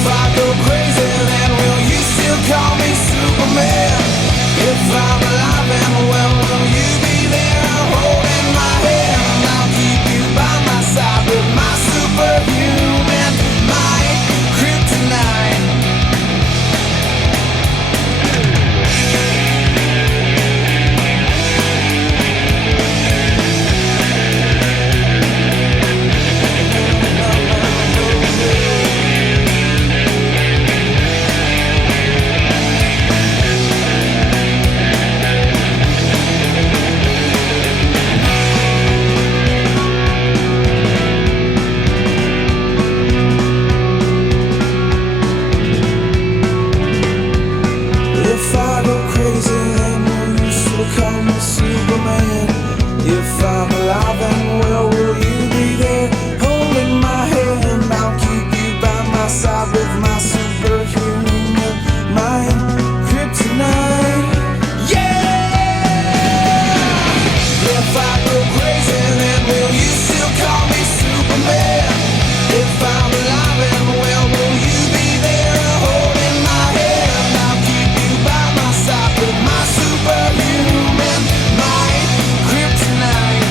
If I go crazy, then will you still call me Superman? If I'm alive and well, will you be there holding my hand? I'll keep you by my side with my superhuman might, kryptonite. If I go crazy, then will you still call me Superman? If I'm alive and well, will you be there holding my hand? I'll keep you by my side with my superhuman mind, kryptonite. Yeah! If I go crazy, then will you still call me Superman? If I'm alive and well, will you be there holding my hand? I'll keep you by my side with my superhuman might, kryptonite.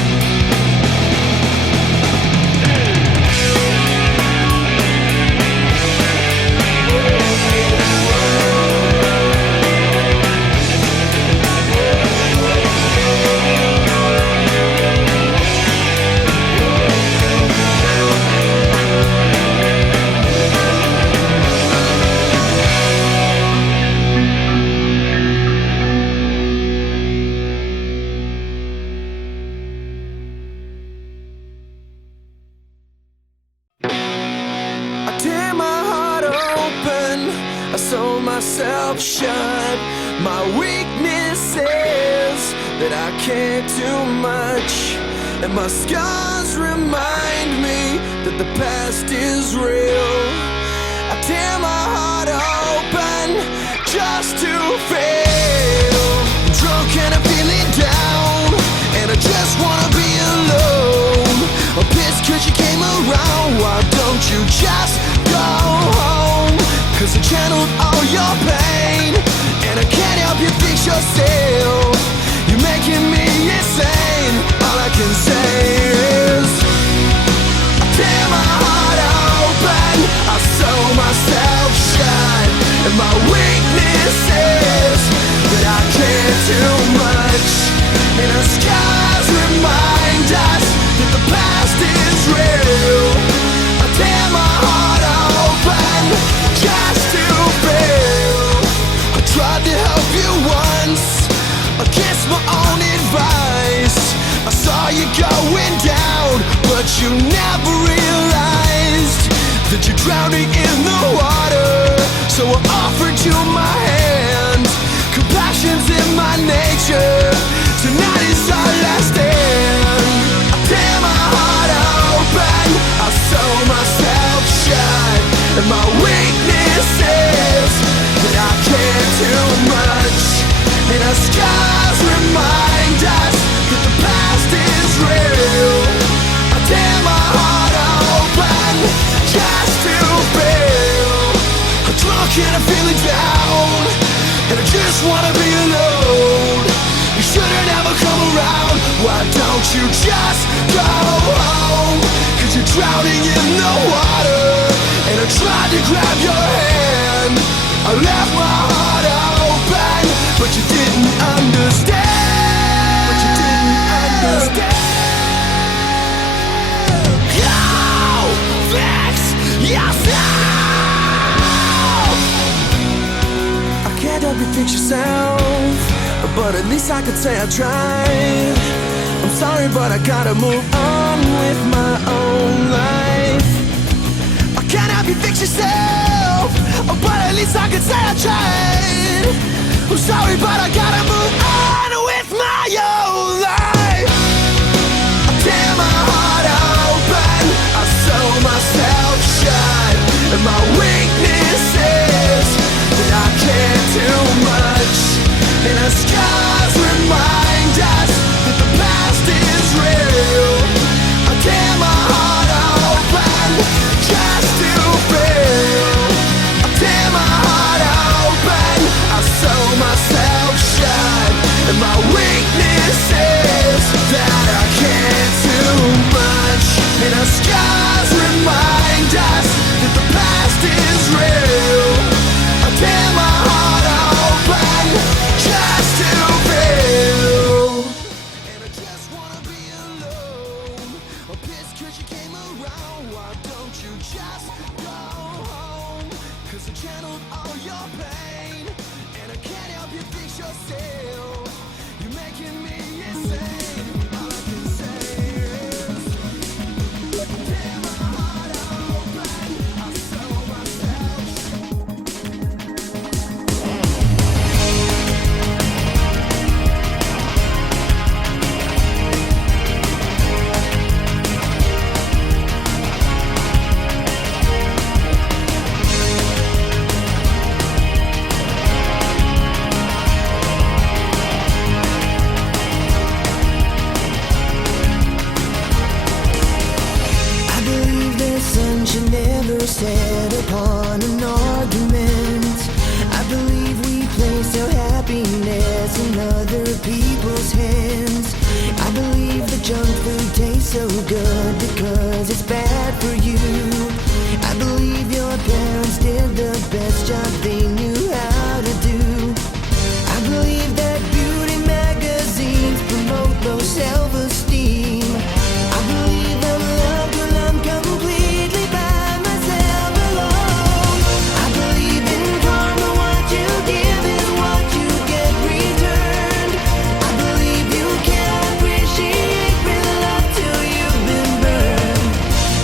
I tear my heart open, I sew myself shut. My weakness is that I care too much, and my scars remind me that the past is real. I tear my heart open just to fail. I'm drunk and I'm feeling down, and I just wanna be alone. I'm pissed 'cause you came around. Why don't you just go home? 'Cause I channeled all your pain, and I can't help you fix yourself. You're making me insane. All I can say is I tear my heart open, I sew myself shut, and my weakness is that I care too much, and the scars remind us that the past is real. I tear my heart open just to feel. I tried to help you once against my own advice. I saw you going down, but you never realized that you're drowning in the water. So I offered you my hand. Compassion's in my nature. Tonight is our last stand. I tear my heart open, I sew myself shut, and my weakness is that I care too much, and our scars remind us that the past is real. I tear my heart open just to feel. I'm drunk and I'm feeling down, and I just wanna be alone. You should've never come around. Why don't you just go home? 'Cause you're drowning in the water, and I tried to grab your hand. I left my heart open, but you didn't understand. But you didn't understand. Go fix yourself. I can't help you fix yourself, but at least I could say I tried. I'm sorry, but I gotta move on with my own life. I can't help you fix yourself, but at least I could say I tried. I'm sorry, but I gotta move on with my own life. I tear my heart open, I sew myself shut, and my weakness is that I care too much, and our scars remind us that the past is real. I tear my heart open just to feel. I channeled all your pain, and I can't help you fix yourself. You're making me insane. All I can say is, tear my heart open. I sold myself should never set upon an argument. I believe we place our happiness in other people's hands. I believe the junk food tastes so good because it's bad for you. I believe your parents did the best job they knew how to do. I believe that beauty magazines promote low self-esteem. I believe I'm loved when I'm completely by myself alone. I believe in karma, what you give is what you get returned. I believe you can't appreciate real love till you've been burned.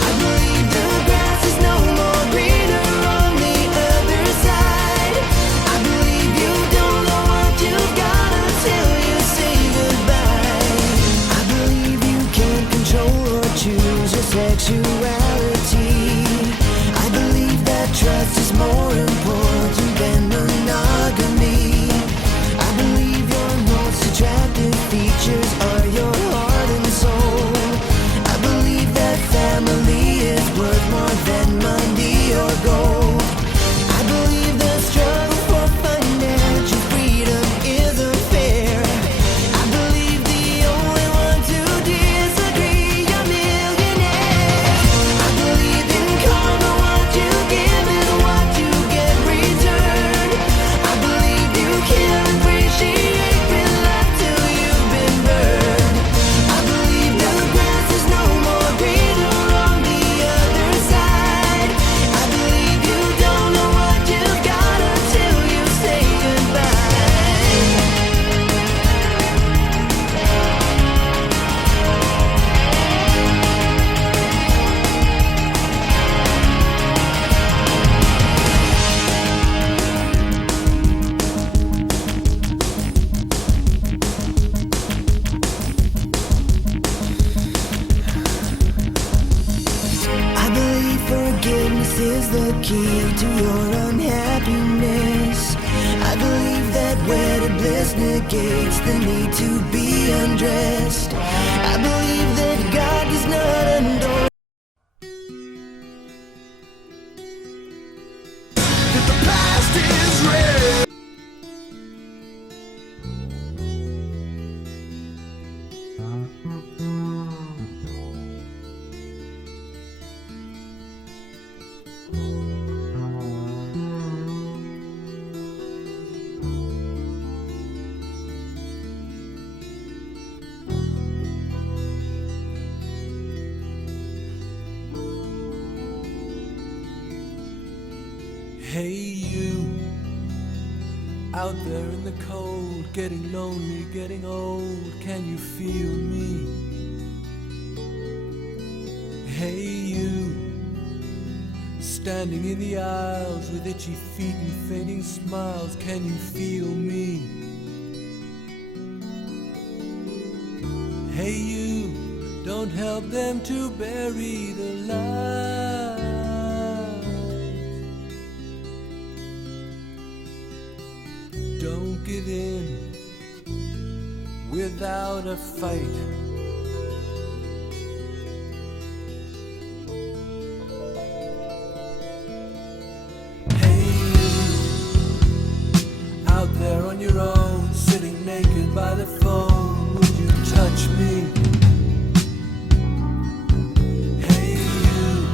I believe the grass is no more greener on the other side. I believe you don't know what you've got until you say goodbye. I believe you can't control or choose your sexuality. I believe that trust is more important than monogamy. I believe your most attractive features are your heart and soul. I believe that family is worth more than money or gold. I believe the struggle for financial freedom is unfair. I believe the only ones who disagree are millionaires. I believe in karma, what you give is what you get returned. I believe you can't appreciate real love till you've been burned. I believe the grass is no more greener on the other side. I believe you don't know what you've got until you say goodbye. I believe forgiveness is the key to your unhappiness. I believe that wedded bliss negates the need to be undressed. I believe that God does not endorse that the past is red. Hey you, out there in the cold, getting lonely, getting old, can you feel me? Hey you, standing in the aisles with itchy feet and fading smiles, can you feel me? Hey you, don't help them to bury the light. Don't give in without a fight. Hey you, out there on your own, sitting naked by the phone, would you touch me? Hey you,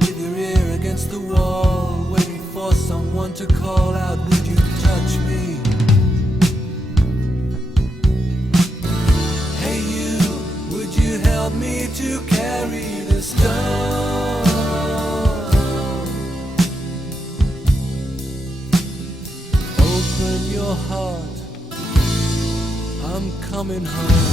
with your ear against the wall, waiting for someone to call out, would you touch me? Hey you, would you help me to carry the stone? in your heart. I'm coming home.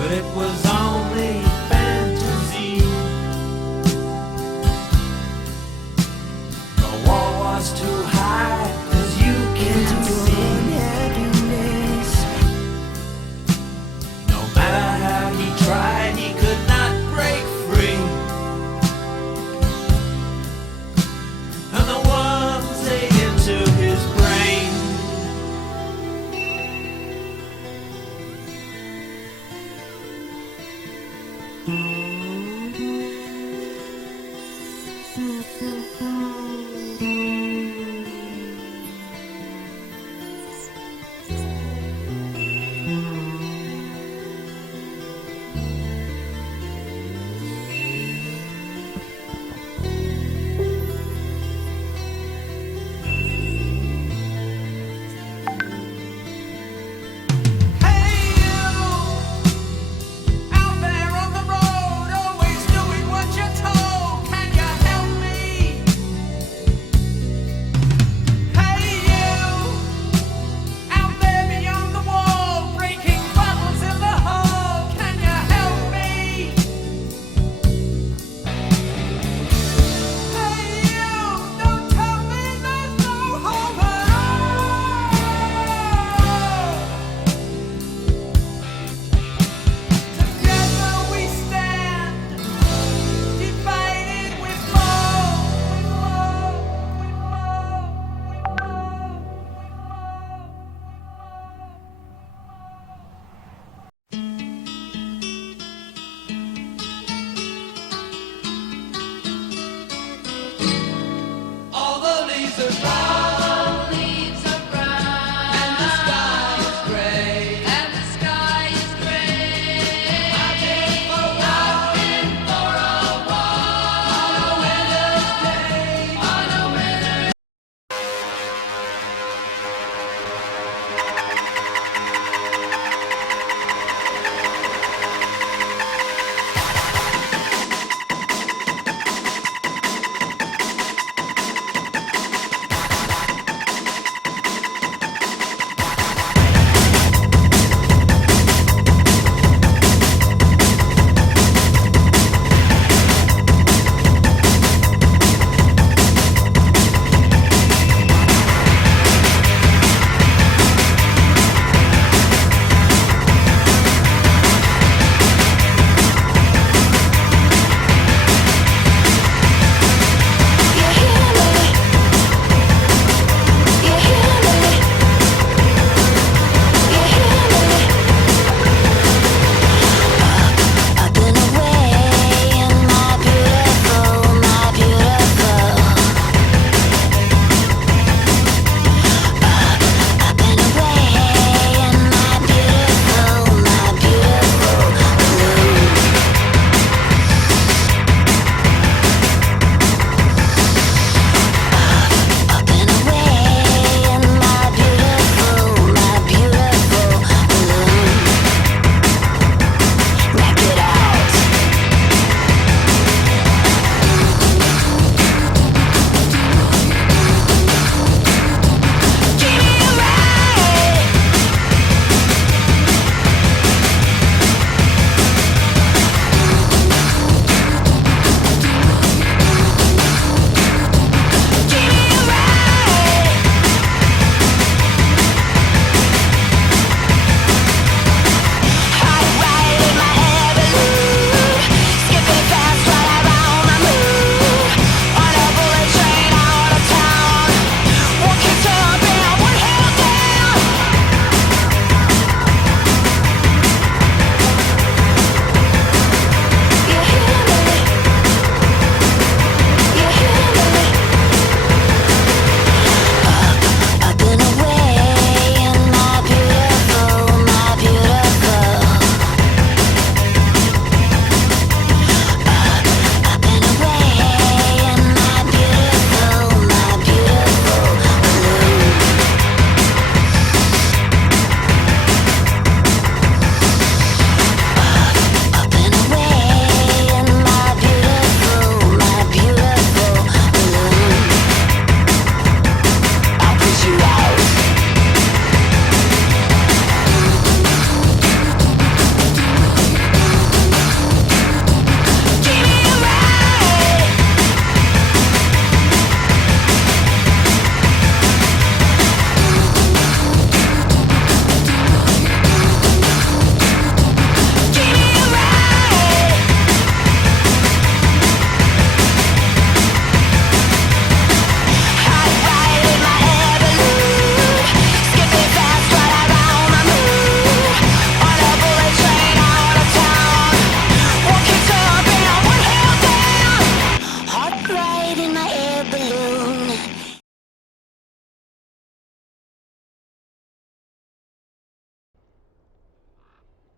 But it was only fantasy. The wall was too high, as you can see. No matter how he tried, he could not break free. And the ones they into his brain. All the leaves are brown, and the sky is gray. I've been for a walk on a winter's day.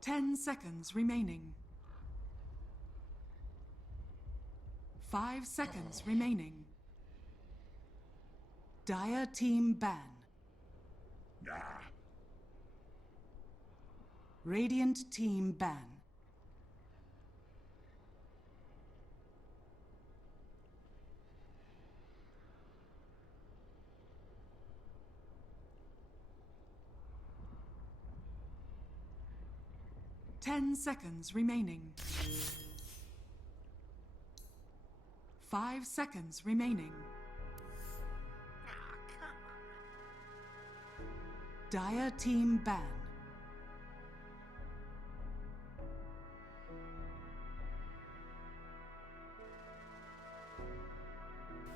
10 seconds remaining. 5 seconds remaining. Dire team ban. Radiant team ban. Ten seconds remaining. 5 seconds remaining. Dire team ban.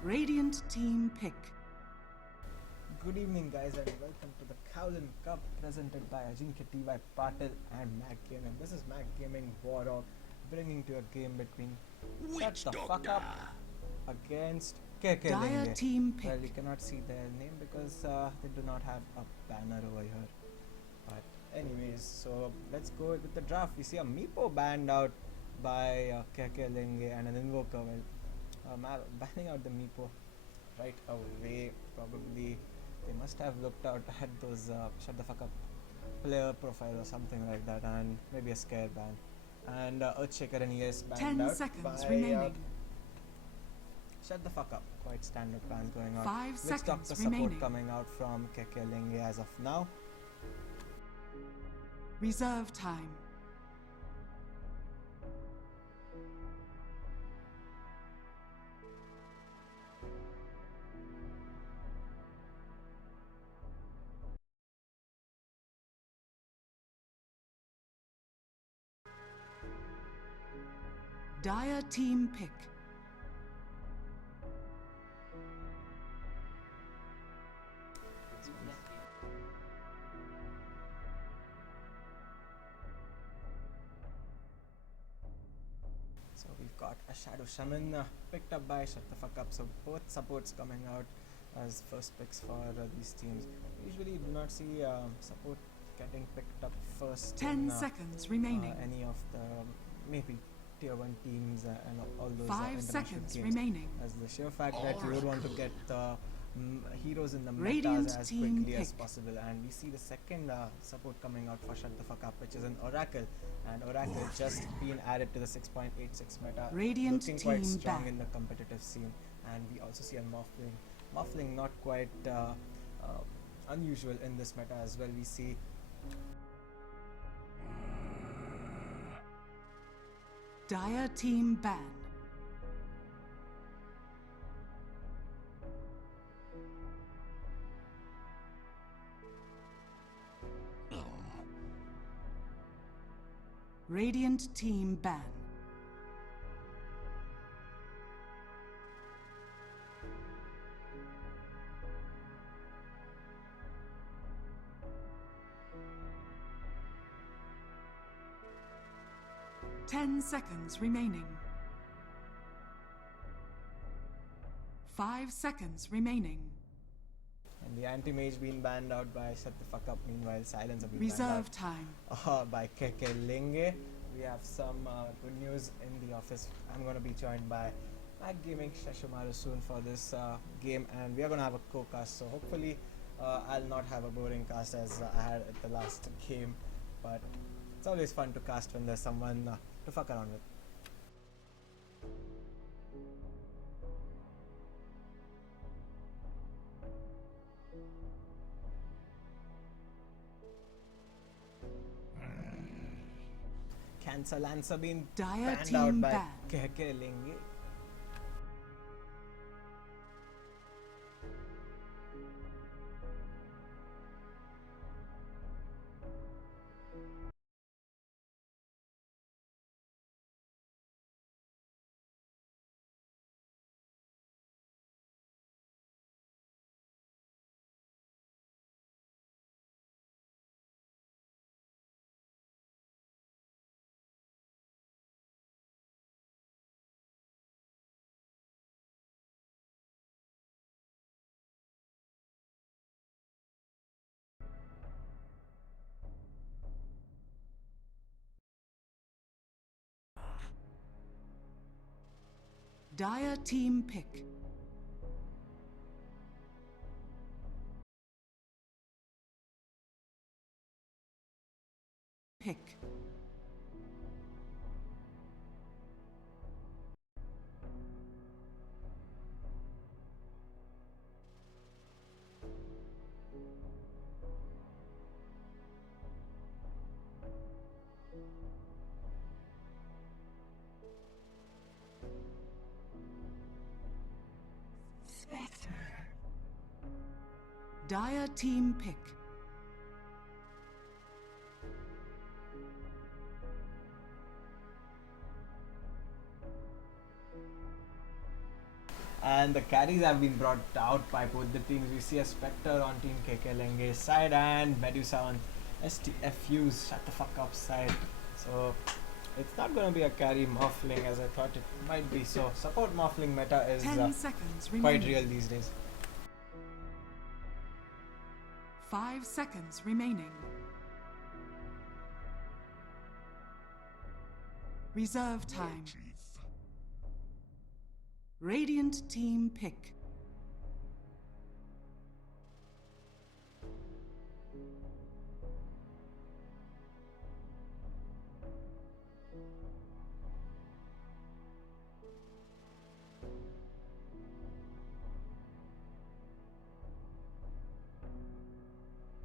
Radiant team pick. Good evening, guys, and welcome to the Kaolin Cup presented by Ajinkya T.Y. Patil and Mac Gaming. This is Mac Gaming Warhawk bringing to a game between Shut the Fuck Up against KK Dire Lenge. team pick. Well, you cannot see their name because they do not have a banner over here. But anyways, so let's go with the draft. We see a Meepo banned out by KK Lenge and an Invoker. Well, banning out the Meepo right away, probably they must have looked out at those shut the fuck up player profile or something like that, and maybe a scare ban. And Earthshaker and ES banned 10 out seconds by remaining. shut the fuck up. Quite standard bans going on. 5 Let's seconds talk the support remaining. coming out from Keke Lenge as of now. Reserve time. Dire team pick. So we've got a Shadow Shaman picked up by Shut the Fuck Up. So both supports coming out as first picks for these teams. Usually you do not see support getting picked up first 10 in seconds remaining. any of the maybe tier 1 teams and all those 5 international seconds games. remaining. As the sheer fact that you would want to get heroes in the Radiant metas as team quickly as pick. possible. And we see the second support coming out for Shut the Fuck Up, which is an Oracle. And Oracle just been added to the 6.86 meta, Radiant looking quite team strong back. in the competitive scene. And we also see a Muffling. Muffling not quite unusual in this meta as well. We see Dire team ban. Radiant team ban. Ten seconds remaining. 5 seconds remaining. and the anti-mage being banned out by Shut the Fuck Up. Meanwhile, Silencer being Reserve banned time. out by Keke Lenge. We have some good news in the office. I'm going to be joined by Mac Gaming Shashumaru soon for this game, and we are going to have a co-cast. So hopefully, I'll not have a boring cast as I had at the last game. But it's always fun to cast when there's someone to fuck around with. Cancer Lancer being Dire banned out team by ban. Keke Lenge. Dire team pick. Pick. Dire team pick. And the carries have been brought out by both the teams. We see a Spectre on Team KK side and Medusa on STFU's Shut the Fuck Up side. So it's not going to be a carry Morphling as I thought it might be. So support Morphling meta is 10 seconds quite remaining. real these days. 5 seconds remaining. Reserve time. Radiant team pick.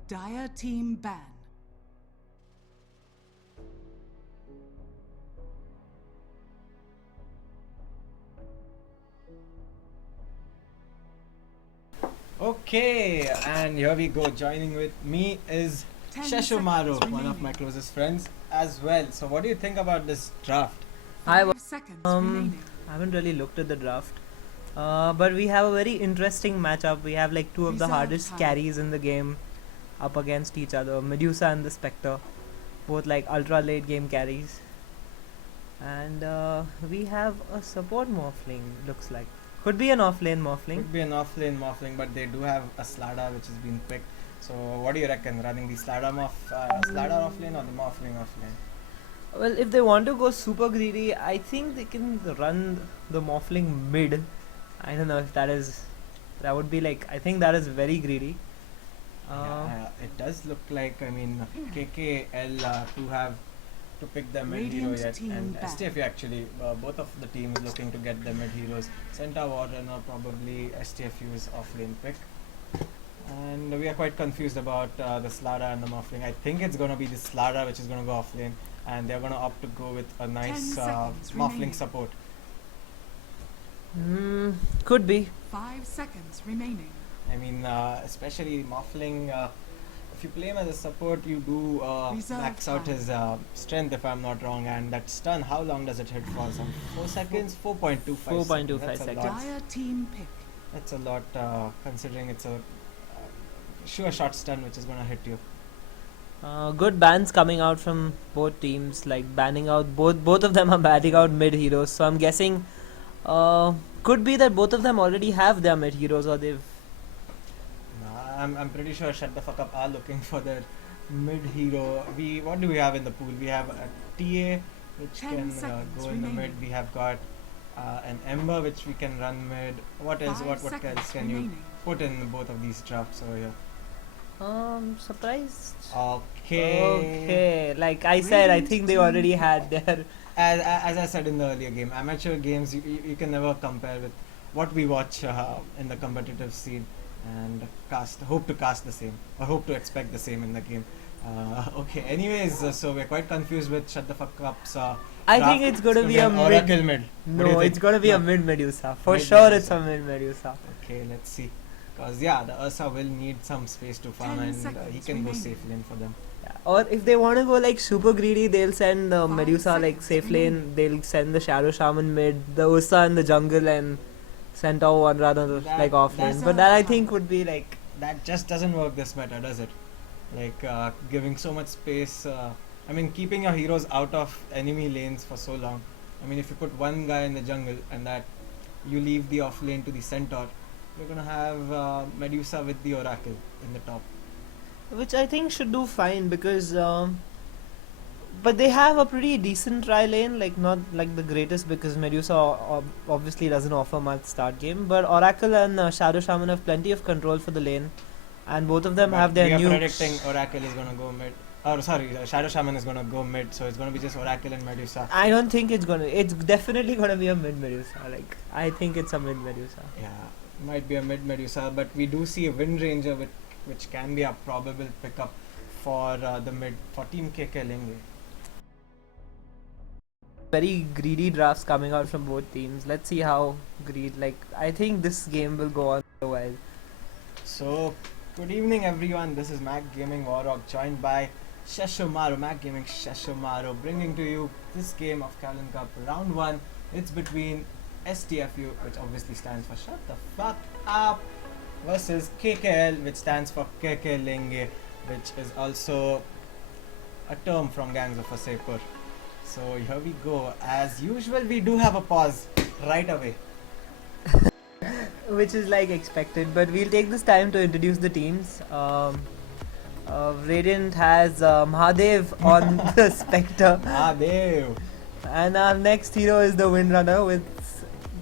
Dire team ban. Okay, and here we go. Joining with me is 10 Sheshomaru, seconds one of remaining. my closest friends as well. So what do you think about this draft? 5 seconds Um, remaining. I haven't really looked at the draft. But we have a very interesting matchup. We have like two of the Reserve hardest time. carries in the game up against each other. Medusa and the Spectre. Both like ultra late game carries. And we have a support Morphling, looks like. Could be an offlane Morphling. Could be an offlane Morphling, but they do have a Slada which has been picked. So what do you reckon? Running the Slada offlane or the Morphling offlane? Well, if they want to go super greedy, I think they can run the Morphling mid. I don't know if that would be like, I think that is very greedy. It does look like, I mean, KKL to pick the mid hero Radiant yet, team and back. STFU actually, both of the teams looking to get the mid heroes. Centaur Warrunner probably STFU's offlane pick. And we are quite confused about the Slada and the Morphling. I think it's going to be the Slada which is going to go offlane, and they're going to opt to go with a 10 nice seconds Morphling remaining. support. Could be. 5 seconds remaining. I mean, especially Morphling, if you play him as a support, you do Reserve max out time. his strength, if I'm not wrong, and that stun, how long does it hit for? Some 4 seconds? 4.25 4.25 That's a seconds. lot. Dire team pick. That's a lot, considering it's a sure shot stun which is going to hit you. Good bans coming out from both teams, like banning out both of them are banning out mid heroes. So I'm guessing, could be that both of them already have their mid heroes, or they've. I'm pretty sure Shut the Fuck Up are looking for their mid hero. What do we have in the pool? We have a TA which 10 can seconds go in the mid. remaining. We have got an Ember which we can run mid. What else? 5 What seconds else can you remaining. put in both of these drafts over here? Surprised. Okay. Okay, like I said, I Radiant think they team already pick. had their. As I said in the earlier game, amateur games you can never compare with what we watch in the competitive scene, and hope to cast the same, or hope to expect the same in the game. Okay, anyways, so we're quite confused with Shut the Fuck Up's I draft. think it's gonna It's be a an mid. Oracle mid. What do you No, think? it's gonna be a No. mid Medusa. For Mid sure, Medusa. it's a mid Medusa. Okay, let's see. Because yeah, the Ursa will need some space to farm, 10 and he seconds can go remaining. safe lane for them. Yeah. Or if they want to go like super greedy, they'll send 5 Medusa like seconds safe remaining. lane. They'll send the Shadow Shaman mid, the Ursa in the jungle, and Centaur one rather That- like off lane. that's But that I a- think would be like. That just doesn't work this meta, does it? Like giving so much space. I mean, keeping your heroes out of enemy lanes for so long. I mean, if you put one guy in the jungle and that you leave the off lane to the Centaur, you're gonna have Medusa with the Oracle in the top. Which I think should do fine because But they have a pretty decent try lane, like not like the greatest because Medusa obviously doesn't offer much start game. But Oracle and Shadow Shaman have plenty of control for the lane, and both of them But have their we are nukes. predicting Oracle is gonna go mid. Or sorry, Shadow Shaman is gonna go mid, so it's gonna be just Oracle and Medusa. I don't think it's gonna. It's definitely gonna be a mid Medusa. Like I think it's a mid Medusa. Yeah, might be a mid Medusa, but we do see a Wind Ranger, which can be a probable pickup for the mid for Team KK Lenge. Very greedy drafts coming out from both teams. Let's see how like I think this game will go on for a while. So, good evening everyone. This is Mac Gaming Warrock, joined by Sheshomaru, Mac Gaming Sheshomaru, bringing to you this game of Kaolin Cup round 1. It's between STFU, which obviously stands for Shut the Fuck Up, versus KKL, which stands for KK Lenge, which is also a term from Gangs of Wasseypur. So here we go. As usual, we do have a pause right away. Which is like expected, but we'll take this time to introduce the teams. Radiant has Mahadev on the Spectre, Dev. and our next hero is the Windrunner,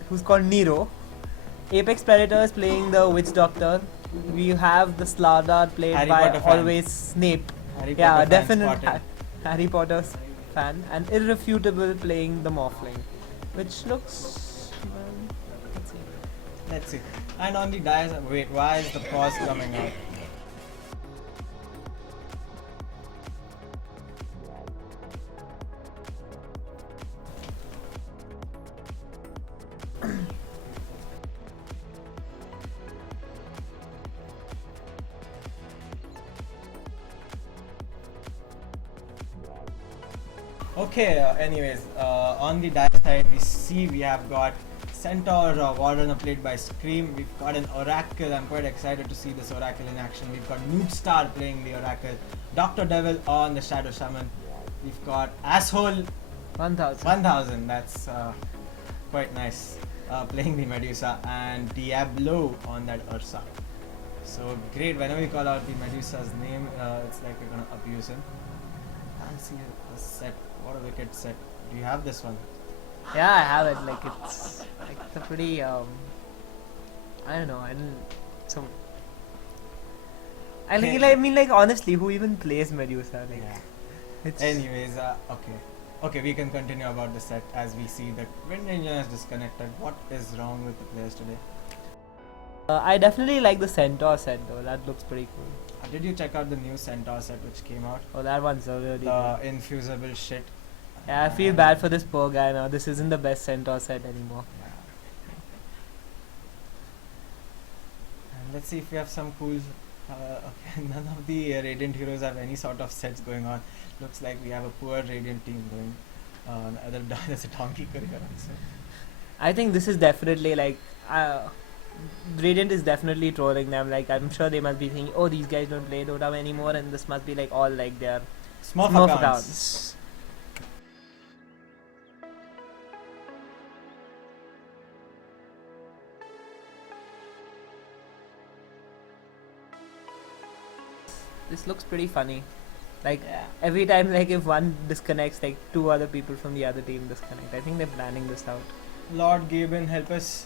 who's called Nero. Apex Predator is playing the Witch Doctor. We have the Slardar played Harry by Potter fan. always Snape. Harry Yeah, Potter fan definite spotted. Harry Potter fan, and Irrefutable playing the Morphling, which looks. Let's see. Let's see. And on the dice, wait, why is the pause coming out? Okay, anyways, on the dice side, we have got Centaur Warrunner played by Scream. We've got an Oracle. I'm quite excited to see this Oracle in action. We've got Nude Star playing the Oracle, Dr. Devil on the Shadow Shaman. We've got Asshole 1000. That's quite nice. Playing the Medusa, and Diablo on that Ursa. So great. Whenever we call out the Medusa's name, it's like we're gonna abuse him. And see a set. What a wicked set. Do you have this one? Yeah, I have it. Like it's a pretty I don't know. I didn't. So I like. I mean, like honestly, who even plays Medusa? Like, Yeah. it's. Anyways, okay, we can continue about the set as we see that Wind Ranger is disconnected. What is wrong with the players today? I definitely like the Centaur set though. That looks pretty cool. Did you check out the new Centaur set which came out? Oh, that one's really The good. infusible shit. Yeah, I feel bad for this poor guy now. This isn't the best Centaur set anymore. Yeah. And let's see if we have some cool. Okay, none of the Radiant heroes have any sort of sets going on. Looks like we have a poor Radiant team going. There's a donkey career also. I think this is definitely like. Radiant is definitely trolling them. Like I'm sure they must be thinking, oh, these guys don't play Dota anymore, and this must be like all like their Smurf Smurf accounts. accounts. This looks pretty funny. Like every time, like if one disconnects, like two other people from the other team disconnect. I think they're planning this out. Lord Gaben, help us.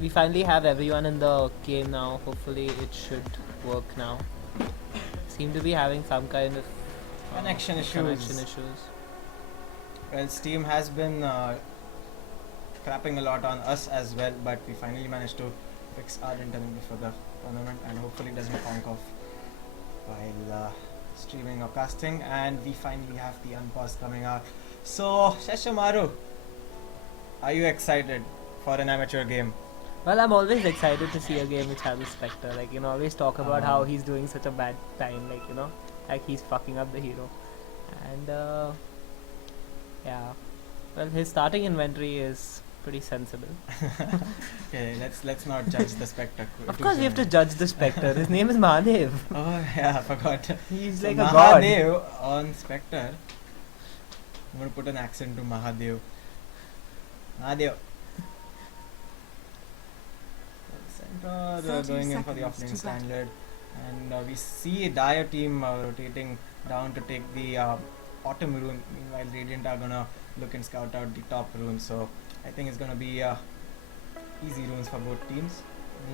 we finally have everyone in the game now. Hopefully it should work now. Seem to be having some kind of Connection issues. Connection issues. Well, Steam has been crapping a lot on us as well, but we finally managed to fix our internet before the tournament, and hopefully it doesn't conk off while streaming or casting. And we finally have the unpause coming out. So, Sheshamaru, are you excited for an amateur game? Well, I'm always excited to see a game which has a Spectre. Like, always talk about how he's doing such a bad time. Like, like he's fucking up the hero. And, yeah. Well, his starting inventory is pretty sensible. Okay, let's not judge the Spectre. Of course, we have to judge the Spectre. His name is Mahadev. Oh, yeah, I forgot. He's So like a god. Mahadev on Spectre. I'm going to put an accent to Mahadev. Mahadev. Center 30 going in for the seconds offlane to battle. standard, and we see Dire team rotating down to take the autumn rune. Meanwhile, Radiant are gonna look and scout out the top rune. So I think it's gonna be easy runes for both teams.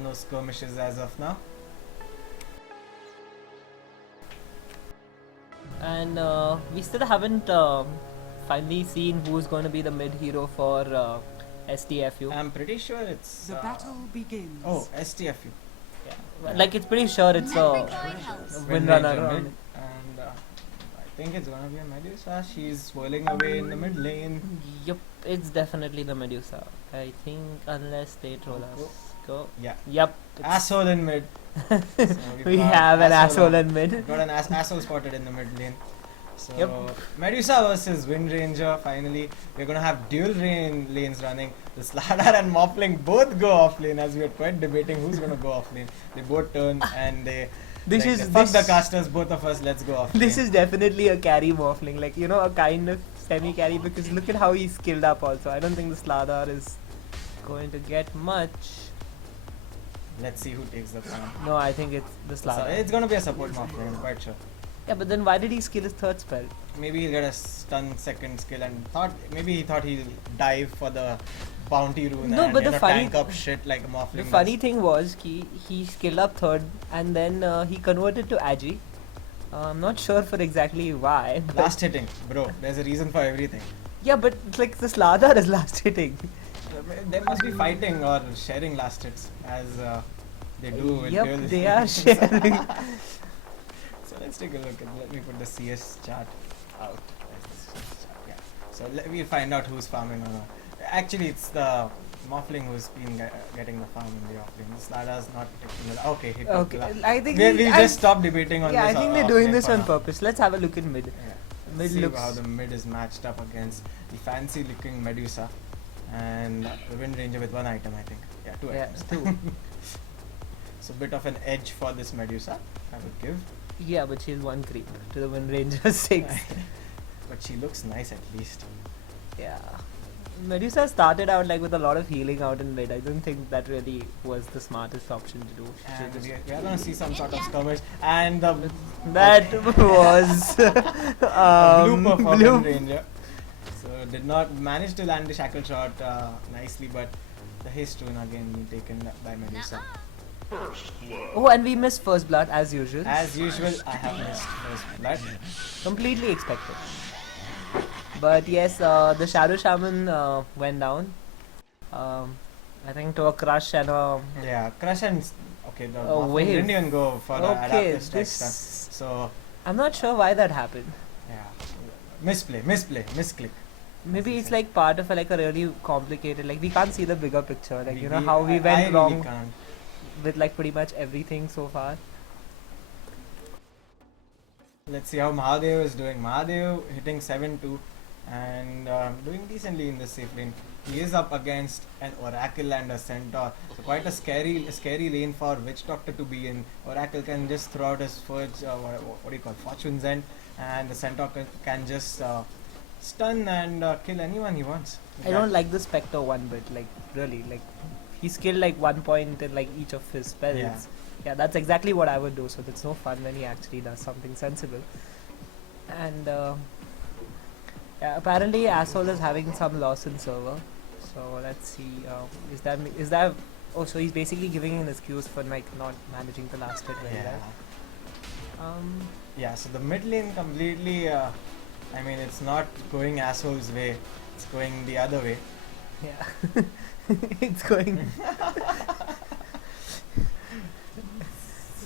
No skirmishes as of now. And we still haven't finally seen who's going to be the mid hero for STFU. I'm pretty sure it's The battle begins. oh, STFU. Yeah. Like, it's pretty sure it's a Windrunner. Windrunner mid, and I think it's gonna be a Medusa. She's swirling away in the mid lane. Yup, it's definitely the Medusa. I think, unless they troll us. Go. Yeah. Yup. Asshole in mid. So We got have an asshole on- in mid. Got an asshole spotted in the mid lane. So Yep. Medusa versus Wind Ranger. Finally, we're gonna have dual lanes running. The Slardar and Morphling both go off lane, as we were quite debating who's gonna go off lane. They both turn and they. This like, is- they fuck this- the casters. Both of us. Let's go off This lane. is definitely a carry morphling, like, a kind of semi-carry, because look at how he's skilled up also. I don't think the Slardar is going to get much. Let's see who takes the crown. No, I think it's the So Slardar. it's gonna be a support Morphling. I'm quite sure. Yeah, but then why did he skill his third spell? Maybe he'll get a stun second skill and he thought he'll dive for the bounty rune No, and but the funny- tank up shit like a Morphling. The does. funny thing was he skilled up third and then he converted to Agi. I'm not sure for exactly why. But Last hitting, bro. There's a reason for everything. yeah, but it's like the Slardar is last hitting. They must be fighting or sharing last hits as they do with dual. Yep, they are sharing. So let's take a look. Let me put the CS chart out. Where's the CS chart? Yeah. So we'll find out who's farming or not. Actually, it's the Morphling who's been getting the farm in the offlane. The Slardar's not taking the. Okay, he took the last. Okay, I think We'll just stop debating on yeah, this. I think they're doing this on purpose. Let's have a look in mid. Yeah. Mid See looks how the mid is matched up against the fancy looking Medusa and the Wind Ranger with one item, I think. Yeah, two items. two. So bit of an edge for this Medusa, I would give. Yeah, but she's one creep to the Wind Ranger 6. But she looks nice at least. Yeah. Medusa started out like with a lot of healing out in mid. I don't think that really was the smartest option to do. She And just- we are gonna see some sort of skirmish. And the that was blooper for bloop. Wind Ranger. So did not manage to land the shackle shot nicely, but the haste rune again being taken by Medusa. Oh, and we missed first blood as usual. As usual, I have missed first blood. Completely expected. But yes, the Shadow Shaman went down. I think to a crush and a Yeah, crush and okay, the Oh, Morphling wave. didn't even go for the okay. adaptive strike stun. This So I'm not sure why that happened. yeah, misplay, misclick. Maybe it's like part of like a really complicated. Like we can't see the bigger picture. Like how we I went really wrong can't. with like pretty much everything so far. Let's see how Mahadev is doing. Mahadev hitting 7-2 and doing decently in this safe lane. He is up against an Oracle and a Centaur. So quite a scary lane for Witch Doctor to be in. Oracle can just throw out his Forge, what do you call, Fortune's End, and the Centaur can just stun and kill anyone he wants. I don't like the Spectre one bit. Like really, like he's killed like 1 point in like each of his spells. Yeah. Yeah, that's exactly what I would do. So it's no fun when he actually does something sensible. And yeah, apparently asshole is having some loss in server. So let's see. Is that? Oh, so he's basically giving an excuse for like not managing the last hit very Yeah. well. Yeah, so the mid lane completely, I mean, it's not going asshole's way, it's going the other way. Yeah. It's going.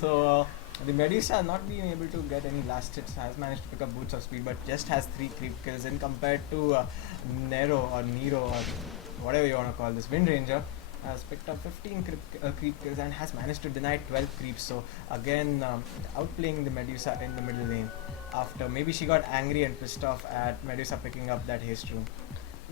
So, the Medusa not being able to get any last hits has managed to pick up boots of speed, but just has 3 creep kills. And compared to Nero or Nero or whatever you want to call this, Wind Ranger has picked up 15 creep kills and has managed to deny 12 creeps. So again, outplaying the Medusa in the middle lane. After maybe she got angry and pissed off at Medusa picking up that haste room.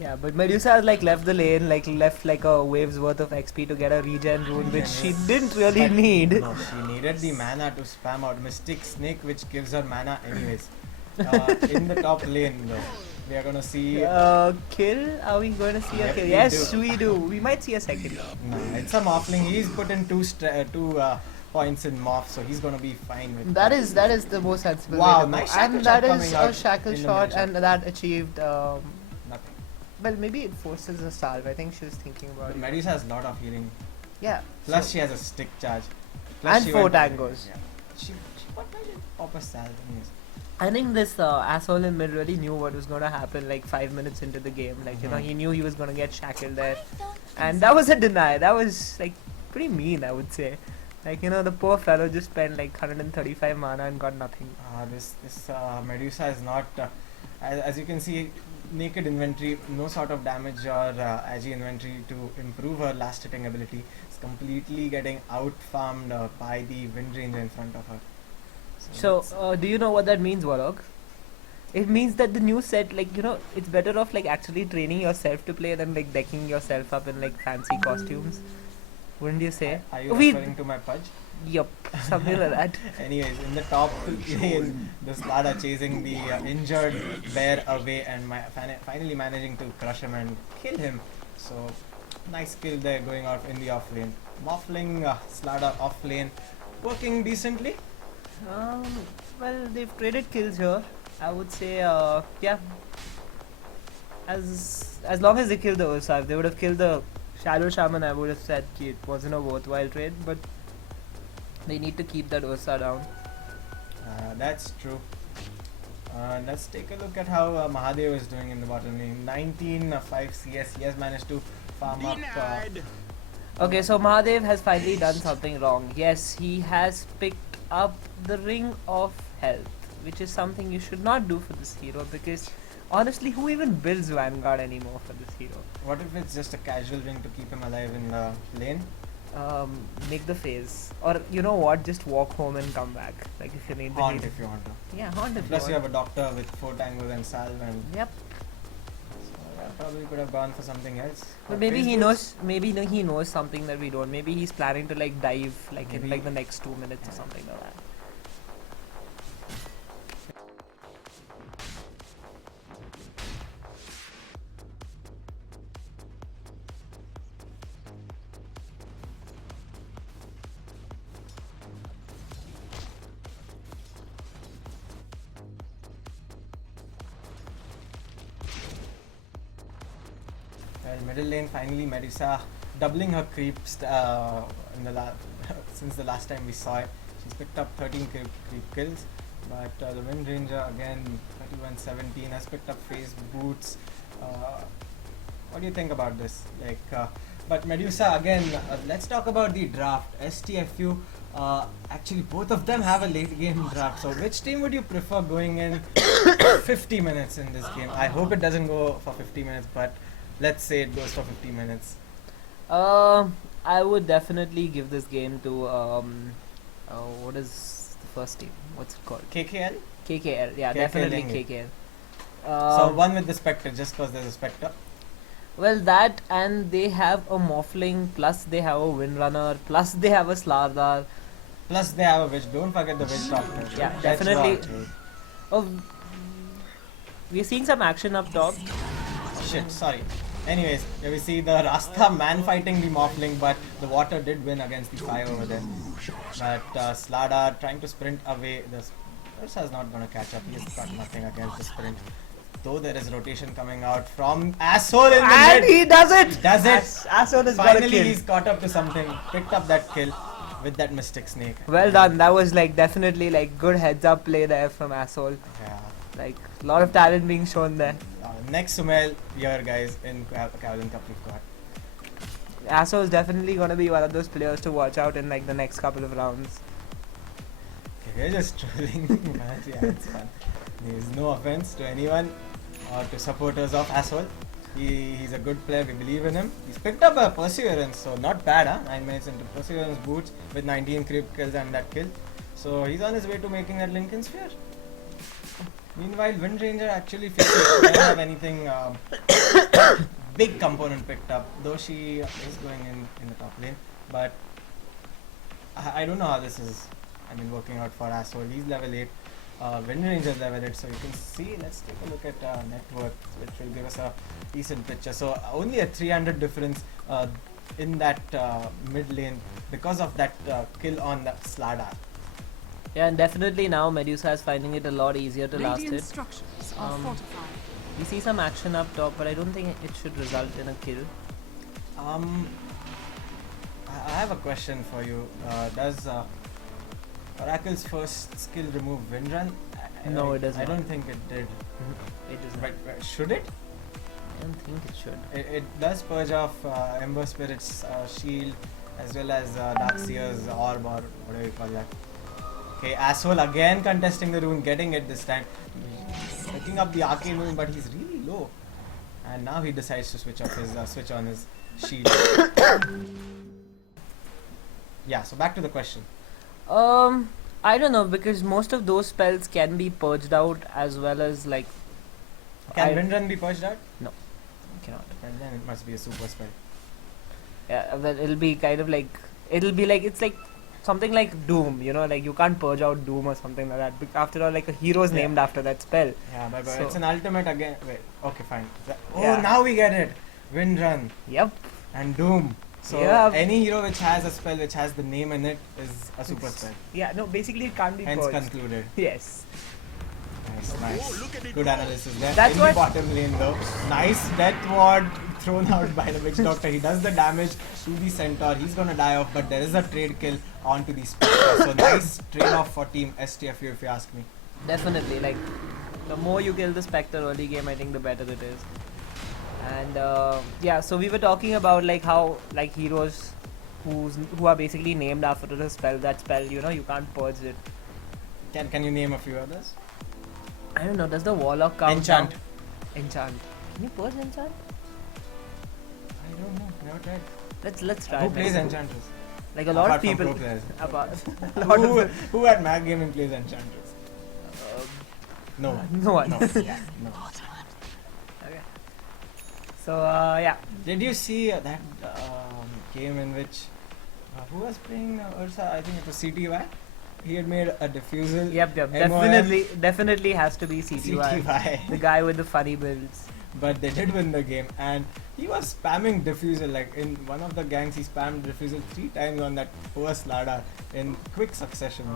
Yeah, but Medusa has like left the lane, like left like a wave's worth of XP to get a regen rune, which she didn't really But need. No, she needed the mana to spam out Mystic Snake, which gives her mana anyways. In the top lane, though, we are gonna see. Kill? Are we going to see a Yep, kill? we Yes, do. we do. We might see a second. No, it's a Morphling. He's put in two points in Morph, so he's gonna be fine with That is the most sensible Wow, way to go. nice shackle And shot that is coming out a shackle in the shot, middle and that achieved. nothing. Well, maybe it forces a salve. I think she was thinking about But it. Medusa has a lot of healing. Yeah. Plus, so- she has a stick charge. Plus And she 4 went- tangos. Yeah. She what made it pop a salve? Anyways. I think this asshole in mid really knew what was going to happen like 5 minutes into the game. Like, you know, Mhm. he knew he was going to get shackled there. And that was a deny. That was like pretty mean, I would say. Like, you know, the poor fellow just spent like 135 mana and got nothing. This Medusa is not as you can see, naked inventory, no sort of damage or agi inventory to improve her last hitting ability. It's completely getting out farmed by the Wind Ranger in front of her. So, it's- do you know what that means, Warlock? It means that the new set, like, you know, it's better off like actually training yourself to play than like decking yourself up in like fancy costumes. Wouldn't you say? Are you We- referring to my pudge? Yup, something like that. Anyways, in the top lane, the Slada chasing the injured bear away and finally managing to crush him and kill him. So, nice kill there going off in the off lane. Morphling Slada off lane, working decently. Well, they've traded kills here. I would say, yeah. As long as they kill the Ursa, if they would have killed the Shadow Shaman, I would have said it wasn't a worthwhile trade. But they need to keep that Ursa down. That's true. Let's take a look at how Mahadev is doing in the bottom lane. 19-5 CS. He has managed to farm up. Okay, so Mahadev has finally done something wrong. Yes, he has picked up the Ring of Health, which is something you should not do for this hero because honestly, who even builds Vanguard anymore for this hero? What if it's just a casual ring to keep him alive in the lane? Make the phase, or you know what, just walk home and come back. Like if you need the Haunt heal. if you want to. Yeah, haunt if Plus, you you want. have a doctor with 4 tangos and salve, and Yep. so that probably could have gone for something else. But maybe phase he boost? knows. Maybe he knows something that we don't. Maybe he's planning to like dive like in Maybe. like the next 2 minutes or something like that. Well, middle lane finally Medusa doubling her creeps in the since the last time we saw it. She's picked up 13 creep kills, but the Wind Ranger again 31-17 has picked up phase boots. What do you think about this? But Medusa again. Let's talk about the draft. STFU. Actually, both of them have a late game draft. So, which team would you prefer going in 50 minutes in this game? I hope it doesn't go for 50 minutes, but let's say it goes for 50 minutes. I would definitely give this game to what is the first team? What's it called? KKL? KKL. Yeah, KKL definitely Lenge. KKL. So one with the Spectre, just because there's a Spectre. Well, that and they have a Morphling, plus they have a Windrunner, plus they have a Slardar. Plus they have a Witch. Don't forget the Witch Doctor. Yeah, That's definitely. what- Oh, we're seeing some action up top. Shit, sorry. Anyways, here we see the Rasta man fighting the Morphling, but the water did win against the fire over there. But Slada trying to sprint away. The Ursa is not going to catch up. He's got nothing against the sprint. Though there is rotation coming out from Asshole in the And mid. he does it! He does it. Asshole has got a Finally, kill. he's caught up to something. Picked up that kill with that Mystic Snake. Well done. That was like definitely like good heads up play there from Asshole. Yeah. Like a lot of talent being shown there. Next Sumail here, guys, in Kaolin Cup we've got. Asshole is definitely gonna be one of those players to watch out in like the next couple of rounds. Okay, we're just trolling. Yeah, it's fun. There's no offense to anyone or to supporters of Asshole. He's a good player, we believe in him. He's picked up a Perseverance, so not bad, huh? 9 minutes into Perseverance boots with 19 creep kills and that kill. So he's on his way to making that Lincoln Sphere. Meanwhile, Wind Ranger actually doesn't have anything big component picked up, though she is going in the top lane. But I don't know how this is working out for Asshole. He's level 8. Wind Ranger's level 8, so you can see. Let's take a look at net worth, which will give us a decent picture. So only a 300 difference in that mid lane because of that kill on the Slardar. Yeah, and definitely now Medusa is finding it a lot easier to last Radiant hit. structures are fortified. We see some action up top, but I don't think it should result in a kill. I have a question for you. Does Oracle's first skill remove Wind Run? No, it does I not. don't think it did. It does not. But should it? I don't think it should. It does purge off Ember Spirit's shield as well as Darkseer's orb or whatever you call that. Okay, Asshole again contesting the rune, getting it this time. Picking up the arcane rune, but he's really low. And now he decides to switch on his shield. Yeah, so back to the question. I don't know, because most of those spells can be purged out as well as like. Can Wind Run be purged out? Cannot. And then it must be a super spell. Yeah, well, it'll be kind of like it's like something like Doom, you know, like you can't purge out Doom or something like that. After all, like a hero's named after that spell. Yeah, but So- it's an ultimate again. Wait, okay, fine. Oh, Yeah. now we get it. Wind Run Yep. and Doom. So Yeah. any hero which has a spell which has the name in it is a super spell. Yeah, no, basically it can't be Hence purged. concluded. Yes. Nice. Good analysis there. That's in what- the bottom lane though. Nice death ward thrown out by the Witch Doctor. He does the damage to the Centaur. He's gonna die off, but there is a trade kill onto the Spectre. So nice trade off for Team STFU if you ask me. Definitely, like the more you kill the Spectre early game, I think the better it is. And yeah, so we were talking about like how like heroes who are basically named after the spell. That spell, you know, you can't purge it. Can you name a few others? I don't know. Does the Warlock count? Enchant. down? Enchant. Can you purge enchant? I don't know. Never tried. Let's try. Who it plays next time. Enchantress? Like a lot Apart of from people. pro players. Apart, a lot of, Who at Mag Gaming plays Enchantress? No one. no one. No. Yeah, no. Okay. So yeah. Did you see that game in which who was playing Ursa? I think it was CTY. He had made a diffusal. Yep. MOM, Definitely has to be CTY. CTY. The guy with the funny builds. But they did win the game, and he was spamming diffusal. Like in one of the gangs, he spammed diffusal 3 times on that poor Slada in quick succession.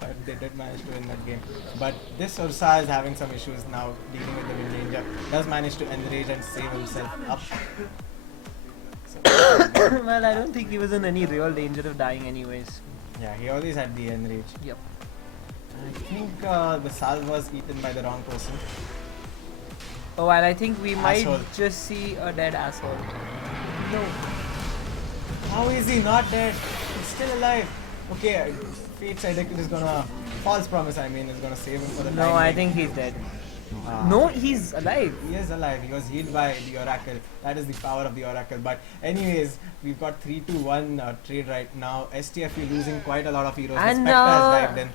But they did manage to win that game. But this Ursa is having some issues now dealing with the Wind Ranger. Does manage to enrage and save himself up. So, Well, I don't think he was in any real danger of dying anyways. yeah, he always had the enrage. Yep. I think the salve was eaten by the wrong person. Oh, and I think we might Asshole. just see a dead asshole. No. How is he not dead? He's still alive. Okay, Fate's Edict is gonna... False Promise, I mean, is gonna save him for the No, time I being. think he's dead. Ah. No, he's alive. He is alive. He was healed by the Oracle. That is the power of the Oracle. But anyways, we've got 3-2-1 trade right now. STFU losing quite a lot of heroes. And, the Spectre has dived in.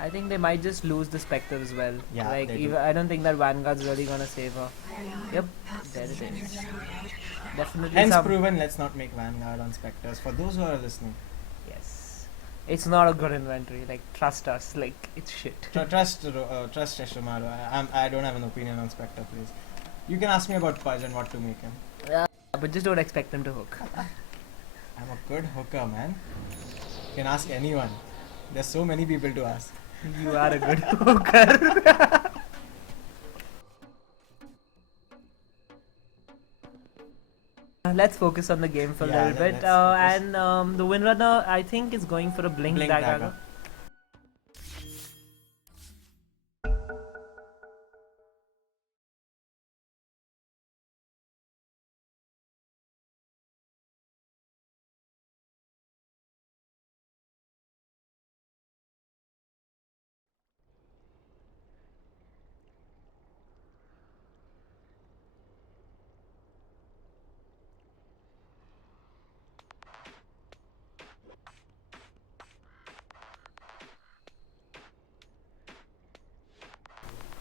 I think they might just lose the Spectre as well. Yeah, like they do. even, I don't think that Vanguard's really gonna save her. Yep, there it is. Definitely Hence some. proven, let's not make Vanguard on Spectres. For those who are listening, Yes, it's not a good inventory. Like trust us. Like it's shit. trust Sheshimaru. I don't have an opinion on Spectre, please. You can ask me about Pudge and what to make him. But just don't expect them to hook. I'm a good hooker, man. You can ask anyone. There's so many people to ask. You are a good hooker. Let's focus on the game for a Yeah, little bit. let's focus. And the Windrunner, I think, is going for a Blink, Blink dagger. dagger.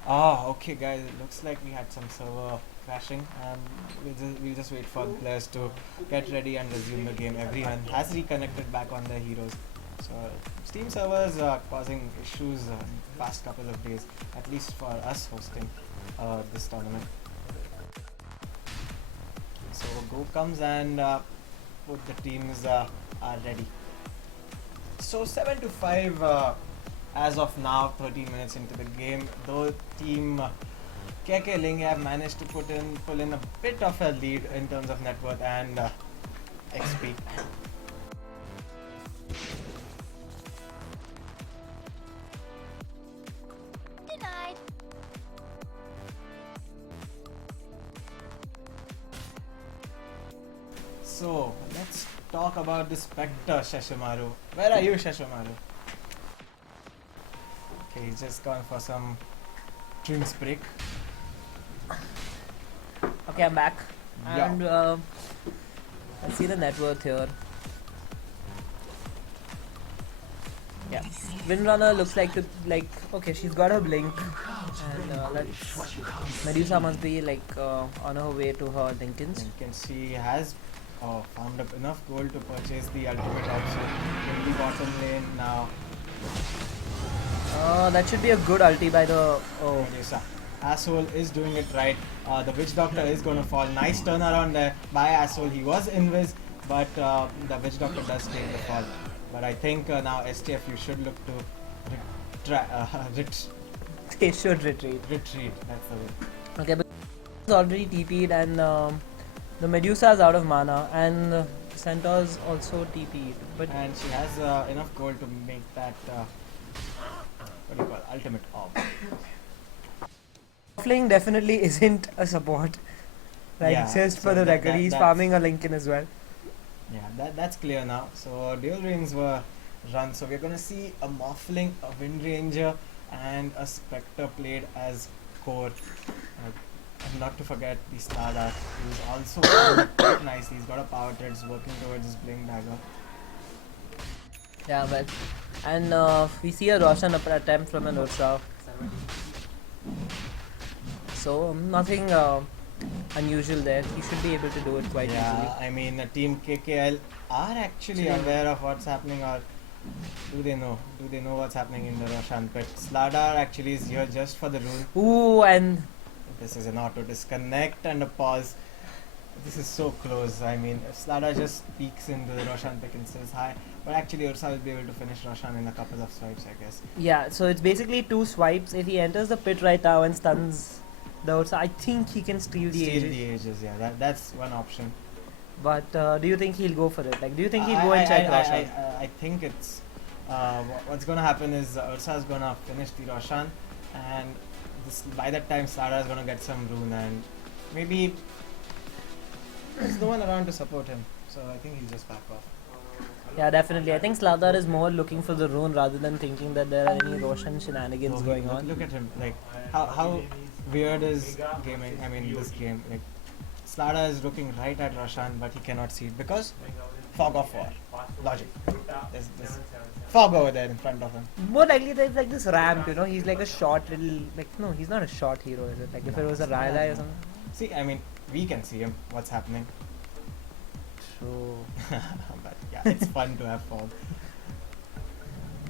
Ah, okay, guys. It looks like we had some server crashing, and we'll just wait for the players to get ready and resume the game. Everyone has reconnected back on their heroes. So Steam servers are causing issues past couple of days, at least for us hosting this tournament. So go comes and both the teams are ready. So 7-5 as of now, 13 minutes into the game. Though team Kaolin have managed to pull in a bit of a lead in terms of net worth and XP. Denied. So let's talk about the Spectre, Shashimaru. Where are you, Shashimaru? Okay, he's just gone for some drinks break. Okay, I'm back. Yeah. And let's see the net worth here. Yeah, Windrunner looks like okay, she's got her blink, and Medusa must be on her way to her Lincolns. She has found up enough gold to purchase the ultimate option in the bottom lane now. That should be a good ulti by the Medusa. Asshole is doing it right. The Witch Doctor is going to fall. Nice turnaround there by Asshole. He was invis, but the Witch Doctor does take the fall. But I think now STF, you should look to they should retreat. retreat. That's the way. Okay, but it's already TP'd and the Medusa is out of mana and the Centaur's also TP'd. But And she has enough gold to make that what do you call ultimate orb. Offlane definitely isn't a support. Yeah, Just so for the that- record, that- he's that's- farming a Lincoln as well. Yeah, that's clear now. So dual rings were run. So we're gonna see a Morphling, a Wind Ranger, and a Spectre played as core. And not to forget the Stardust, who's also quite nicely. He's got a power threads working towards his Blink Dagger. Yeah, well, and we see a Roshan attempt from an Ursa. So nothing unusual there. He should be able to do it quite Yeah, I mean, Team KKL are actually aware of what's happening, or do they know? Do they know what's happening in the Roshan pit? Slardar actually is here just for the rune. easily. Ooh, and This is an auto disconnect and a pause. This is so close. I mean, if Slardar just peeks into the Roshan pick and says hi, but actually Ursa will be able to finish Roshan in a couple of swipes, I guess. yeah, so it's basically 2 swipes. If he enters the pit right now and stuns the Ursa, I think he can steal the Steal Aegis. the Aegis, yeah, that's one option. But do you think he'll go for it? Like, do you think he'll go and check Roshan? I think it's what's gonna happen is Ursa is gonna finish the Roshan, and by that time Slardar is gonna get some rune, and maybe there's no one around to support him, so I think he'll just back off. Yeah, definitely. I think Slardar is more looking for the rune rather than thinking that there are any Roshan shenanigans going look, on. Look at him, like how weird is gaming? I mean, this game, like Slardar is looking right at Roshan, but he cannot see it because fog of war. Logic. There's this fog over there in front of him. More likely there's like this ramp, you know, he's like a short little, like, no, he's not a short hero, is it? Like if it was a Rylai or something. See, I mean, we can see him. What's happening? True. But yeah, it's fun to have fog.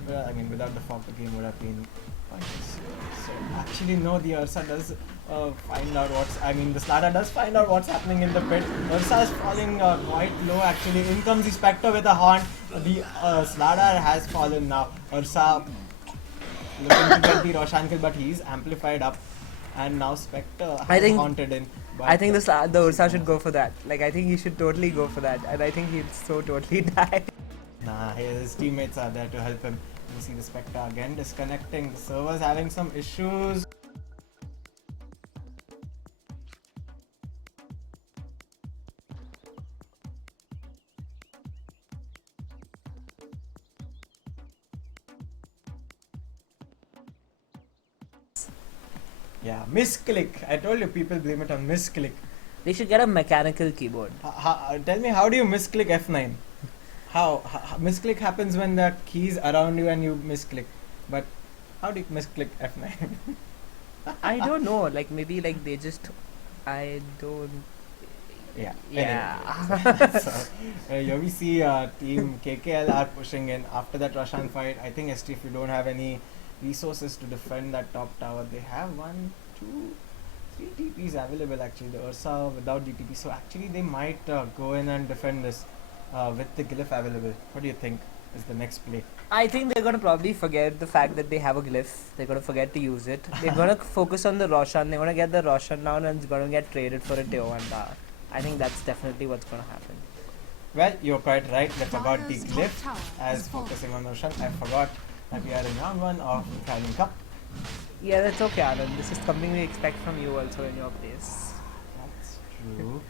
Well, I mean, without the fog, the game would have been pointless. So actually, no, the Ursa does find out what's. I mean, the Slardar does find out what's happening in the pit. Ursa is falling quite low. Actually, in comes the Spectre with a horn. The Slardar has fallen now. Ursa looking to get the Roshan kill, but he's amplified up. And now Spectre I has think haunted in. I think the Ursa should go for that. Like, I think he should totally go for that. And I think he'll so totally die. Nah, his teammates are there to help him. You see the Spectre again disconnecting. The server's having some issues. Yeah, misclick. I told you people blame it on misclick. They should get a mechanical keyboard. Tell me, how do you misclick F9? How misclick happens when the keys around you and you misclick. But how do you misclick F9? I don't know. Like, maybe like they just. I don't. Yeah. Yeah. Anyway, so, here we see team KKL are pushing in after that Roshan fight. I think ST, if you don't have any resources to defend that top tower, they have 1, 2, 3 TPs available actually. The Ursa without DTP, so actually they might go in and defend this with the glyph available. What do you think is the next play? I think they're gonna probably forget the fact that they have a glyph. They're gonna forget to use it. They're gonna focus on the Roshan. They're gonna get the Roshan down and it's gonna get traded for a tier 1 tower. I think that's definitely what's gonna happen. Well, you're quite right. They forgot the Dyer's top glyph tower as has fallen. focusing on Roshan. I forgot that we are in round 1 of the Kaolin Cup. Yeah, that's okay, Anand. This is something we expect from you also in your place. That's true.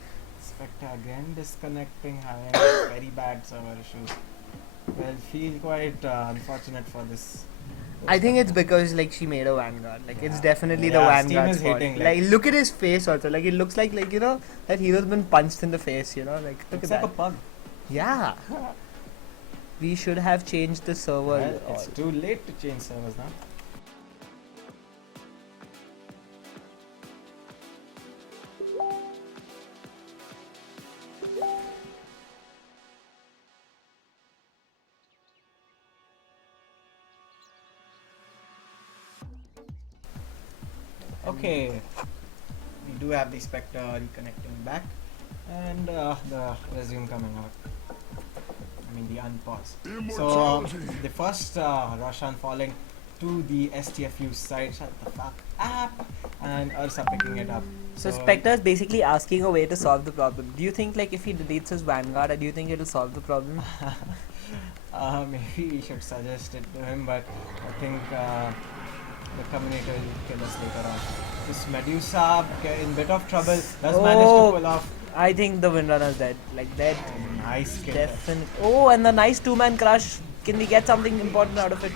Spectre again disconnecting, having very bad server issues. Well, feel quite unfortunate for this. I think it's because like she made a Vanguard. Like it's Yeah. definitely Yeah, the Steam Vanguard's is fault. hitting, Like, like- look at his face also. Like it looks like you know that hero's been punched in the face. You know, like look Looks at like a that. pug. Yeah. We should have changed the server. Well, it's too late to change servers now. Okay, we do have the Spectre reconnecting back and the resume coming out. I mean the unpause. So the first Roshan falling to the STFU side. Shut the fuck up! And Ursa picking it up. So Spectre is basically asking a way to solve the problem. Do you think like if he deletes his Vanguard, do you think it'll solve the problem? Maybe we should suggest it to him, but I think the Communicator will kill us later on. This Medusa in bit of trouble does manage to pull off. I think the Windrunner's dead. Like dead. Nice kill. Definitely. Oh, and the nice 2-man crush. Can we get something important out of it?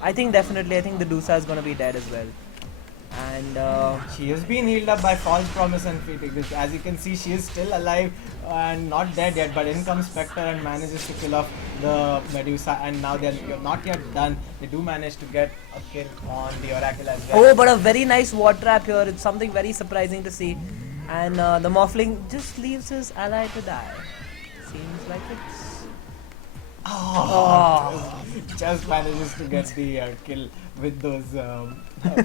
I think definitely. I think the Dusa is gonna be dead as well. And She has been healed up by false promise and fatigue. As you can see, she is still alive and not dead yet. But in comes Spectre and manages to kill off the Medusa. And now they are not yet done. They do manage to get a kill on the Oracle as well. oh, but a very nice ward trap here. It's something very surprising to see. And the Morphling just leaves his ally to die. Seems like it's. Oh. Just manages to get the kill with those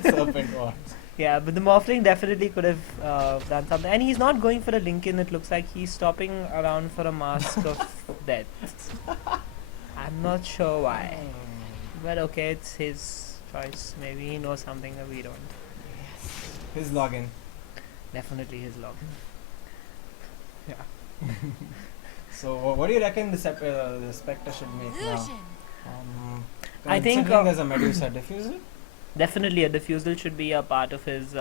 serpent wands. Yeah, but the Morphling definitely could have done something. And he's not going for a Lincoln. It looks like he's stopping around for a Mask of Death. I'm not sure why. But okay, it's his choice. Maybe he knows something that we don't. His login. Definitely his login. Yeah. So what do you reckon the Spectre should make now? Illusion. I think, Considering there's a Medusa diffusal. Definitely a diffusal should be a part of his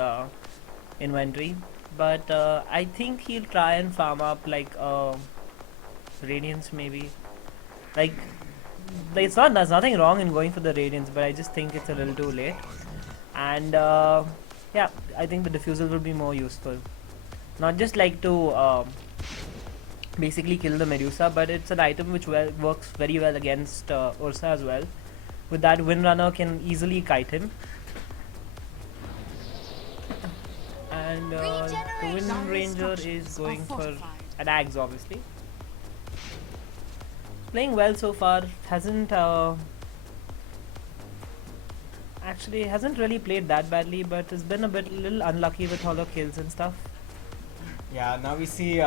inventory. But I think he'll try and farm up like Radiance maybe. Like there's nothing wrong in going for the Radiance, but I just think it's a little too late. And yeah, I think the diffusal will be more useful. Not just like to basically kill the Medusa, but it's an item which works very well against Ursa as well. With that, Windrunner can easily kite him. And the Wind Regeneration. Ranger is Structures are going for fortified. an Axe, obviously. Playing well so far. Hasn't actually hasn't really played that badly, but has been little unlucky with hollow kills and stuff. Yeah, now we see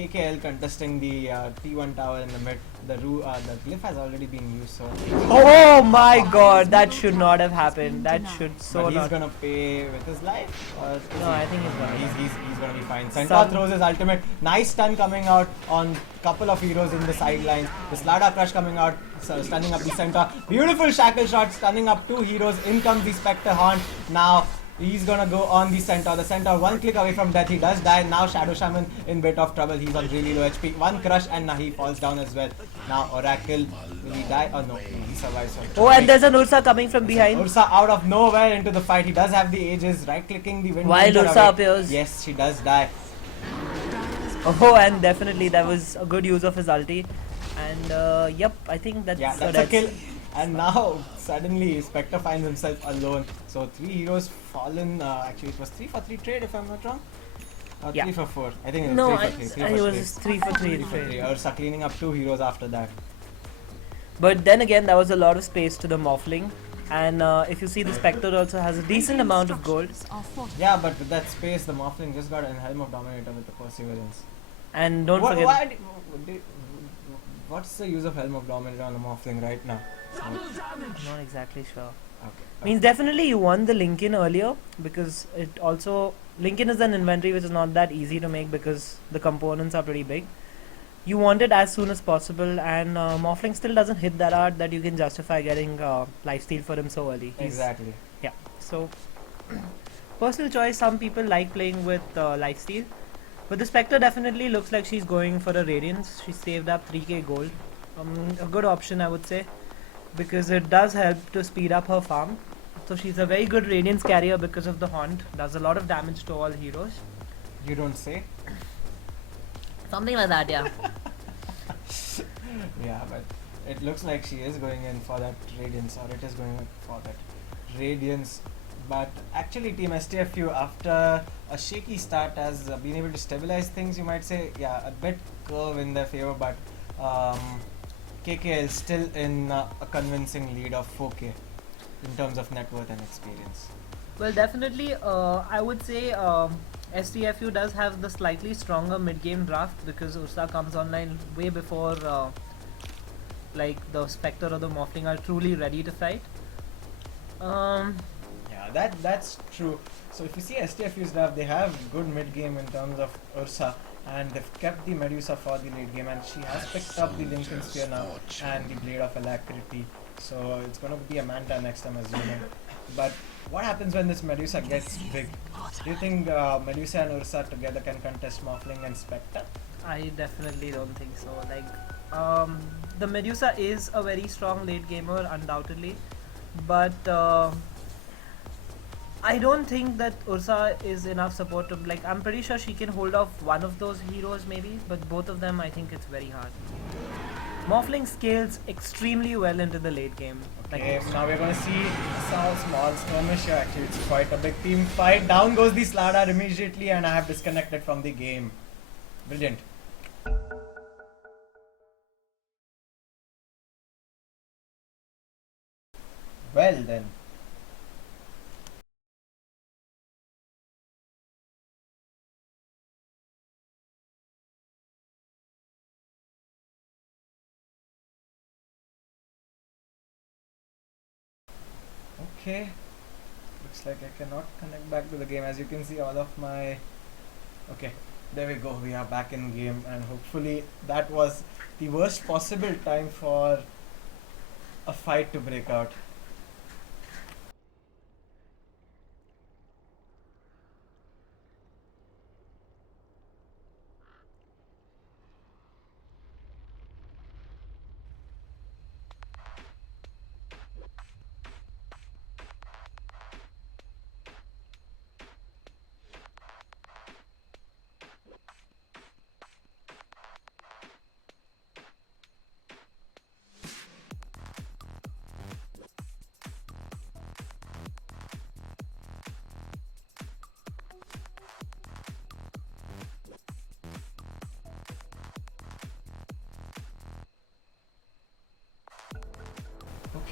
KKL contesting the T1 tower in the mid. The glyph has already been used, so. Oh my god, that should not have happened. That should so But he's not. gonna pay with his life, or is No, he? I think he's gonna. He's gonna be fine. Centaur throws his ultimate. Nice stun coming out on couple of heroes in the sidelines. The Slada Crush coming out, stunning up the Centaur. Beautiful shackle shot, stunning up 2 heroes. In comes the Spectre Haunt. Now he's gonna go on the Centaur. The Centaur 1 click away from death. He does die. Now Shadow Shaman in bit of trouble. He's on really low HP. 1 crush and now he falls down as well. Now Oracle, will he die? Oh no, he survives. Oh, and there's an Ursa coming from behind. Ursa out of nowhere into the fight. He does have the ages. Right clicking the wind. While Ranger Ursa away. appears. Yes, she does die. Oh, and definitely that was a good use of his ulti. And yep, I think that's Yeah, that's a kill. And now suddenly Spectre finds himself alone. So 3 heroes fallen. Actually, it was 3 for 3 trade if I'm not wrong. Or Yeah. 3 for 4. I think it was No, 3 for 3. 3 it for was 3 for 3. 3 for 3. Ursa cleaning up 2 heroes after that. But then again, there was a lot of space to the Morphling. And if you see, the Spectre also has a decent amount of gold. Yeah, but with that space, the Morphling just got an Helm of Dominator with the Perseverance. And don't What, forget. what's the use of Helm of Dominator on the Morphling right now? Not exactly sure. Okay. Means definitely you won the Lincoln earlier because it also Lincoln is an inventory which is not that easy to make because the components are pretty big. You want it as soon as possible, and Morphling still doesn't hit that hard that you can justify getting lifesteal for him so early. Exactly. Yeah. So personal choice. Some people like playing with lifesteal, but the Spectre definitely looks like she's going for a Radiance. She saved up 3k gold. A good option, I would say, because it does help to speed up her farm. So she's a very good Radiance carrier because of the Haunt. Does a lot of damage to all heroes. You don't say? Something like that, yeah. Yeah, but it looks like she is going in for that Radiance, or it is going in for that Radiance. But actually, Team STFU, after a shaky start, has been able to stabilize things, you might say. Yeah, a bit curve in their favor, but KK is still in a convincing lead of 4k in terms of net worth and experience. Well, definitely, I would say STFU does have the slightly stronger mid-game draft because Ursa comes online way before like the Spectre or the Morphling are truly ready to fight. Yeah, that's true. So if you see STFU's draft, they have good mid-game in terms of Ursa, and they've kept the Medusa for the late game, and she has picked up the Lincoln Spear now and the Blade of Alacrity. So it's going to be a Manta next, I'm assuming. But what happens when this Medusa gets big? Do you think Medusa and Ursa together can contest Morphling and Spectre? I definitely don't think so. Like, the Medusa is a very strong late gamer, undoubtedly, but I don't think that Ursa is enough support to, like, I'm pretty sure she can hold off one of those heroes maybe, but both of them I think it's very hard. Morphling scales extremely well into the late game. Okay, so now we're going to see a small skirmish here. Actually, it's quite a big team fight. Down goes the Slardar immediately, and I have disconnected from the game. Brilliant. Well then. Okay, looks like I cannot connect back to the game. As you can see, all of my... Okay, there we go. We are back in game, and hopefully that was the worst possible time for a fight to break out.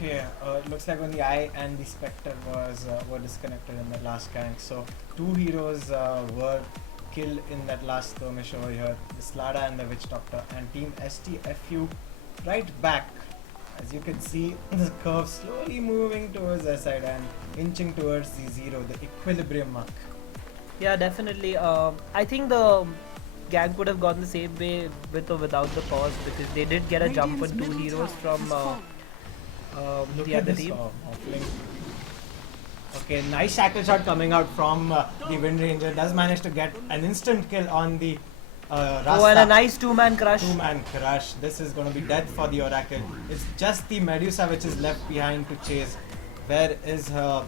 Okay, it looks like only I and the Spectre were disconnected in the last gank. So 2 heroes were kill in that last skirmish over here. The Slada and the Witch Doctor, and Team STFU right back. As you can see, the curve slowly moving towards their side and inching towards the zero, the equilibrium mark. Yeah, definitely. I think the gang would have gone the same way with or without the pause, because they did get a jump on Radiant's two middle heroes tower from has fallen. Look the at other this team. offlane. Okay, nice shackle shot coming out from the Wind Ranger. Does manage to get an instant kill on the Rasta. Oh, and a nice two-man crush. Two-man crush. This is going to be death for the Oracle. It's just the Medusa which is left behind to chase. Where is her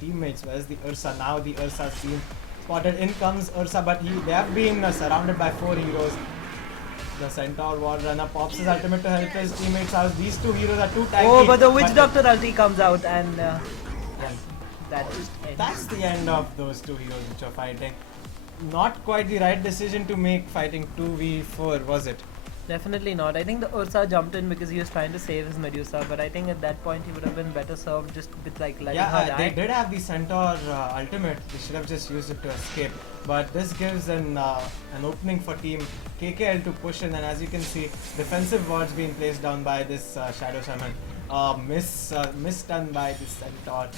teammates? Where is the Ursa? Now the Ursa's been spotted. In comes Ursa, but they have been surrounded by 4 heroes. The Centaur War Runner pops his ultimate to help his teammates out. These 2 heroes are too tanky. Oh, but the Witch Doctor ulti comes out, and Yeah, that just ends. that's the end of those 2 heroes which are fighting. Not quite the right decision to make fighting 2v4, was it? Definitely not. I think the Ursa jumped in because he was trying to save his Medusa, but I think at that point he would have been better served just with like letting her die. They did have the Centaur ultimate. They should have just used it to escape. But this gives an opening for Team KKL to push in, and as you can see, defensive wards being placed down by this Shadow Shaman. Misdone by this Centaur.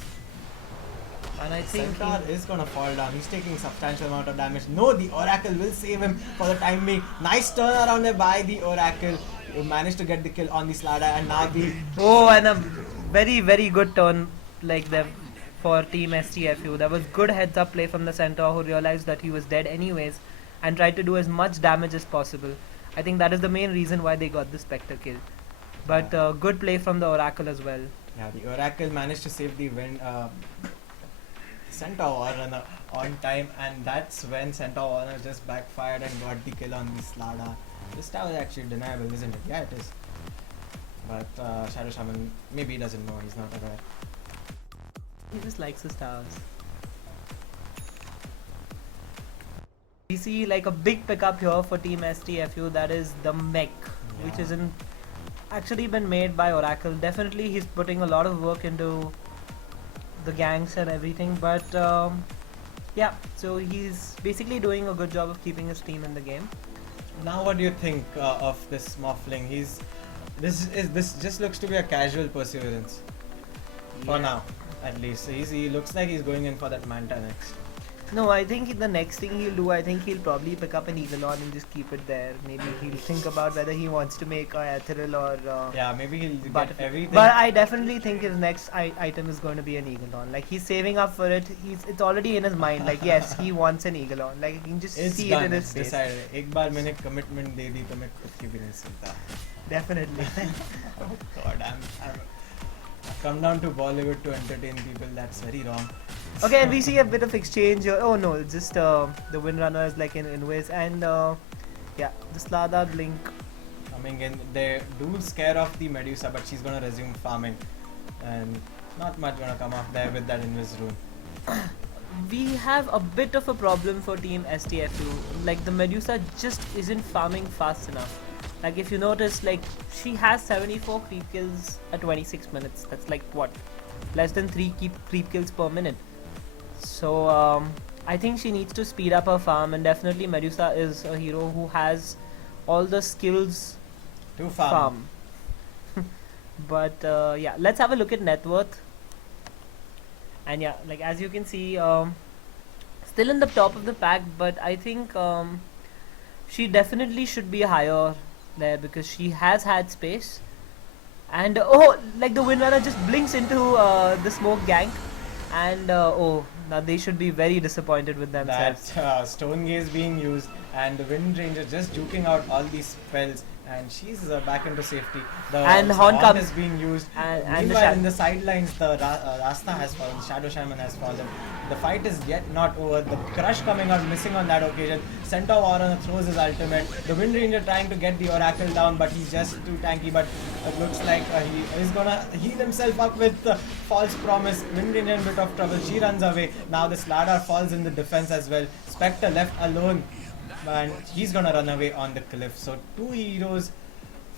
And I think Centaur is gonna fall down. He's taking substantial amount of damage. No, the Oracle will save him for the time being. Nice turnaround there by the Oracle. He managed to get the kill on the Slada, and now the and a very, very good turn like them for Team STFU. That was good heads up play from the Centaur, who realized that he was dead anyways and tried to do as much damage as possible. I think that is the main reason why they got the Spectre kill. But good play from the Oracle as well. Yeah, the Oracle managed to save the Centaur War Runner on time, and that's when Centaur War Runner just backfired and got the kill on the Slada. This tower is actually deniable, isn't it? Yeah, it is. But Shadow Shaman, maybe he doesn't know, he's not aware. He just likes his towers. We see like a big pickup here for Team STFU, that is the mech, which isn't actually been made by Oracle. Definitely he's putting a lot of work into the gangs and everything, but yeah, so he's basically doing a good job of keeping his team in the game. Now what do you think of this Morphling? This just looks to be a casual perseverance. For now, at least. He looks like he's going in for that Manta next. No, I think the next thing he'll do, I think he'll probably pick up an Eaglon and just keep it there. Maybe he'll think about whether he wants to make a Ethereal or yeah, maybe he'll but get everything. But I definitely think his next item is going to be an Eaglon. Like, he's saving up for it. It's already in his mind. Like, yes, he wants an Eaglon. Like, you can just it's see done, it in his it's face. decided. एक बार मैंने commitment दे दी तो मैं खुद की भी नहीं सुनता. Definitely. Oh God, I've come down to Bollywood to entertain people. That's very wrong. Okay, and we see a bit of exchange here. Oh no, it's just the Windrunner is like in ways, and yeah, the Slada Blink. Coming in, they do scare off the Medusa, but she's gonna resume farming, and not much gonna come off there with that Invis rune. We have a bit of a problem for Team STFU. Like, the Medusa just isn't farming fast enough. Like, if you notice, like, she has 74 creep kills at 26 minutes. That's like what? Less than 3 creep kills per minute. So I think she needs to speed up her farm, and definitely Medusa is a hero who has all the skills to farm. But yeah, let's have a look at net worth. And yeah, like, as you can see, still in the top of the pack, but I think she definitely should be higher there because she has had space. And oh, like, the Windrunner just blinks into the smoke gank, and oh, now they should be very disappointed with themselves. That Stone Gaze being used, and the Wind Ranger just juking out all these spells, and she's back into safety. The And Horn comes is being used. and Meanwhile, in the sidelines, the Rasta has fallen, Shadow Shaman has fallen. The fight is yet not over. The Crush coming out missing on that occasion. Centaur Warren throws his ultimate. The Wind Ranger trying to get the Oracle down, but he's just too tanky. But it looks like he is gonna heal himself up with False Promise. Wind Ranger in a bit of trouble. She runs away. Now the Slardar falls in the defense as well. Spectre left alone, and he's gonna run away on the cliff. So 2 heroes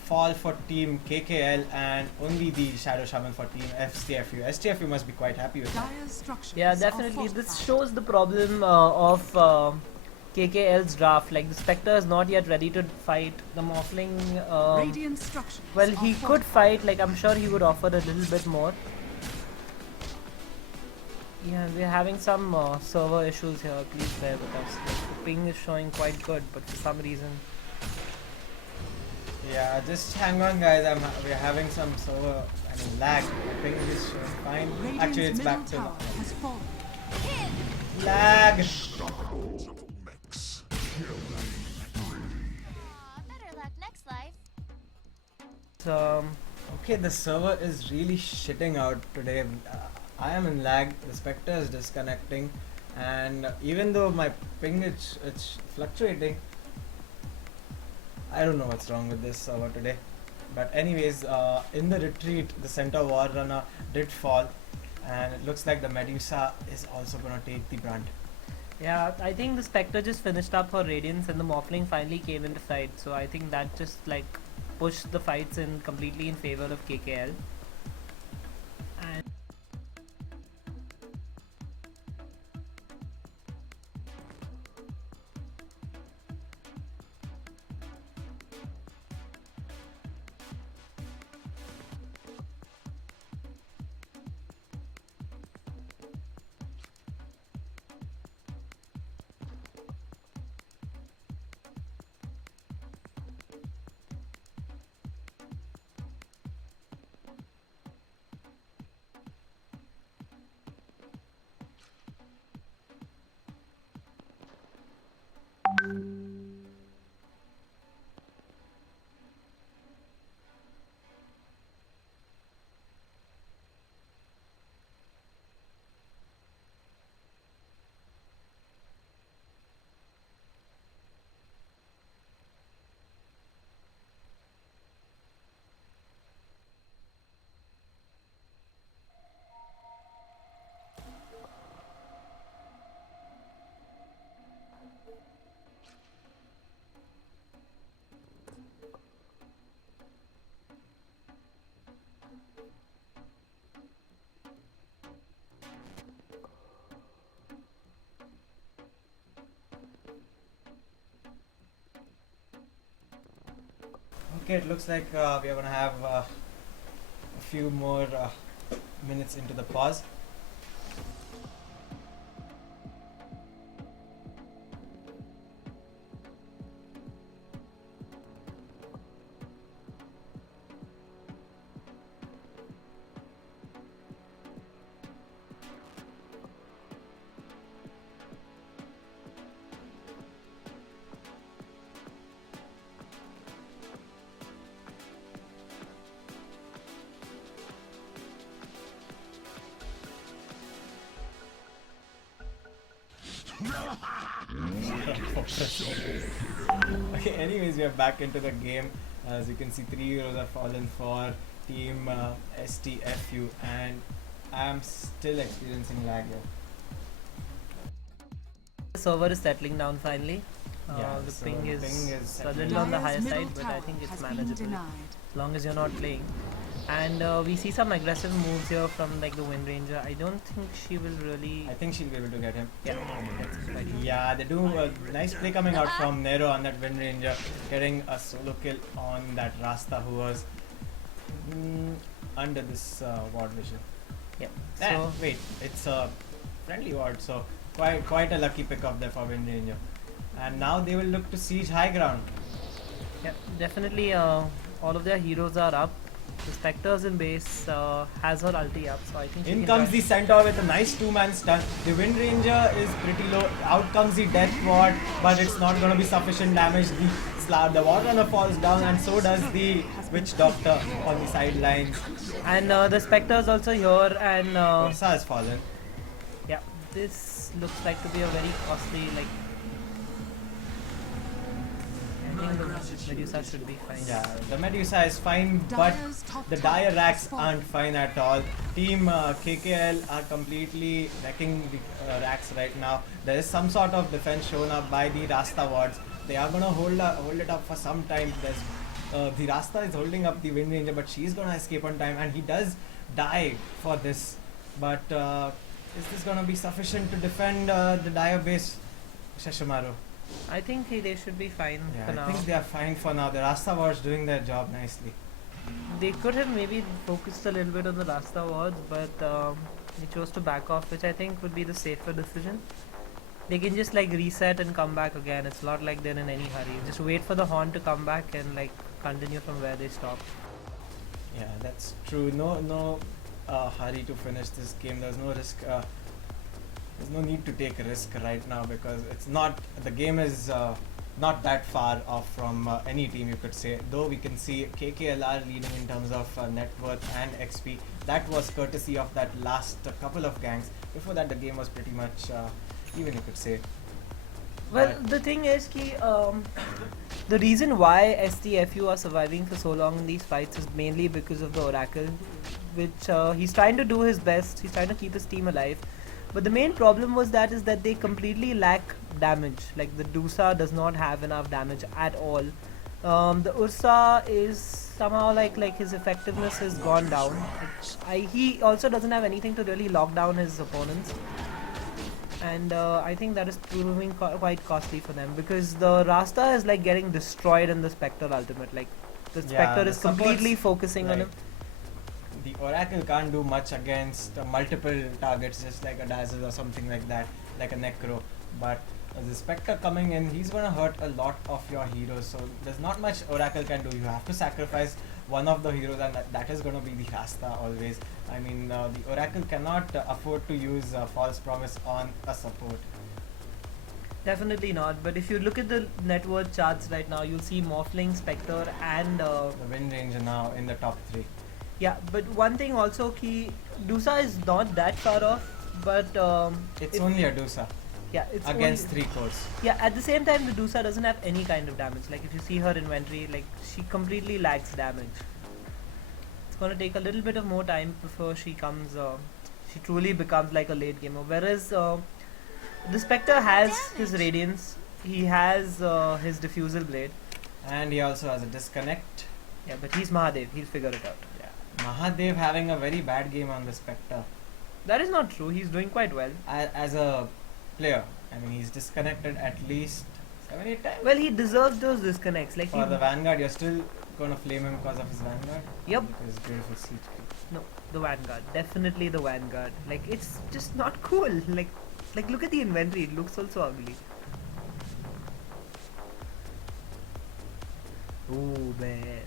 fall for Team KKL, and only the Shadow Shaman for Team STFU. STFU must be quite happy with that. Dire structures Yeah, are definitely. This fortified. shows the problem of KKL's draft. Like the Spectre is not yet ready to fight. The Morphling, Radiant structures. well, are he could fortified. fight. Like I'm sure he would offer a little bit more. Yeah, we're having some server issues here. Please bear with us. Like, the ping is showing quite good, but for some reason, Yeah, just hang on, guys. We're having some server lag. I think it is showing fine. Radiant's Actually, it's middle back to tower has fallen. lag. Better luck next life. um, Okay, the server is really shitting out today. I am in lag. The Spectre is disconnecting, and even though my ping it's fluctuating, I don't know what's wrong with this server today. But anyways, in the retreat, the center war runner did fall, and it looks like the Medusa is also gonna take the brunt. yeah, I think the Spectre just finished up her Radiance, and the Morphling finally came into fight. So I think that just like pushed the fights in completely in favor of KKL. And Okay, it looks like we are gonna have a few more minutes into the pause. Okay, anyways, we are back into the game. As you can see, 3 heroes have fallen for team STFU, and I am still experiencing lag here. the server is settling down finally. The so ping is ping is a little settling on the down. higher Dire's side, middle but I tower think it's has been manageable denied. as long as you're not playing. And we see some aggressive moves here from like the Wind Ranger. I don't think she will really. I think she'll be able to get him. Yeah, that's quite Yeah, they do a nice play coming out from Nero on that Wind Ranger, getting a solo kill on that Rasta who was under this ward vision. Yeah. Ah, So wait, it's a friendly ward, so quite a lucky pick up there for Wind Ranger. And now they will look to siege high ground. yeah, definitely all of their heroes are up. The Spectre's in base has her ulti up, so I think she In can comes try- the centaur with a nice 2-man stun. The Wind Ranger is pretty low. Out comes the death ward, but it's not going to be sufficient damage. The War Runner falls down, and so does the Witch Doctor on the sidelines. And the Spectre's also here, and Ursa has fallen. yeah, this looks like to be a very costly like. I think the Medusa should be fine. Yeah, the Medusa is fine, but Dire's top the tower Dire Racks has fallen. aren't fine at all. Team KKL are completely wrecking the racks right now. There is some sort of defense shown up by the Rasta wards. They are gonna hold it up for some time. The Rasta is holding up the Wind Ranger, but she's gonna escape on time, and he does die for this. But is this gonna be sufficient to defend the Dire base, Shashimaru? I think they should be fine Yeah, for I now. think they are fine for now. The Rasta Wars doing their job nicely. They could have maybe focused a little bit on the Rasta wards, but they chose to back off, which I think would be the safer decision. They can just like reset and come back again. It's not like they're in any hurry. Just wait for the horn to come back and like continue from where they stopped. Yeah, that's true. No hurry to finish this game. There's no risk. There's no need to take a risk right now because it's not. The game is not that far off from any team, you could say. Though we can see KKLR leading in terms of net worth and XP. That was courtesy of that last couple of gangs. Before that, the game was pretty much even, you could say. Well, But the thing is, the reason why STFU are surviving for so long in these fights is mainly because of the Oracle, which he's trying to do his best. He's trying to keep his team alive, but the main problem was that is that they completely lack damage. Like the Dusa does not have enough damage at all. The Ursa is somehow like his effectiveness has gone down. He also doesn't have anything to really lock down his opponents. And I think that is proving quite costly for them because the Rasta is like getting destroyed in the Spectre ultimate. Like the Spectre the is completely supports- focusing on right. him. The Oracle can't do much against multiple targets, just like a Dazzle or something like that, like a Necro. But the Spectre coming in, he's gonna hurt a lot of your heroes. So there's not much Oracle can do. You have to sacrifice one of the heroes, and that is gonna be the Rasta always. I mean, the Oracle cannot afford to use False Promise on a support. Definitely not. But if you look at the net worth charts right now, you'll see Morphling, Spectre, and The Wind Ranger now in the top 3. yeah. But one thing also, Dusa is not that far off. But It's if- only a Dusa yeah, it's against only, 3 cores. yeah. At the same time, the Dusa doesn't have any kind of damage. Like if you see her inventory, like she completely lacks damage. It's gonna take a little bit of more time before she comes. She truly becomes like a late gamer. Whereas the Spectre has his Radiance. He has his Diffusal Blade. And he also has a Disconnect. Yeah, but he's Mahadev. He'll figure it out. Yeah. Mahadev having a very bad game on the Spectre. That is not true. He's doing quite well. As a player, I mean, he's disconnected at least 7-8 times. Well, he deserves those disconnects. Like For the Vanguard, you're still gonna flame him because of his Vanguard? Yep. Because beautiful siege creep. No, the Vanguard. Definitely the Vanguard. Like it's just not cool. Like look at the inventory. It looks also ugly. Oh man.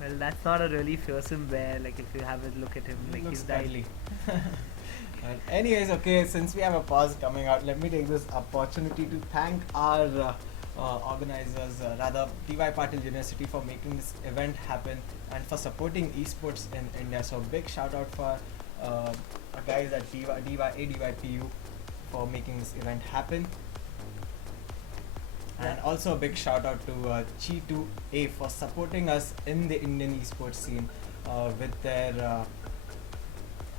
Well, that's not a really fearsome bear. Like if you have a look at him, He like looks he's died. cuddly. But anyways, okay, since we have a pause coming out, let me take this opportunity to thank our organizers, rather DY Patil University, for making this event happen and for supporting esports in India. So big shout out for our guys at ADYPU for making this event happen. And also a big shout out to Chi2A for supporting us in the Indian esports scene with their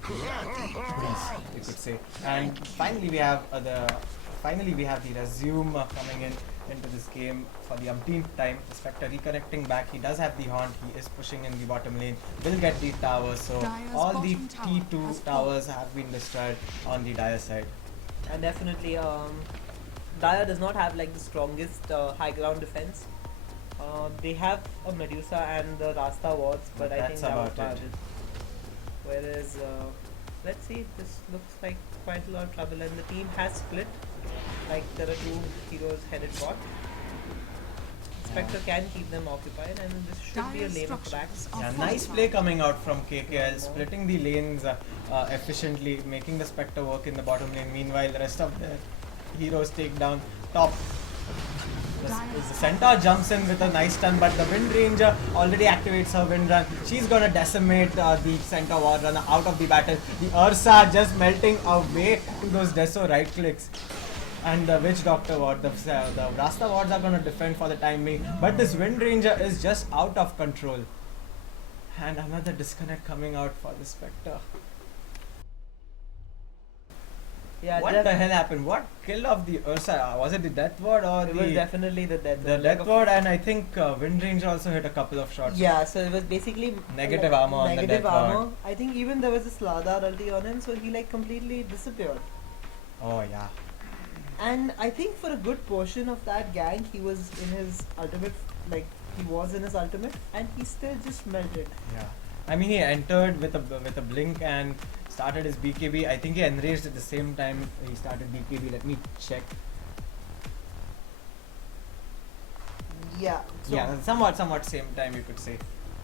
you could say. And finally we have the Resume coming into this game for the umpteenth time. The Spectre reconnecting back. He does have the haunt. He is pushing in the bottom lane. Will get the towers. So Dire's all the bottom tower T2 has towers have been destroyed on the Dire side. And definitely, Daya does not have like the strongest high ground defense. They have a Medusa and the Rasta wards, but I think That's that was about about it. it. Whereas, let's see, this looks like quite a lot of trouble, and the team has split. Like there are two heroes headed bot. Spectre can keep them occupied, and this should be a Dire's lane of structures cracks. are Yeah, nice fortified. play coming out from KKL, splitting the lanes efficiently, making the Spectre work in the bottom lane. Meanwhile, the rest of the heroes take down top. The Centaur jumps in with a nice stun, but the Wind Ranger already activates her Wind Run. She's gonna decimate the Centaur War Runner out of the battle. The Ursa just melting away to those Deso right clicks. And the Witch Doctor Ward, the Rasta wards are gonna defend for the time being, but this Wind Ranger is just out of control. And another disconnect coming out for the Spectre. Yeah, What the hell happened? What killed off the Ursa? Was it the Death Ward or It was the definitely the death. the Death Ward? And I think Wind Ranger also hit a couple of shots. Yeah, so it was basically Negative armor on the negative Death armor. Ward. I think even there was a Slardar ulti on him, so he like completely disappeared. Oh yeah. And I think for a good portion of that gank, he was in his ultimate, like he was in his ultimate, and he still just melted. Yeah. I mean, he entered with a blink and started his BKB. I think he enraged at the same time he started BKB. Let me check. Yeah. So Yeah, somewhat same time you could say.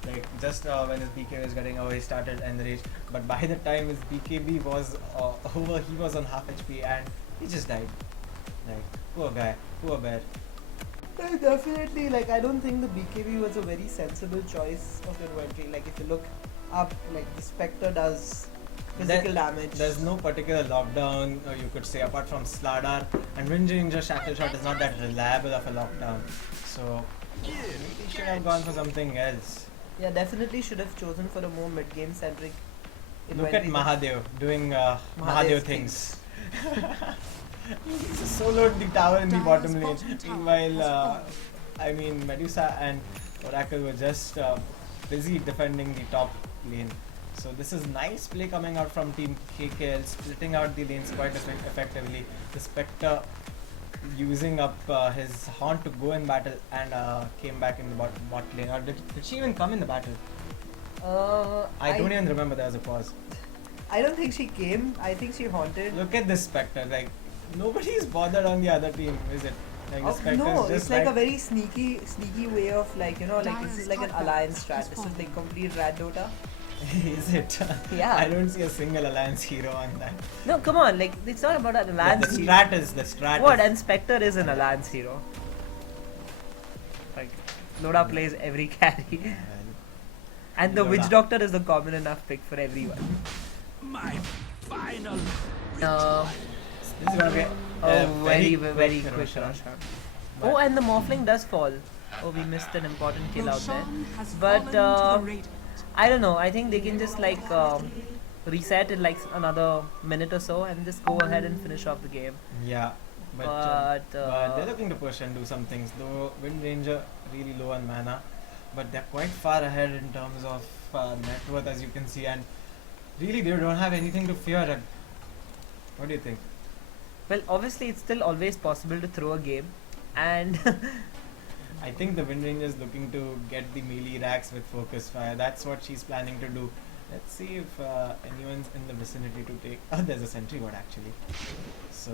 Like just when his BKB was getting over, he started enraged. But by the time his BKB was over, he was on half HP and he just died. Like poor guy, poor bear. Definitely, like I don't think the BKB was a very sensible choice of inventory. Like if you look up, like the Spectre does physical damage. There's no particular lockdown you could say apart from Slardar, and Wind Ranger Shackle Shot is not that reliable of a lockdown. So maybe he should have gone for something else. Yeah, definitely should have chosen for a more mid-game centric Look at inventory. Mahadev doing Mahadev Mahadev's things. He soloed the tower in the bottom lane. Meanwhile, I mean Medusa and Oracle were just busy defending the top lane. So this is nice play coming out from Team KKL, splitting out the lanes quite effectively. The Spectre using up his Haunt to go in battle and came back in the bot lane. Or did she even come in the battle? I don't even remember. There was a pause. I don't think she came. I think she haunted. Look at this Spectre. Like nobody's bothered on the other team, is it? Like the Spectre No, is just it's like a very sneaky way of like like this is like an alliance strat. This is like complete Rad Dota. Is it? Yeah. I don't see a single alliance hero on that. No, come on, like it's not about an alliance the hero. strat is the strat. What? is- And Spectre is an alliance hero. Like Loda plays every carry, and the Witch Loda. Doctor is the common enough pick for everyone. My final. This is gonna be Oh, very quick rush. Roshan. Oh, and the Morphling does fall. Oh, we missed an important kill out there. Roshan has But, fallen to the Radiant. I don't know. I think they can just like reset in like another minute or so and just go ahead and finish off the game. Yeah, But they're looking to push and do some things. Though Wind Ranger really low on mana, but they're quite far ahead in terms of net worth, as you can see, and really they don't have anything to fear. And what do you think? well, obviously it's still always possible to throw a game, and I think the Wind Ranger is looking to get the melee racks with focus fire. That's what she's planning to do. Let's see if anyone's in the vicinity to take. Oh, there's a sentry ward actually. So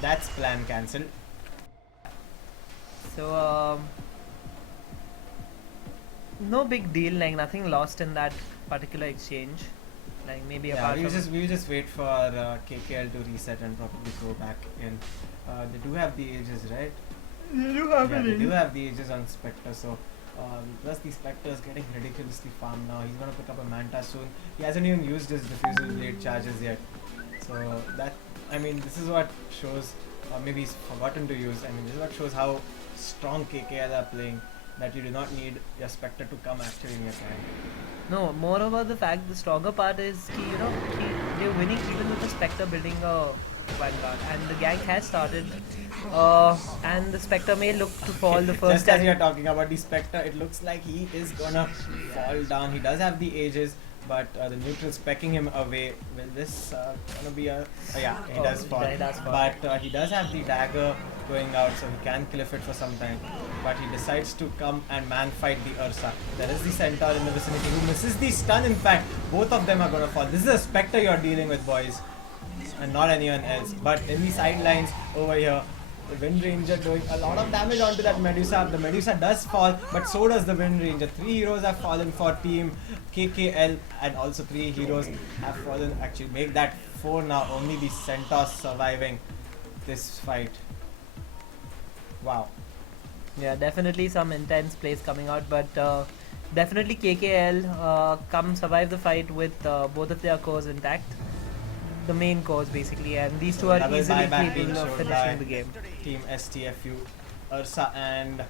that's plan cancelled. so no big deal. Like nothing lost in that particular exchange. Like maybe Yeah, apart we will from just wait for KKL to reset and probably go back in. They do have the ages, right? you Yeah, they do have the ages on Spectre, so plus the Spectre is getting ridiculously farmed now. He's gonna pick up a Manta soon. He hasn't even used his diffusal blade charges yet. So that, I mean, this is what shows, maybe he's forgotten to use. I mean, this is what shows how strong KKL are playing. That you do not need your Spectre to come actually in your side. No, moreover, the fact, the stronger part is, they're winning even with the Spectre building a Vanguard, and the gank has started, and the Spectre may look to fall the first Just as we are time. talking about the Spectre, it looks like he is gonna fall down. He does have the ages, but the neutral's pecking him away. Will this gonna be a... yeah, he Oh, does fall. he does fall. But he does have the dagger going out, so he can cliff it for some time. But he decides to come and man fight the Ursa. There is the Centaur in the vicinity who misses the stun. In fact, both of them are gonna fall. This is a Spectre you're dealing with, boys, and not anyone else. But in the sidelines over here, the Wind Ranger doing a lot of damage onto that Medusa. The Medusa does fall, but so does the Wind Ranger. 3 heroes have fallen for Team KKL, and also 3 heroes have fallen. Actually, make that 4 now. Only the Centaur surviving this fight. Wow. Yeah, definitely some intense plays coming out, but definitely KKL come survive the fight with both of their cores intact. The main cores basically, and these two are Double easily buyback being capable of showed finishing by the game. Team STFU. Ursa and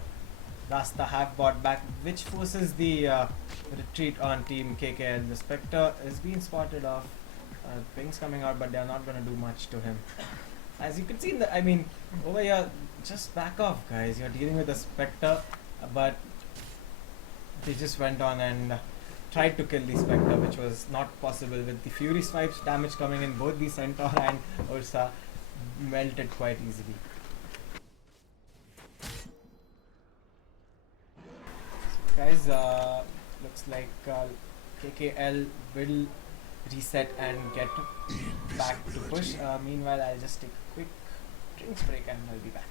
Rasta have bought back, which forces the retreat on Team KKL. The Spectre is being spotted off. Pings coming out, but they're not gonna do much to him. As you can see, I mean, over here, just back off, guys. You're dealing with a Spectre, but they just went on and tried to kill the Spectre, which was not possible. With the Fury Swipes damage coming in, both the Centaur and Ursa melted quite easily. Guys, looks like KKL will reset and get back to push. Meanwhile, I'll just take a quick drinks break and I'll be back.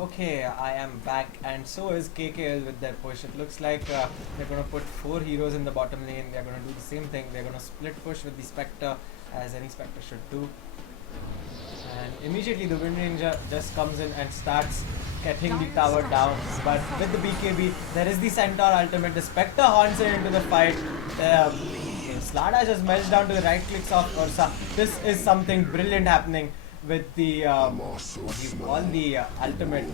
Okay, I am back, and so is KKL with their push. It looks like they're going to put 4 heroes in the bottom lane. They're going to do the same thing. They're going to split push with the Spectre, as any Spectre should do. And immediately the Wind Ranger just comes in and starts getting the tower down. But with the BKB, there is the Centaur ultimate. The Spectre haunts it into the fight. Slada just melts down to the right clicks of Ursa. This is something brilliant happening with the ultimate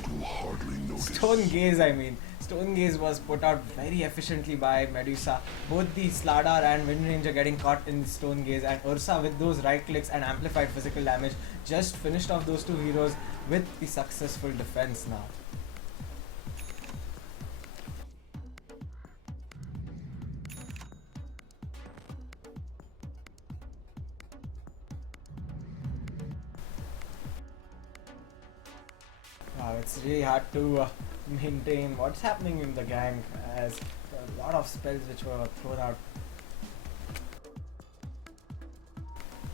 Stone Gaze. I mean, Stone Gaze was put out very efficiently by Medusa. Both the Slardar and Wind Ranger getting caught in the Stone Gaze, and Ursa with those right clicks and amplified physical damage just finished off those two heroes with the successful defense now. It's really hard to maintain what's happening in the gang, as a lot of spells which were thrown out.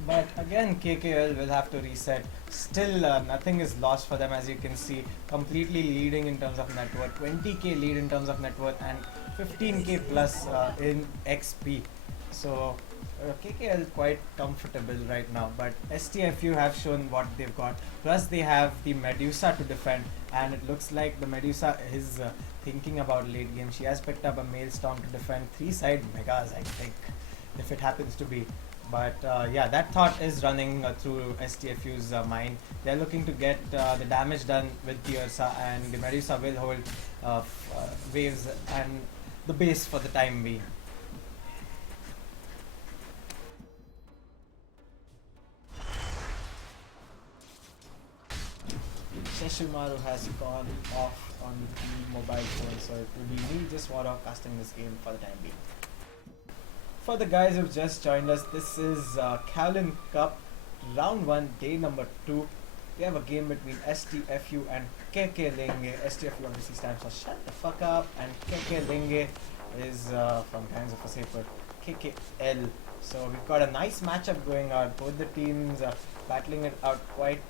But again, KKL will have to reset. Still, nothing is lost for them, as you can see. Completely leading in terms of net worth, 20k lead in terms of net worth, and 15k plus in XP. So KKL is quite comfortable right now, but STFU have shown what they've got. Plus they have the Medusa to defend, and it looks like the Medusa is thinking about late game. She has picked up a Maelstrom to defend 3-side Megas, I think, if it happens to be. But yeah, that thought is running through STFU's mind. They're looking to get the damage done with the Ursa, and the Medusa will hold waves and the base for the time being. Seshimaru has gone off on the mobile phone, so it will be me just casting this game for the time being. For the guys who've just joined us, this is Kaolin Cup, round 1, day number 2. We have a game between STFU and KK Lenge. STFU obviously stands for Shut the Fuck Up, and KK Lenge is from Gangs of Wasseypur, KKL. So we've got a nice matchup going on. Both the teams battling it out quite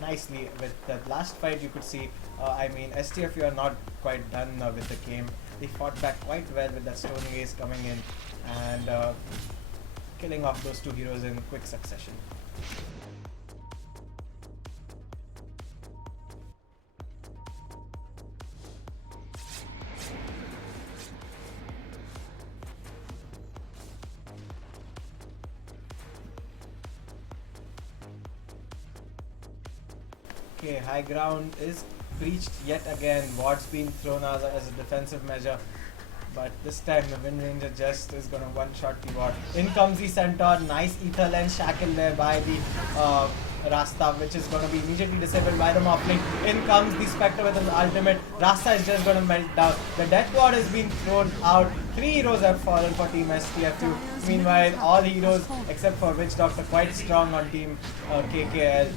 nicely. With that last fight, you could see, I mean, STFU are not quite done with the game. They fought back quite well with that Stone Gaze coming in and killing off those two heroes in quick succession. Okay, high ground is breached yet again. Ward's been thrown out as a defensive measure, but this time the Wind Ranger just is gonna one-shot the ward. In comes the Centaur, nice ether lens shackle there by the Rasta, which is gonna be immediately disabled by the Morphling. In comes the Spectre with his ultimate. Rasta is just gonna melt down. The Death Ward has been thrown out. 3 heroes have fallen for Team STFU. Meanwhile, all heroes except for Witch Doctor quite strong on Team KKL.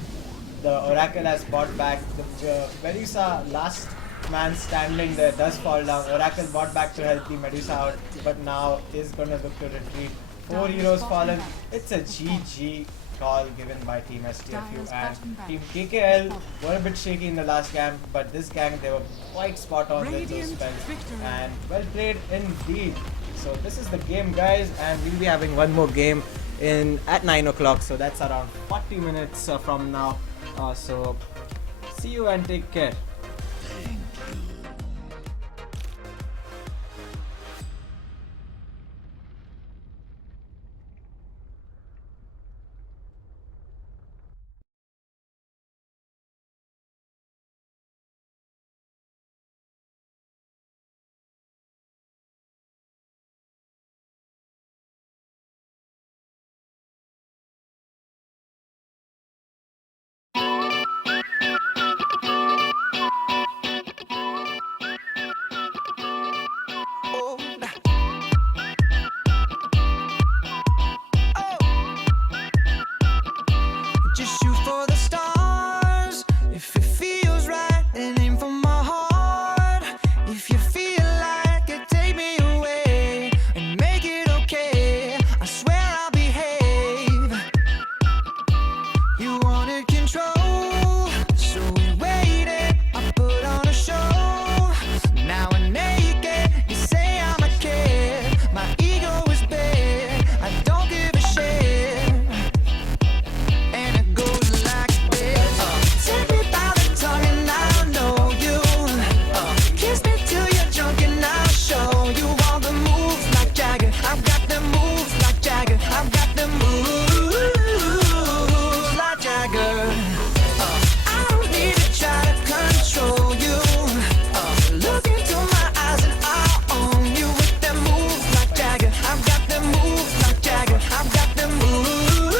The Oracle has bought back. The Medusa, last man standing there, does fall down. Oracle bought back to help the Medusa out, but now is gonna look to retreat. 4 heroes fallen. It's a GG call given by Team STFU, Dyer's and bottom barracks Team is KKL falling. were a bit shaky in the last game, but this game they were quite spot on with those Radiant spells, victory. and well played indeed. So this is the game, guys, and we'll be having one more game at 9 o'clock. So that's around 40 minutes from now. So see you and take care. Oh, just shoot for the stars. If it feels right, and aim for my heart. If you feel like it, take me away and make it okay. I swear I'll behave. You wanted control, so we waited. I put on a show. Now I'm naked. You say I'm a kid. My ego is big. I don't give a shit. And it goes like this. Take me by the tongue and I'll know you. Kiss me till you're drunk and I'll show you all the moves like Jagger. I've got the moves like Jagger. I've got the moves like Jagger. I don't need to try to control you. Look into my eyes and I'll own you with them moves like Jagger. I've got them moves like Jagger. I've got them moves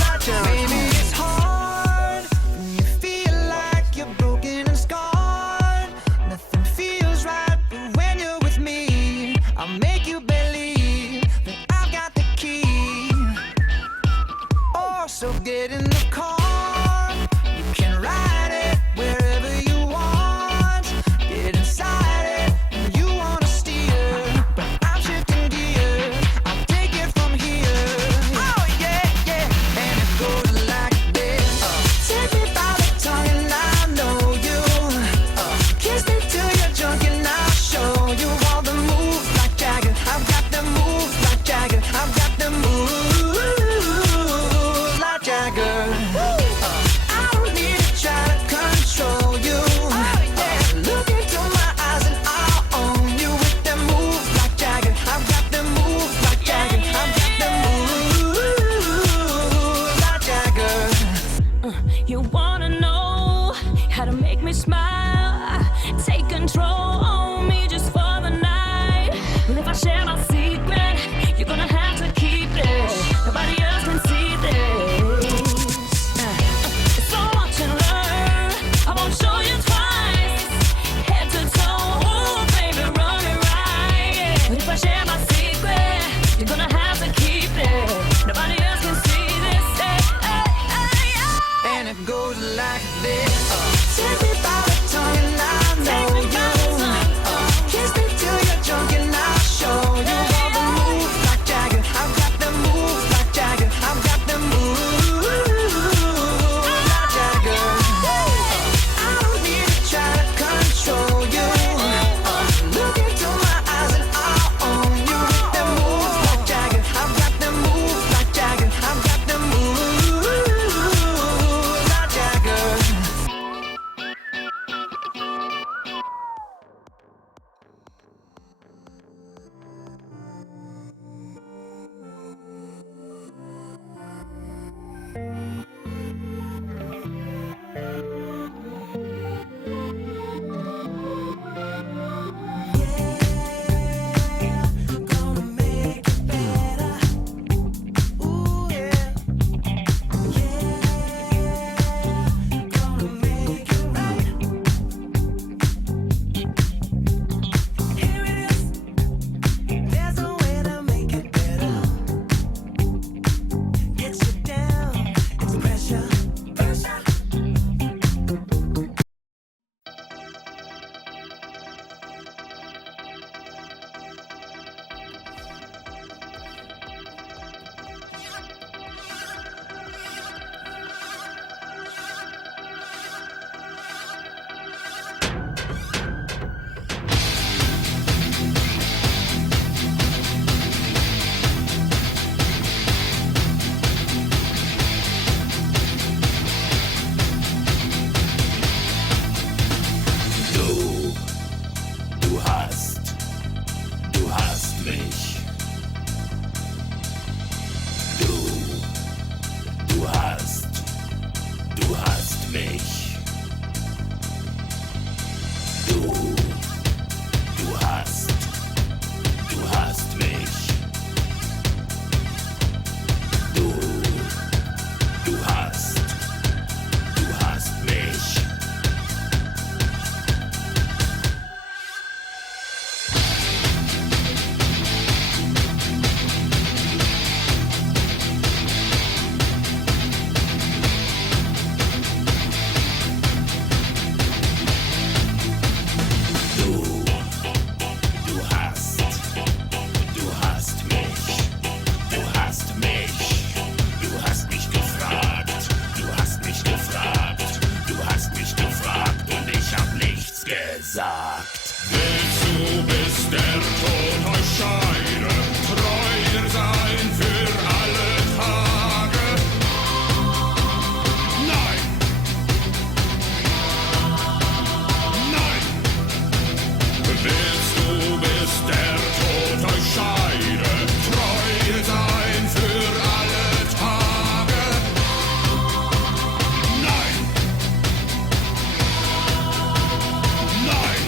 like Jagger. Maybe it's hard when you feel like you're broken and scarred. Nothing feels right, but when you're with me, I'll make you believe that I've got the key. Oh, so get in the car. You can ride it wherever you want. Get inside it when you wanna steer. But I'm shifting gears. I'll take it from here. Oh yeah, yeah. And it goes like this. Take me by the tongue and I know you. Kiss me till you're drunk and I'll show you all the moves like Jagger. I've got the moves like Jagger. I've got the moves like Jagger. I don't need to try to control you. Look into my eyes and I'll own you with them moves like Jagger. I've got them moves like Jagger. I've got them moves like Jagger. You wanna know how to make me smile? Take control on me just for the night. Well, if I share my secret, you're gonna have to keep it. Nobody else can see this. It's so much in learn. I won't show you twice. Head to toe, ooh, baby, run it right. But if I share my secret, you're gonna have to keep it. Nobody else can see this. And it goes like this. Take me by the tongue and I know you. gesagt. Willst du, bis der Tod euch scheide, treuer sein für alle Tage? Nein! Nein! Willst du, bis der Tod euch scheide, treuer sein für alle Tage? Nein! Nein!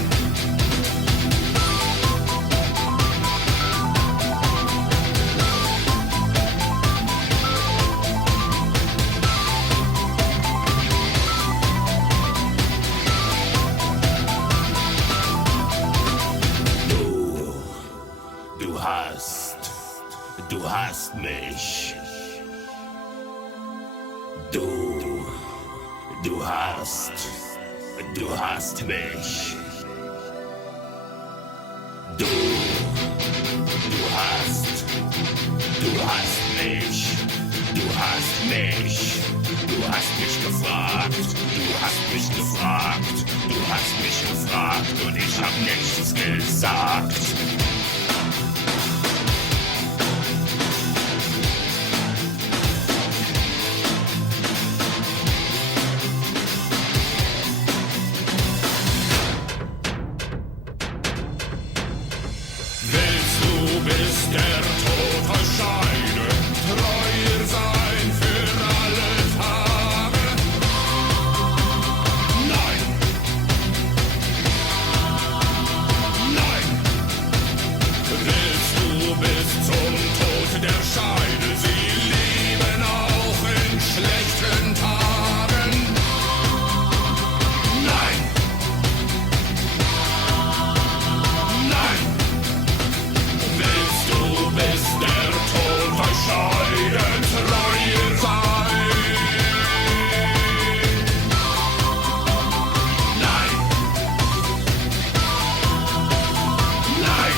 Du hast mich. Du hast mich. Du hast mich. Du hast mich. Du hast mich gefragt. Du hast mich gefragt. Du hast mich gefragt und ich hab nichts gesagt. Bis der Tod euch scheide, treuer sein für alle Tage. Nein! Nein! Willst du bis zum Tod der Scheide sie lieben auch in schlechten Tagen? Nein! Nein! Willst du, bis der Tod euch scheide, treuer sein? Nein! Nein!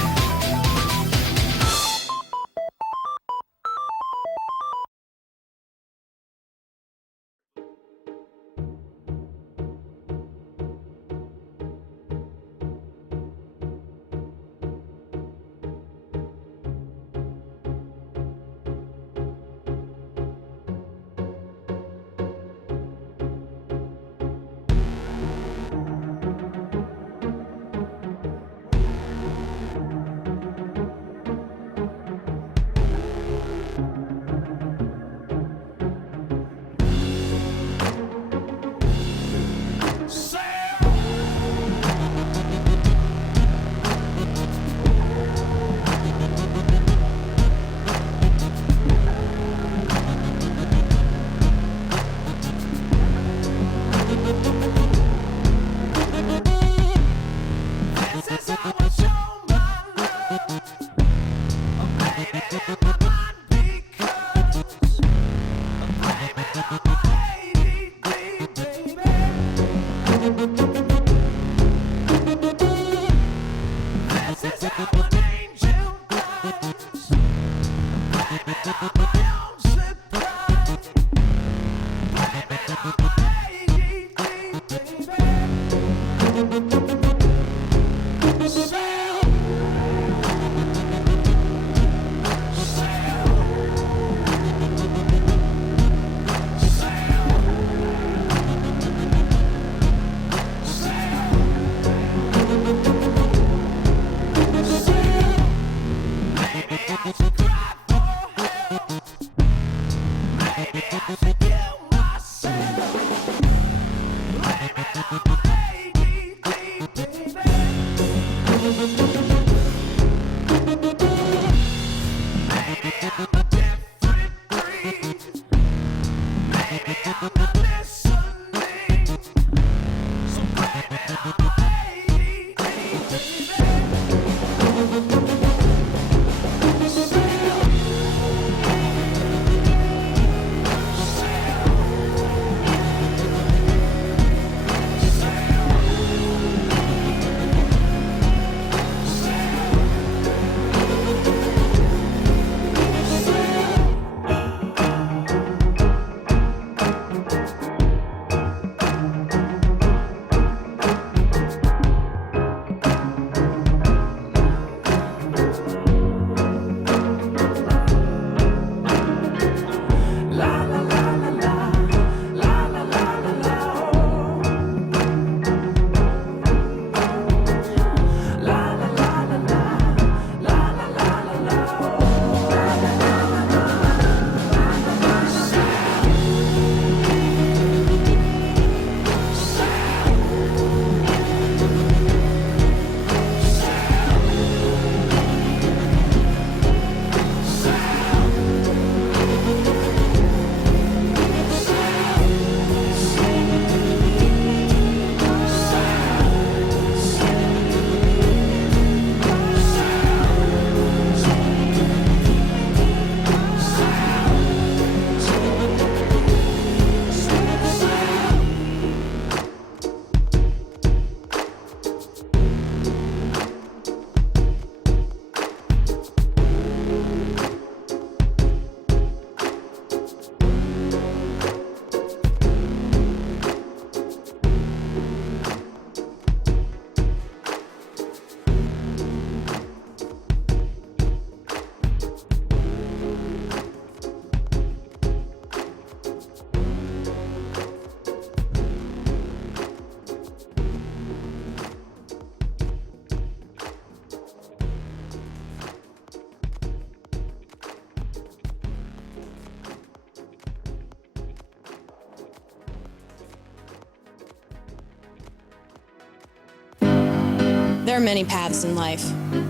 There are many paths in life.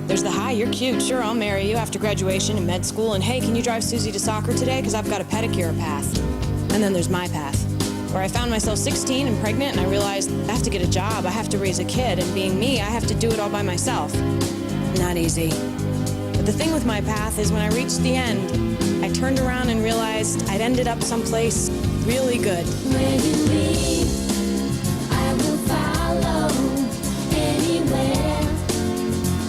There's the hi, you're cute, sure, I'll marry you after graduation and med school, and hey, can you drive Susie to soccer today? Because I've got a pedicure path. And then there's my path, where I found myself 16 and pregnant, and I realized I have to get a job, I have to raise a kid, and being me, I have to do it all by myself. Not easy. But the thing with my path is when I reached the end, I turned around and realized I'd ended up someplace really good. Where you lead, I will follow anywhere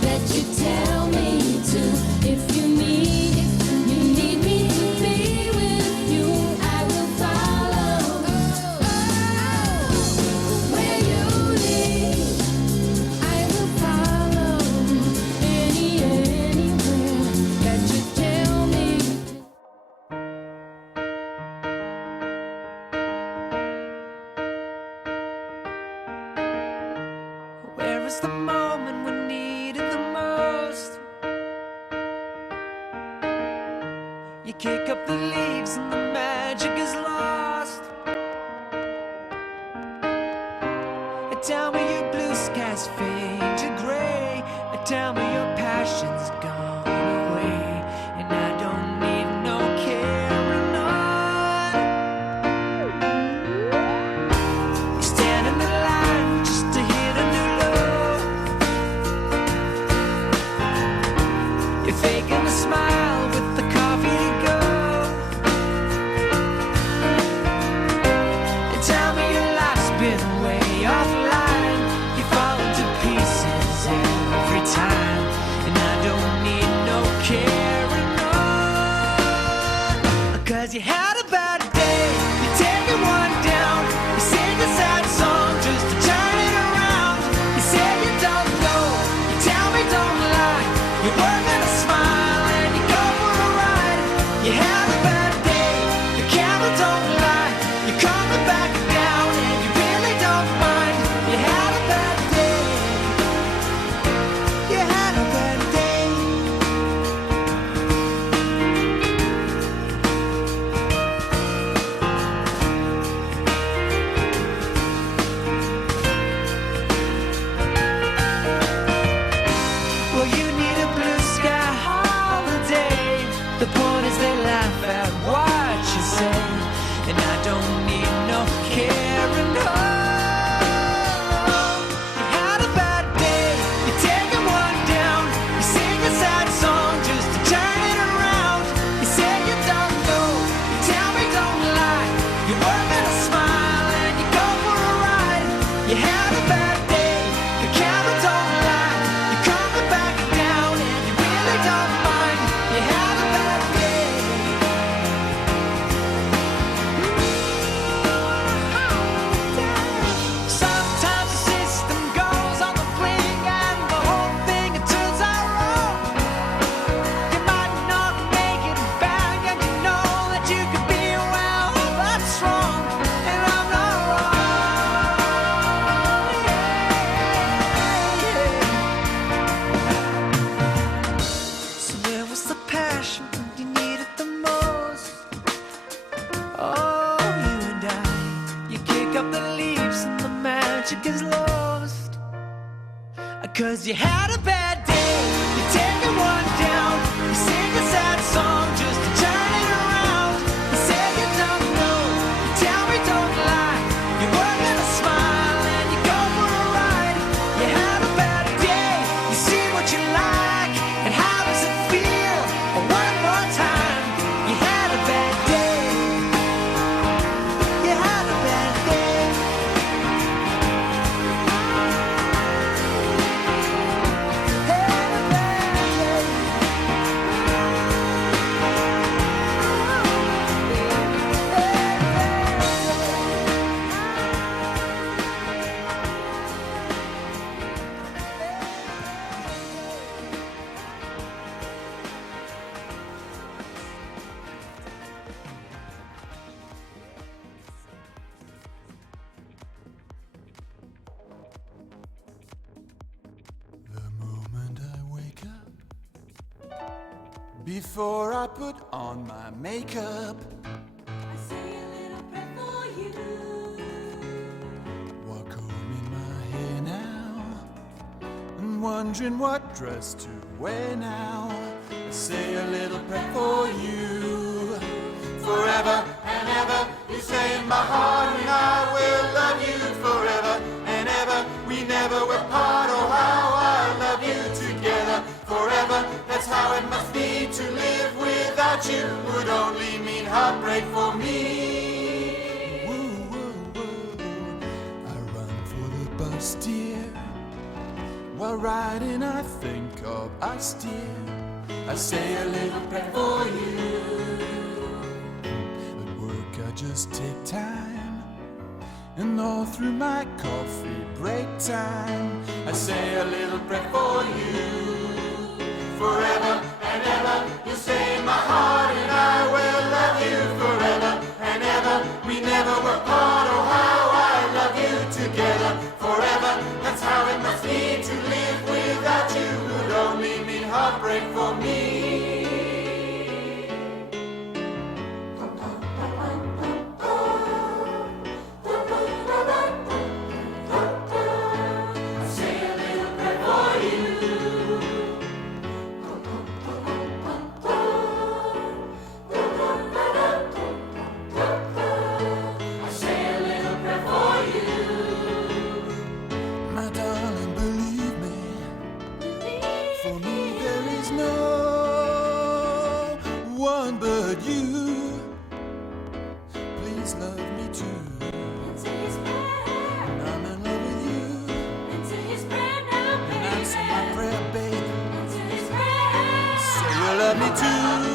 that you tell me to. If you need me to be with you, I will follow. Where you lead, I will follow anywhere that you tell me to. Where is the moment we needed the most? You kick up the leaves and the magic is lost. And tell me your blue skies fade to gray. And tell me your passion's gone away. And I don't need no carrying on. You stand in the line just to hit a new low. You're faking a smile with the coffee to go. And tell me your life's been way offline. You fall into pieces every time. And I don't need no carrying on. 'Cause you had a bad day, you're taking one down. You sing a sad song just to turn it around. You say you don't know, you tell me don't lie. You're working a smile and you go for a ride. You had a bad day, the camera don't lie. You're coming back down and you really don't mind. You had a bad day. You had a bad day. Well, you need a blue sky holiday. The point is they laugh at what you say. And I don't need no carrying on. You had a bad day, you're taking one down. You sing a sad song just to turn it around. You say you don't know, you tell me don't lie. You're working a smile and you go for a ride. You had a bad day, the camera don't lie. You're coming back down and you really don't mind. You had a bad day. Sometimes the system goes on the fling and the whole thing it turns out wrong. You might not make it back and you know that you could be well, that's wrong, and I'm not wrong. So where was the passion when you needed the most? Oh, you and I, you kick up the leaves and the magic is lost. 'Cause you had a bad day, you're taking one down. You sing a sad song just to turn it around. You say you don't know, you tell me don't lie. You're working a smile and you go for a ride. You had a bad day, you see what you like, and how does it feel? One more time, you had a bad day. You had a bad day. Had a bad day. The moment I wake up, before I put on my makeup, I say a little prayer for you. walk home in my hair now, and wondering what dress to wear now. I say a little prayer for you. Forever and ever, you stay in my heart, and I will love you forever and ever. We never were part. Oh, how I love you together forever. That's how it must be to live without you. Would only mean heartbreak for me. Woo, woo, woo. I run for the bus, dear. While riding, I think of us, dear. I say a little prayer for you. At work, I just take time, and all through my coffee break time, I say a little prayer for you. Forever and ever, you stay in my heart, and I will love you forever and ever. We never were part. Oh, how I love you together forever. That's how it must be to live without you. Would only mean heartbreak for me. My darling, believe me, for me there is no one but you. Please love me too. I'm in love with you, and answer my prayer, babe. Say you love me too.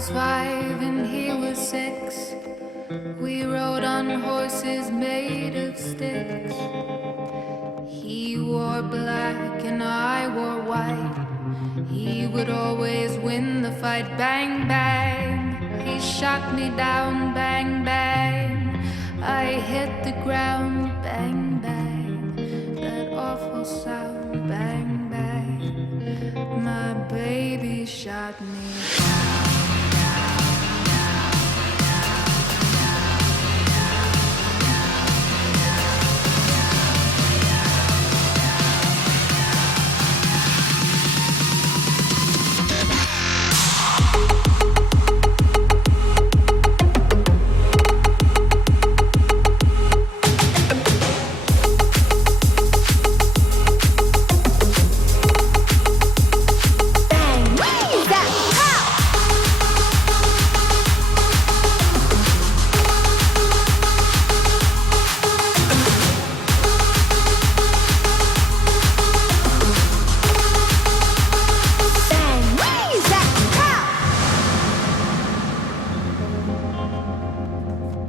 was 5 and he was 6. We rode on horses made of sticks. He wore black and I wore white. He would always win the fight. Bang, bang. He shot me down. Bang, bang. I hit the ground. Bang, bang. That awful sound. Bang, bang. My baby shot me down.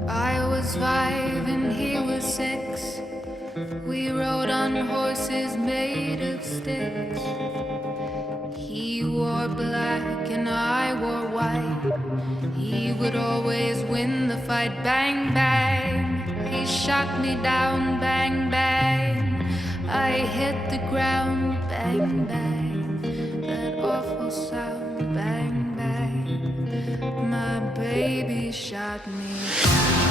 I was 5 and he was 6. We rode on horses made of sticks. He wore black and I wore white. He would always win the fight. Bang, bang. He shot me down. Bang, bang. I hit the ground. Bang, bang. That awful sound. Bang, bang. My baby shot me down.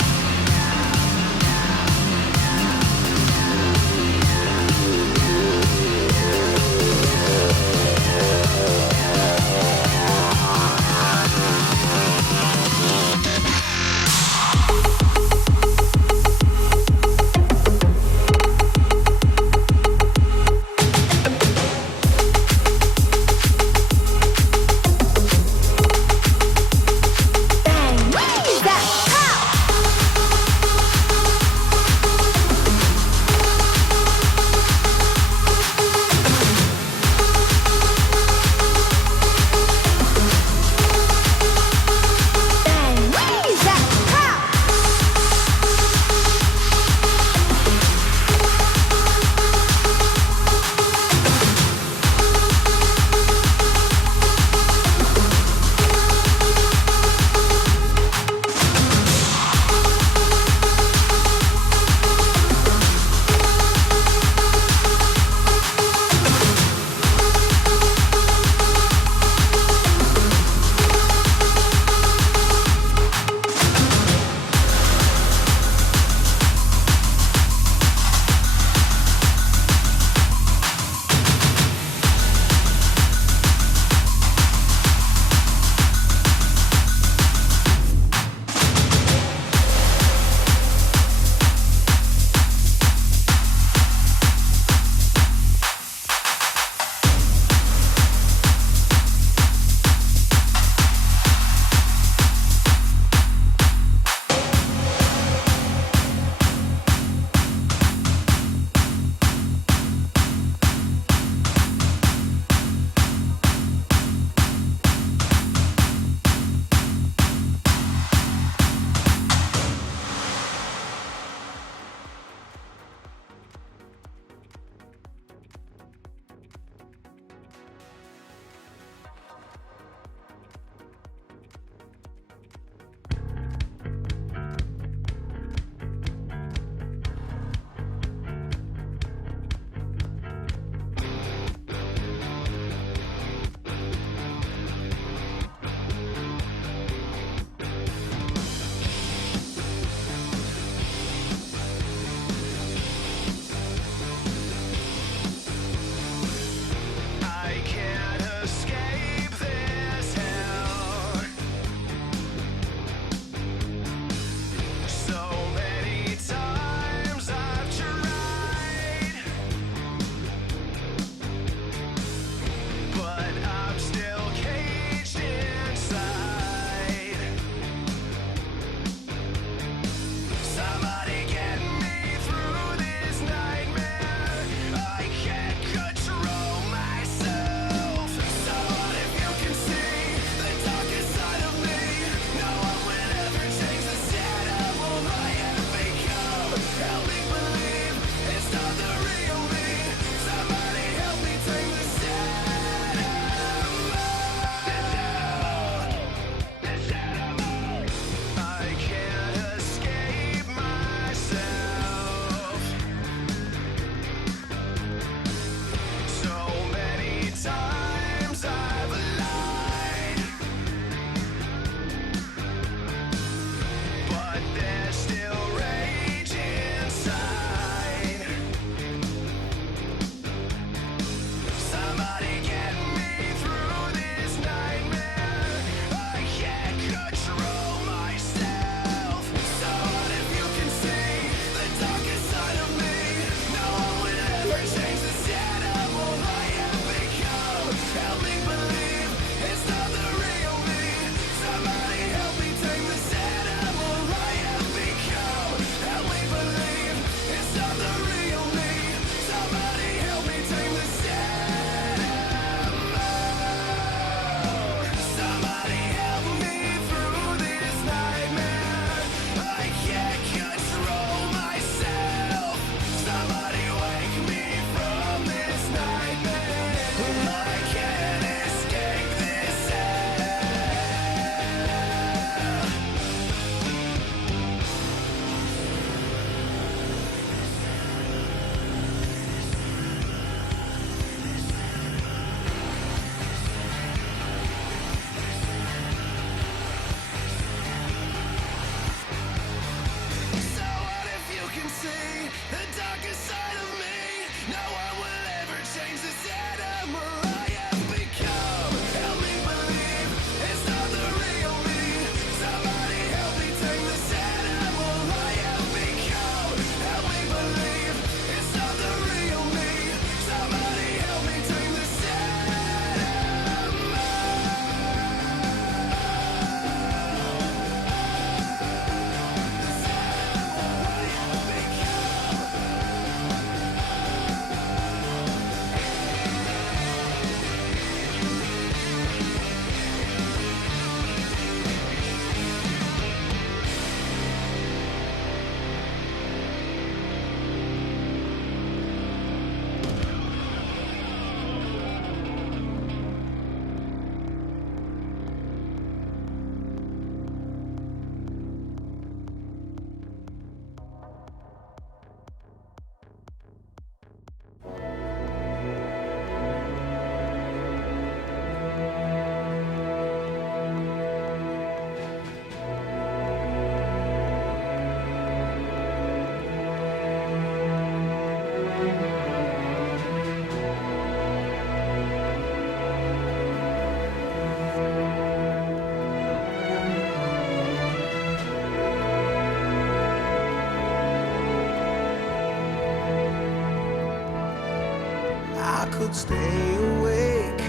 could stay awake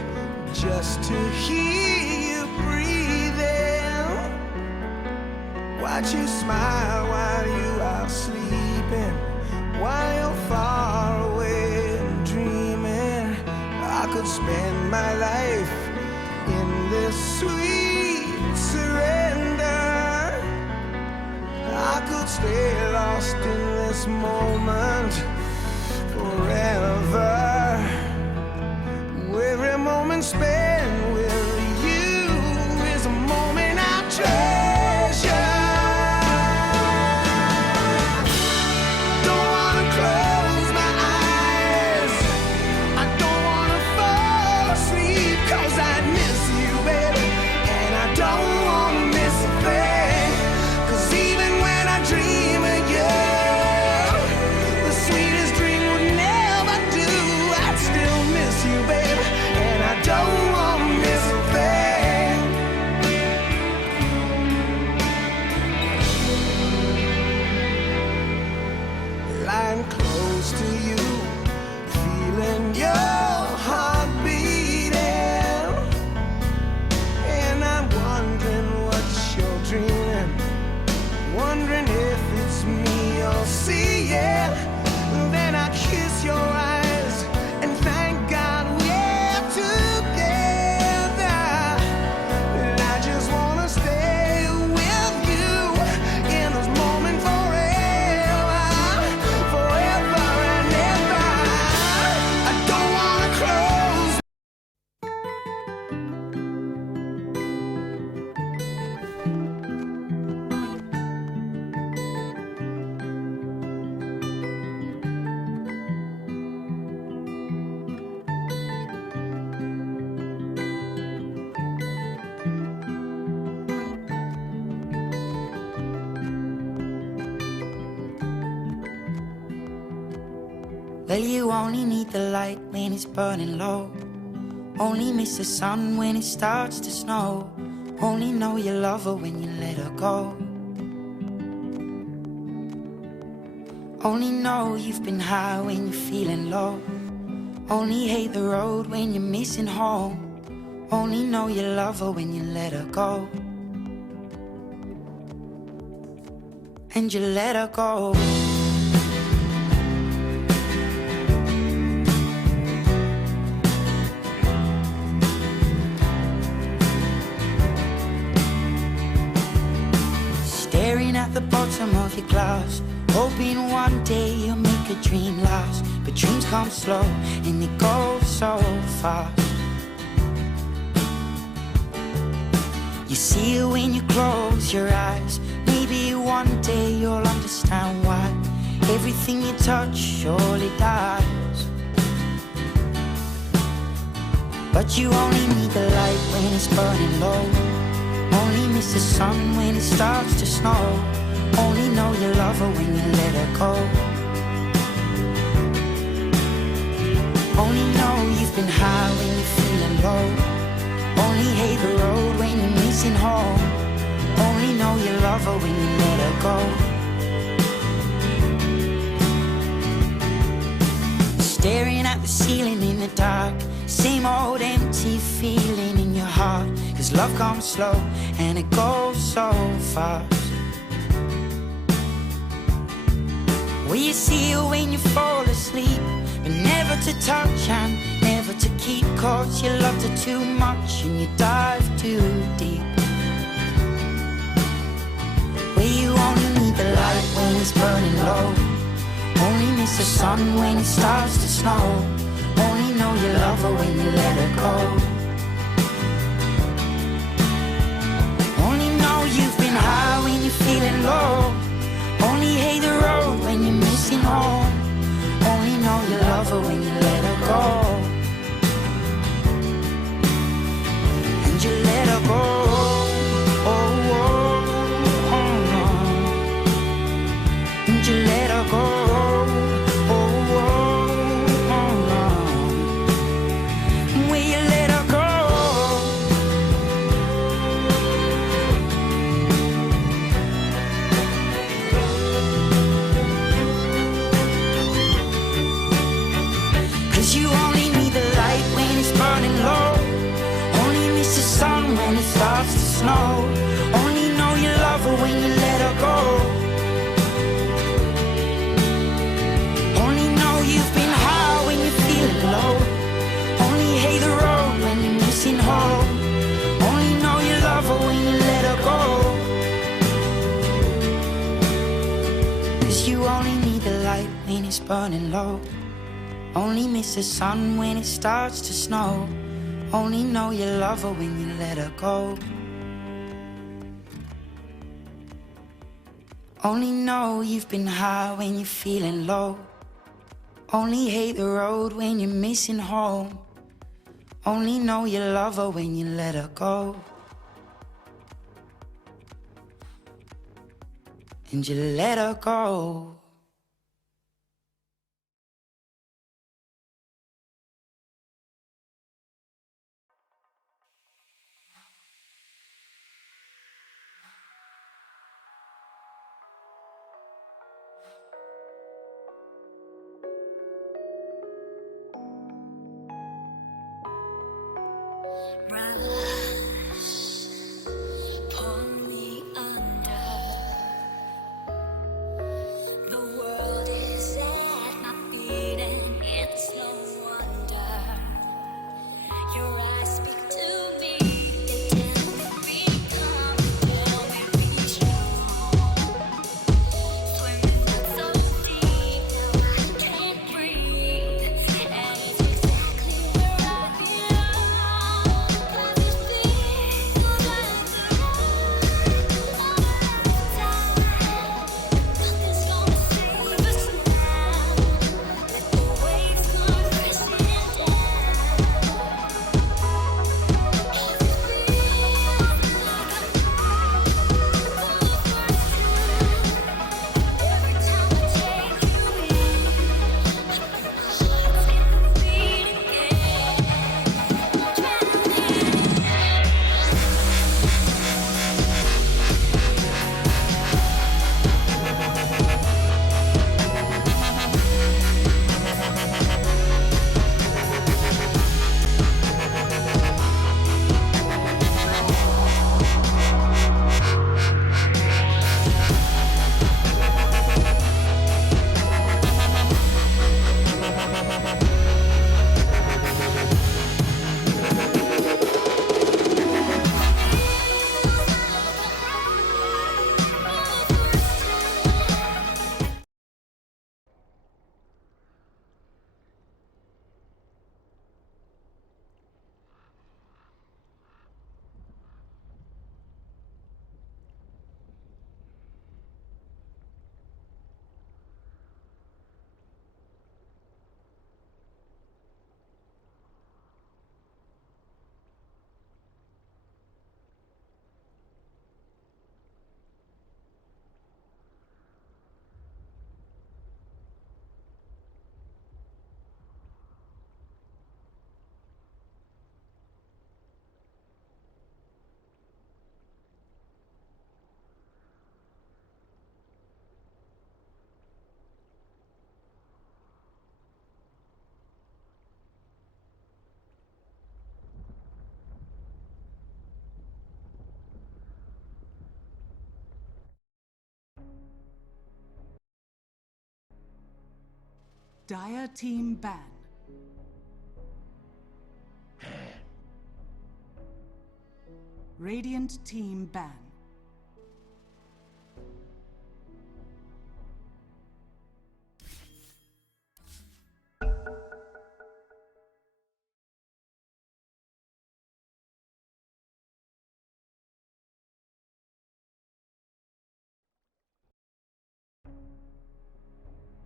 just to hear you breathing. Watch you smile while you are sleeping, while you're far away and dreaming. I could spend my life in this sweet surrender. I could stay lost in this moment forever. Every moment spent with you is a moment I treasure. Don't wanna close my eyes, I don't wanna fall asleep, 'cause I miss you, baby, and I don't wanna miss a thing. 'Cause even when I dream of you, the sweetest dream would never do. I'd still miss you, baby, and I don't wanna miss a thing. Lying close to you, feeling your heart beating, and I'm wondering what you're dreaming, wondering if it's me you're seeing. Then I kiss your eyes and thank God we're together. And I just wanna stay with you in this moment forever, forever and ever. I don't wanna close. Well, you only need the light when it's burning low. Only miss the sun when it starts to snow. Only know you love her when you let her go. Only know you've been high when you're feeling low. Only hate the road when you're missing home. Only know you love her when you let her go. And you let her go. Staring at the bottom of your glass, hoping one day you'll make a dream last. But dreams come slow and they go so fast. You see it when you close your eyes. Maybe one day you'll understand why everything you touch surely dies. But you only need the light when it's burning low. Only miss the sun when it starts to snow. Only know you love her when you let her go. Only know you've been high when you're feeling low. Only hate the road when you're missing home. Only know you love her when you let her go. Staring at the ceiling in the dark, same old empty feeling in your heart. 'Cause love comes slow and it goes so fast. Will you see her when you fall asleep, but never to touch and never to keep? 'Cause you loved her too much and you dive too deep. Where you only need the light when it's burning low. Only miss the sun when it starts to snow. Only know you love her when you let her go. Only know you've been high when you're feeling low. Only hate the road when you're missing home. Only know you love her when you let her go. And you let her go. Oh, oh, oh, oh. And you let her go. Oh, oh, oh, oh. Will you let her sun when it starts to snow. Only know you love her when you let her go. Only know you've been high when you're feeling low. Only hate the road when you're missing home. Only know you love her when you let her go. 'Cause you only need the light when it's burning low. Only miss the sun when it starts to snow. Only know you love her when you let her go. Only know you've been high when you're feeling low. Only hate the road when you're missing home. Only know you love her when you let her go. And you let her go. Pull me under. The world is at my feet and it's no wonder. Your eyes speak to me. They tell me be calm, tell me be strong. Swimming so deep, now I can't breathe. And it's exactly where I belong. 'Cause it feels like the nothing's gonna save us now. Let the waves come crashing down. Every time I take you in, my heart's getting beat again. Dire team ban. Radiant team ban.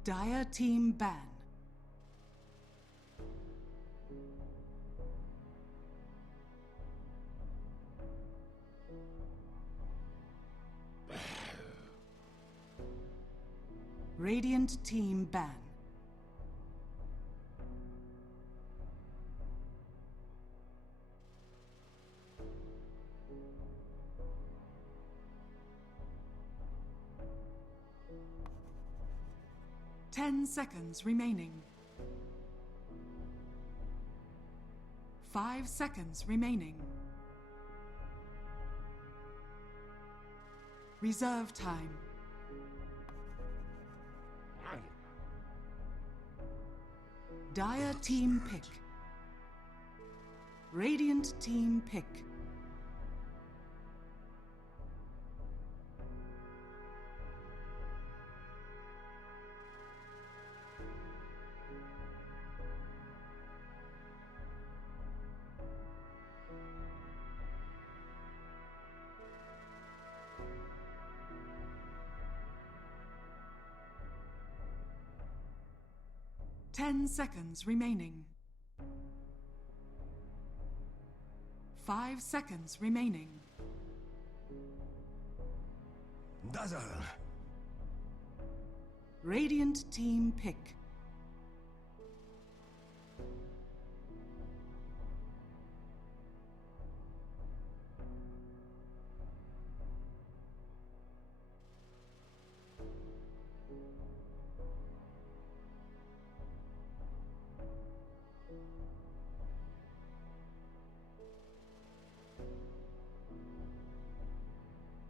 Dire team ban. Radiant team ban. Ten seconds remaining. 5 seconds remaining. Reserve time. Dire team pick. Radiant team pick. Ten seconds remaining. 5 seconds remaining. Dazzle. Radiant team pick.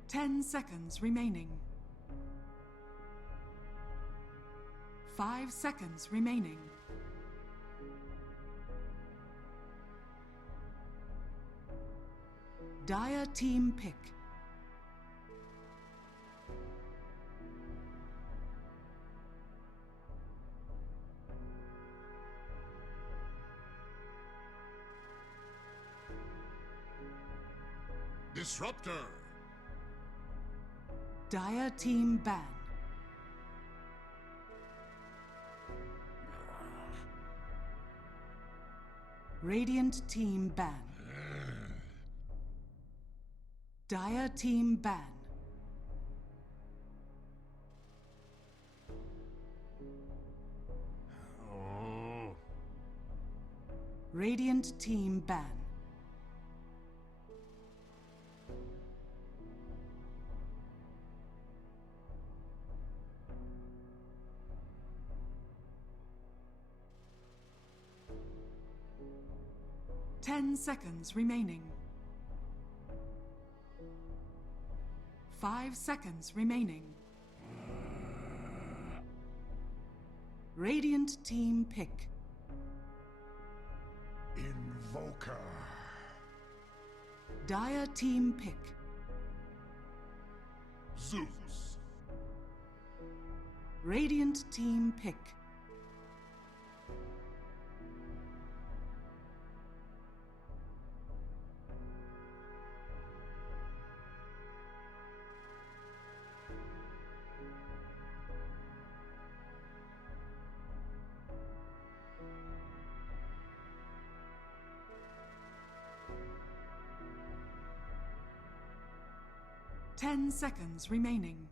Ten seconds remaining. 5 seconds remaining. Dire team pick. Disruptor. Dire team ban. Radiant team ban. Dire team ban. Oh. Radiant team ban. Ten seconds remaining. 5 seconds remaining. Radiant team pick. Invoker. Dire team pick. Zeus. Radiant team pick. Ten seconds remaining.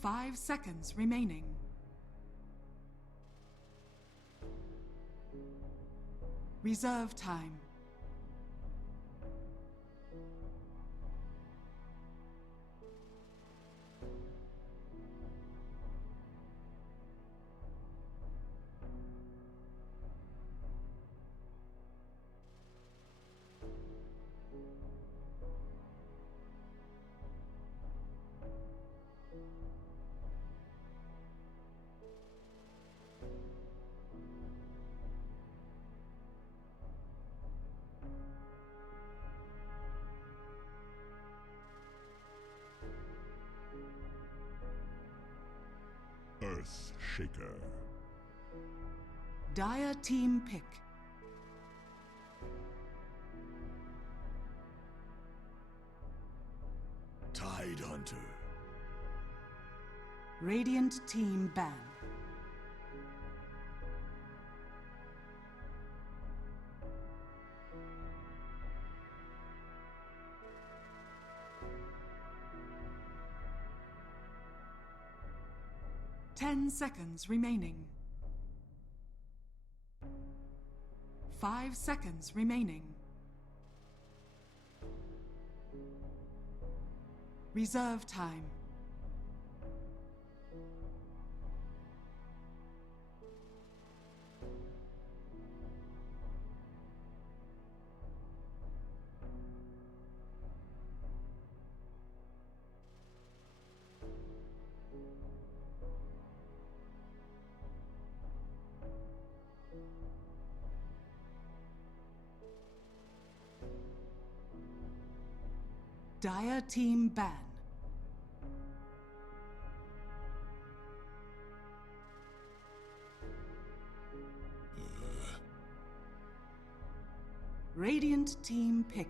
5 seconds remaining. Reserve time. Earth Shaker. Dire team pick. Tide Hunter. Radiant team ban. Ten seconds remaining. 5 seconds remaining. Reserve time. Dire team ban. Radiant team pick.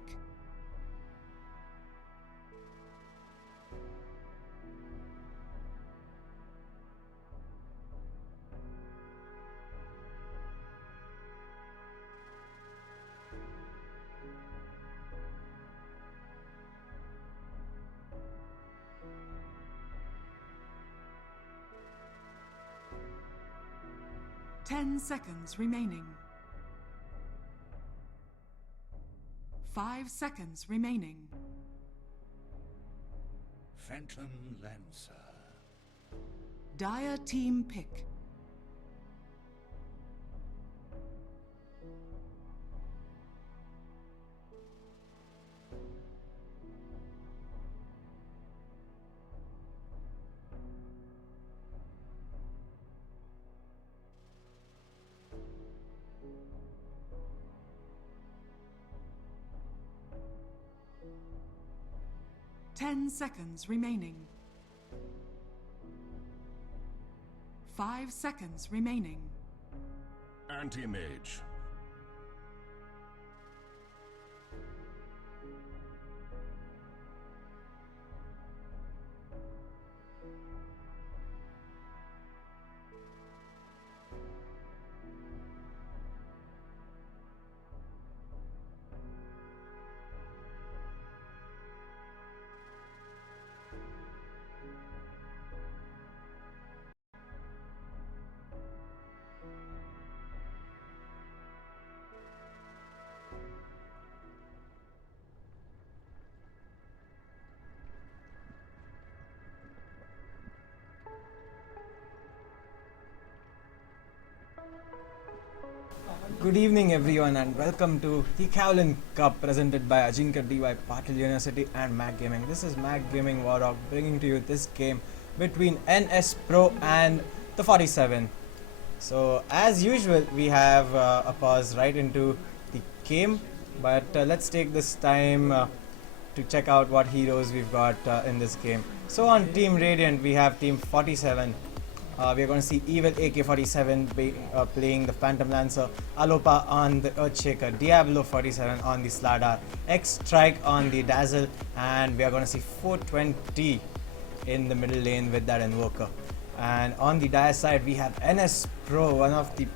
Ten seconds remaining. 5 seconds remaining. Phantom Lancer. Dire team pick. Ten seconds remaining. 5 seconds remaining. Anti-mage. Good evening, everyone, and welcome to the Kaolin Cup presented by Ajinkya DY Patil University and Mac Gaming. This is Mac Gaming Warrock bringing to you this game between NS Pro and the 47. So, as usual, we have a pause right into the game, but let's take this time to check out what heroes we've got in this game. So, on Team Radiant, we have Team 47. We are going to see Evil AK-47 playing the Phantom Lancer, Alopa on the Earthshaker, Diablo 47 on the Slardar, X-Strike on the Dazzle, and we are going to see 420 in the middle lane with that Invoker. And on the Dire side, we have NS Pro, one of the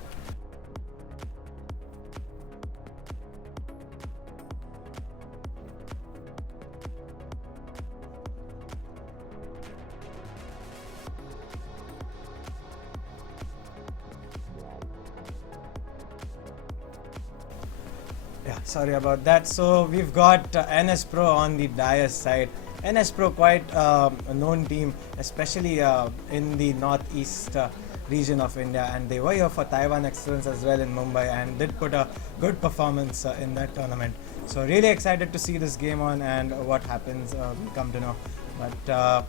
sorry about that. So we've got NS Pro on the Dire side. NS Pro quite a known team, especially in the northeast region of India, and they were here for Taiwan Excellence as well in Mumbai and did put a good performance in that tournament. So really excited to see this game on and what happens, we come to know. But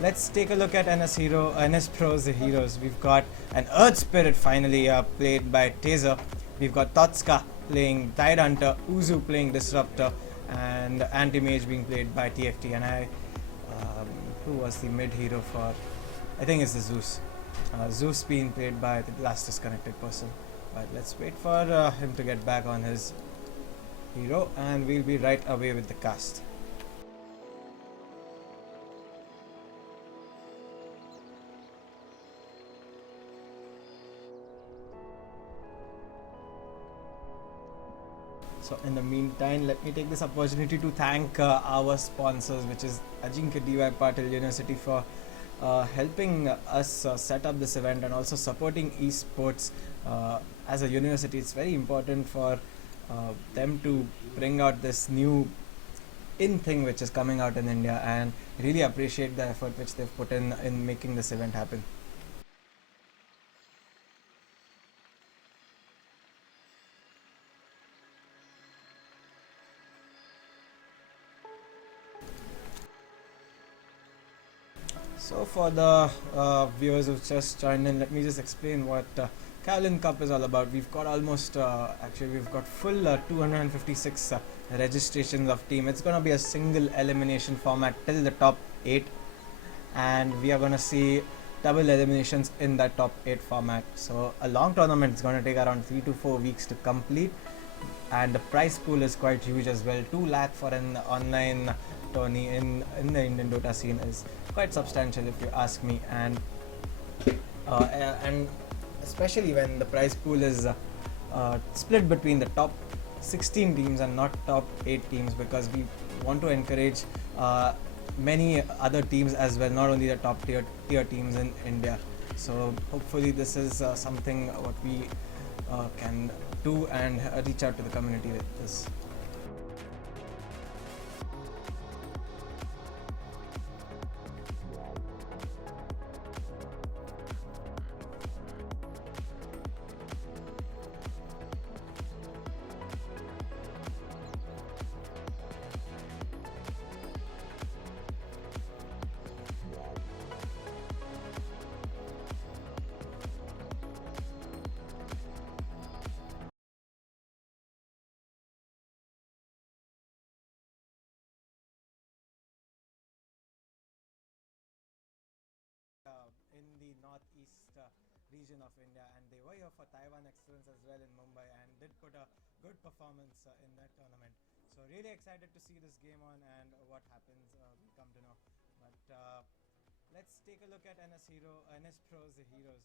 let's take a look at NS Pro's heroes. We've got an Earth Spirit finally played by Taser. We've got Totska playing Tide Hunter, Uzu playing Disruptor, and Anti-Mage being played by TFT. And who was the mid hero for? I think it's the Zeus. Zeus being played by the last disconnected person. But let's wait for him to get back on his hero, and we'll be right away with the cast. So in the meantime, let me take this opportunity to thank our sponsors, which is Ajinkya DY Patil University, for helping us set up this event and also supporting esports as a university. It's very important for them to bring out this new thing which is coming out in India, and really appreciate the effort which they've put in making this event happen. So for the viewers who've just joined in, let me just explain what Kaolin Cup is all about. We've got almost, actually, we've got full 256 registrations of team. It's going to be a single elimination format till the top 8, and we are going to see double eliminations in that top 8 format. So a long tournament is going to take around 3 to 4 weeks to complete, and the prize pool is quite huge as well. 2 lakh for an online tourney in the Indian Dota scene is quite substantial if you ask me, and especially when the prize pool is split between the top 16 teams and not top 8 teams, because we want to encourage many other teams as well, not only the top tier teams in India. So hopefully this is something what we can do and reach out to the community with this. In the northeast region of India, and they were here for Taiwan Excellence as well in Mumbai, and did put a good performance in that tournament. So really excited to see this game on, and what happens we come to know. But let's take a look at NS Pro's heroes.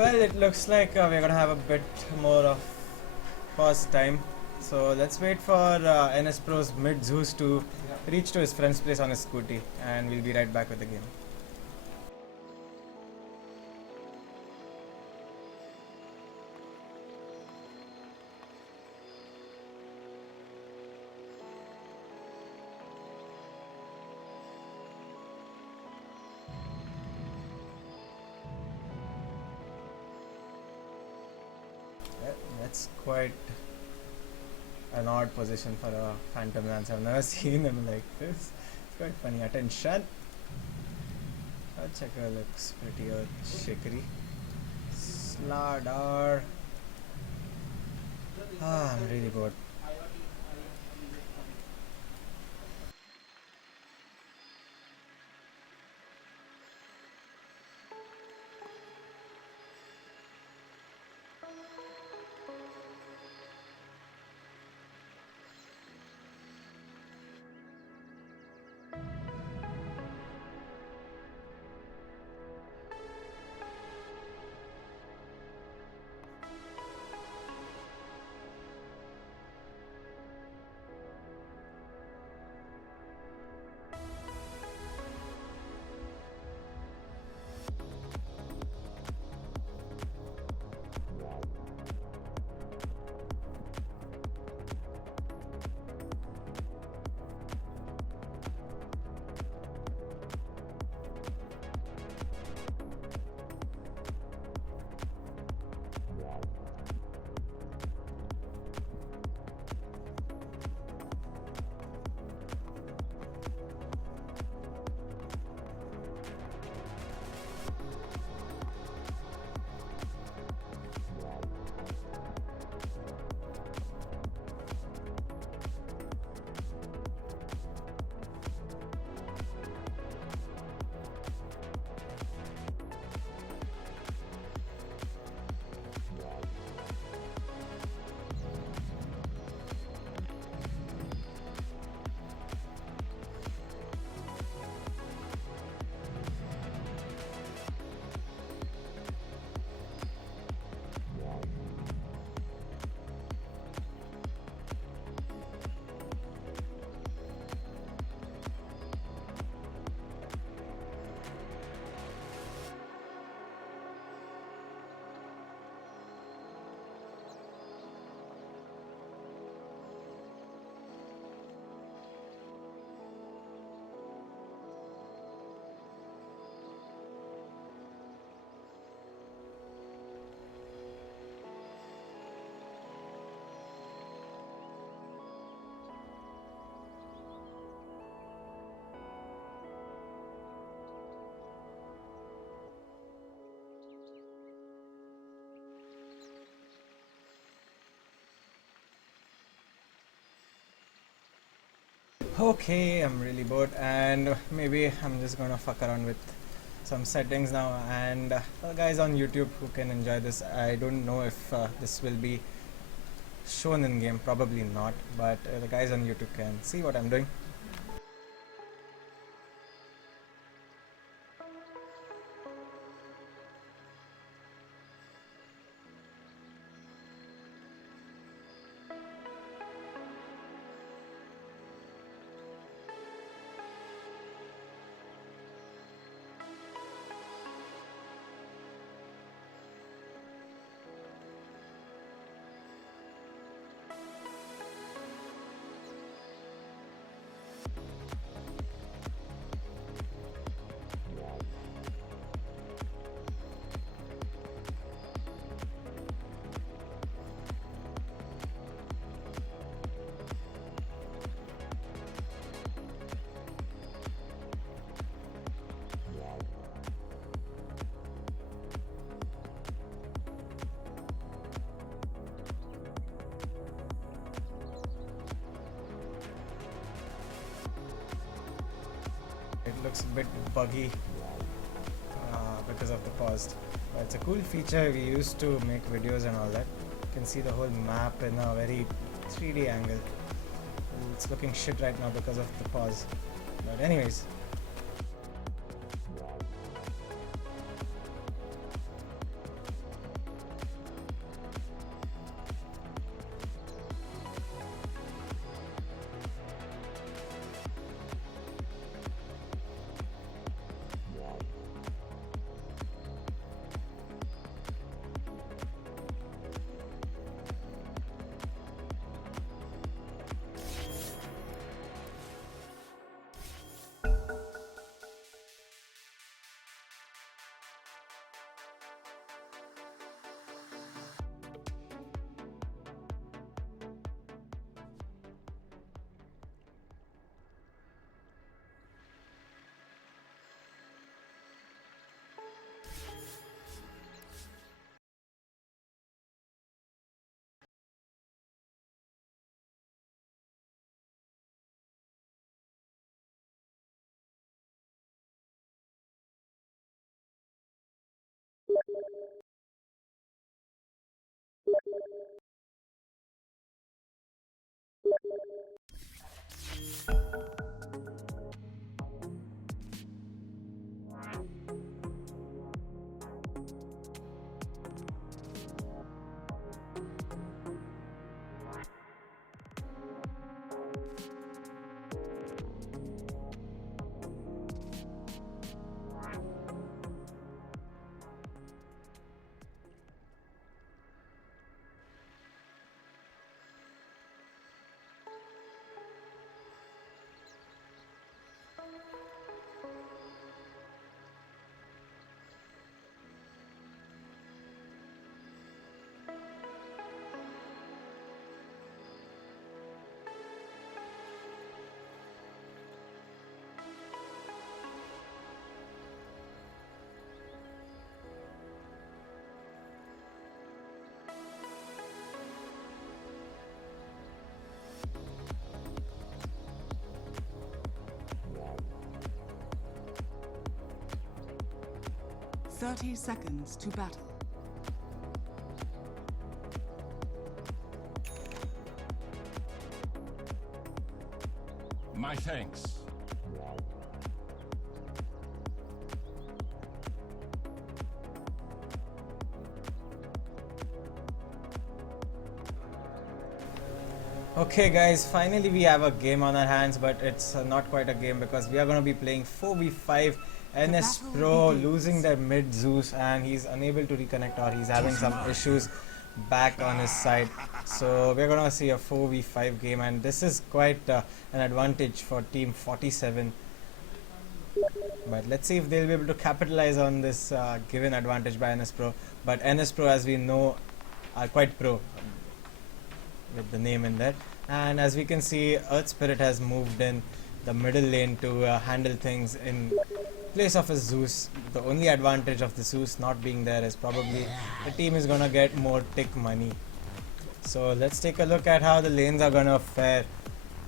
Well, it looks like we're gonna have a bit more of pause time. So let's wait for NS Pro's mid Zeus to reach to his friend's place on his scooty, and we'll be right back with the game. That's quite an odd position for a Phantom Lance. I've never seen him like this. It's quite funny. Attention! Our checker looks pretty shakery. Slardar. I'm really bored. Okay, I'm really bored, and maybe I'm just gonna fuck around with some settings now. And for the guys on YouTube who can enjoy this, I don't know if this will be shown in game, probably not, but the guys on YouTube can see what I'm doing. It looks a bit buggy because of the pause. But it's a cool feature. We used to make videos and all that. You can see the whole map in a very 3D angle. It's looking shit right now because of the pause. But anyways. 30 seconds to battle. My thanks. Okay guys, finally we have a game on our hands, but it's not quite a game because we are going to be playing 4v5. NS battle Pro begins. losing their mid Zeus and he's unable to reconnect, or he's having some issues back on his side. So we're going to see a 4v5 game, and this is quite an advantage for team 47. But let's see if they'll be able to capitalize on this given advantage by NS Pro. But NS Pro, as we know, are quite pro with the name in there. And as we can see, Earth Spirit has moved in the middle lane to handle things in place of his Zeus. The only advantage of the Zeus not being there is probably the team is gonna get more tick money. So let's take a look at how the lanes are gonna fare.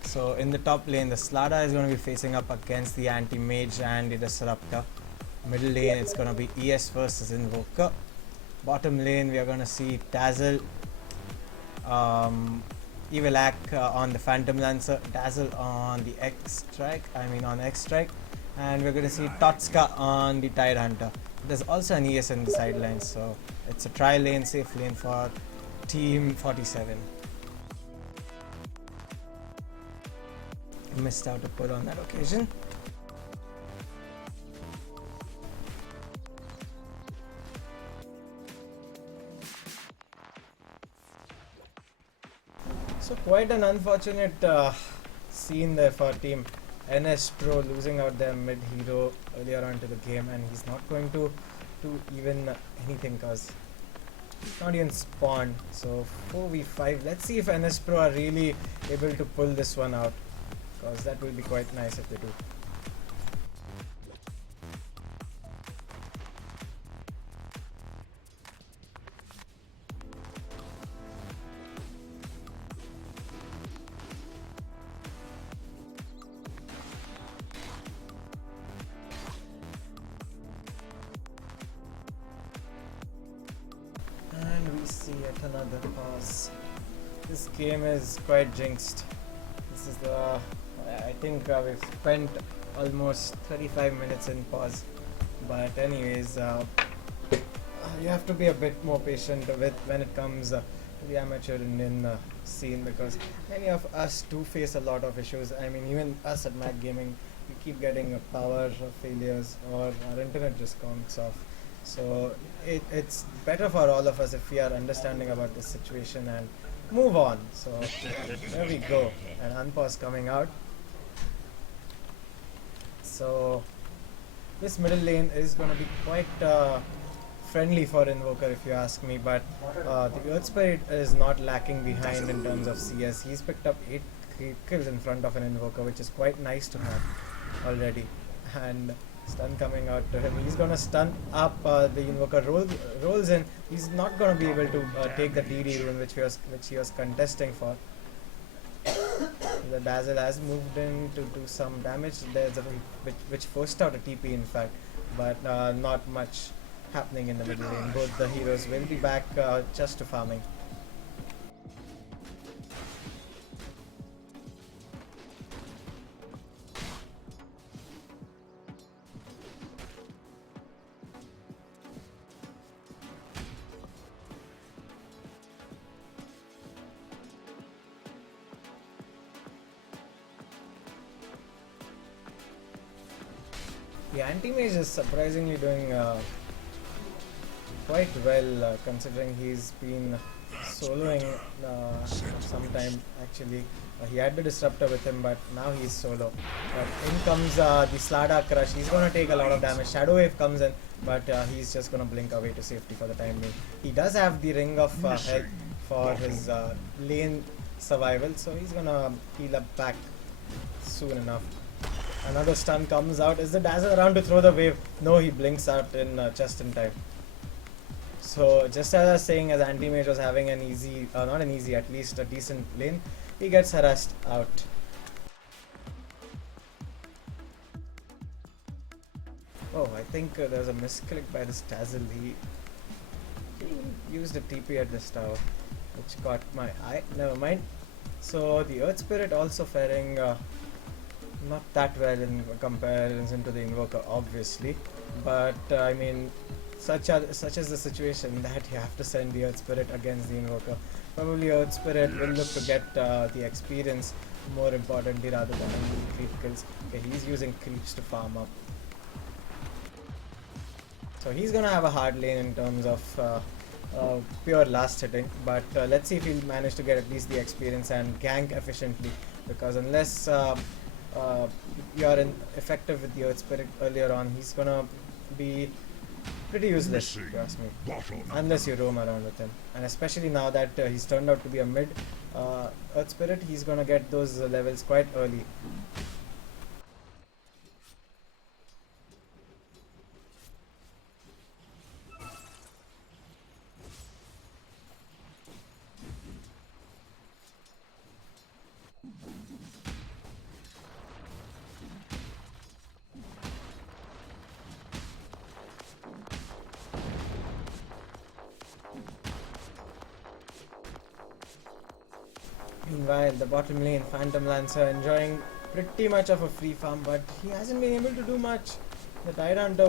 So in the top lane, the Slada is gonna be facing up against the Anti-Mage and the Disruptor. Middle lane, it's gonna be ES versus Invoker. Bottom lane, we are gonna see Dazzle, Evilac on the Phantom Lancer, Dazzle on the X Strike, and we're going to see Totska on the Tide Hunter. There's also an ES in the sidelines, so it's a tri lane, safe lane for Team 47. Missed out a pull on that occasion. So quite an unfortunate scene there for Team NS Pro, losing out their mid hero earlier on to the game, and he's not going to do even anything because he's not even spawned. So 4v5, let's see if NS Pro are really able to pull this one out, because that will be quite nice if they do. And we see yet another pause. This game is quite jinxed. This is the, I think we've spent almost 35 minutes in pause. But anyways, you have to be a bit more patient with when it comes to the amateur Indian scene, because many of us do face a lot of issues. I mean, even us at Mac Gaming, we keep getting power failures or our internet just conks off. So it's better for all of us if we are understanding about this situation and move on. So there we go, and unpause coming out. So this middle lane is going to be quite friendly for Invoker if you ask me, but the Earth Spirit is not lacking behind in terms of CS. He's picked up 8 kills in front of an Invoker, which is quite nice to have already. And stun coming out to him. He's gonna stun up the Invoker. Rolls in. He's not gonna be able to take the DD rune which he was contesting for. The Dazzle has moved in to do some damage. There's a which forced out a TP in fact, but not much happening in the middle lane. Both the heroes will be back just to farming. The Anti-Mage is surprisingly doing quite well, considering he's been soloing some time actually. He had the Disruptor with him, but now he's solo. But in comes the Slada Crush. He's gonna take a lot of damage. Shadow Wave comes in, but he's just gonna blink away to safety for the time being. He does have the Ring of Health for his lane survival, so he's gonna heal up back soon enough. Another stun comes out. Is the Dazzle around to throw the wave? No, he blinks out in just in time. So just as I was saying, as Anti-Mage was having an easy, not an easy, at least a decent lane, he gets harassed out. Oh, I think there's a misclick by this Dazzle. He used a TP at this tower, which caught my eye. Never mind. So the Earth Spirit also faring not that well in comparison to the Invoker, obviously. But I mean, such is the situation that you have to send the Earth Spirit against the Invoker. Probably Earth Spirit will look to get the experience more importantly rather than the creep kills. Okay, he's using creeps to farm up. So he's gonna have a hard lane in terms of pure last hitting, but let's see if he'll manage to get at least the experience and gank efficiently, because unless you're effective with the Earth Spirit earlier on, he's gonna be pretty useless, if you ask me, unless you roam around with him. And especially now that he's turned out to be a mid Earth Spirit, he's gonna get those levels quite early. Meanwhile, the bottom lane, Phantom Lancer enjoying pretty much of a free farm, but he hasn't been able to do much. The Tide Hunter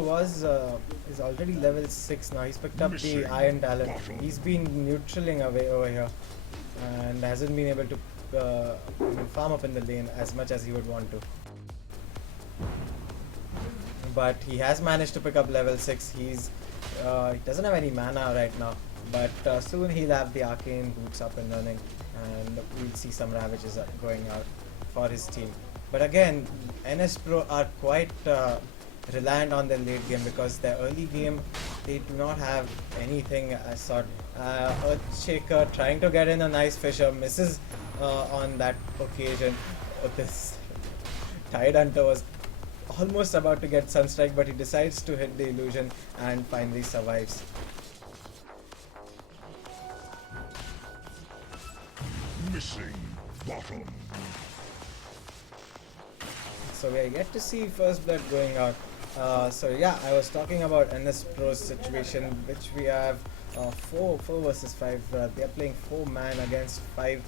is already level 6 now. He's picked up the Iron Talent. He's been neutraling away over here and hasn't been able to farm up in the lane as much as he would want to. But he has managed to pick up level 6. He doesn't have any mana right now, but soon he'll have the Arcane Boots up and running, and we'll see some Ravages going out for his team. But again, NS Pro are quite reliant on their late game, because their early game they do not have anything as sort. Earthshaker trying to get in a nice Fisher, misses on that occasion. This Tide Hunter was almost about to get Sunstrike, but he decides to hit the illusion and finally survives. Missing bottom. So we are yet to see First Blood going out. So yeah, I was talking about NS Pro's situation, which we have 4 versus 5. They are playing 4 man against 5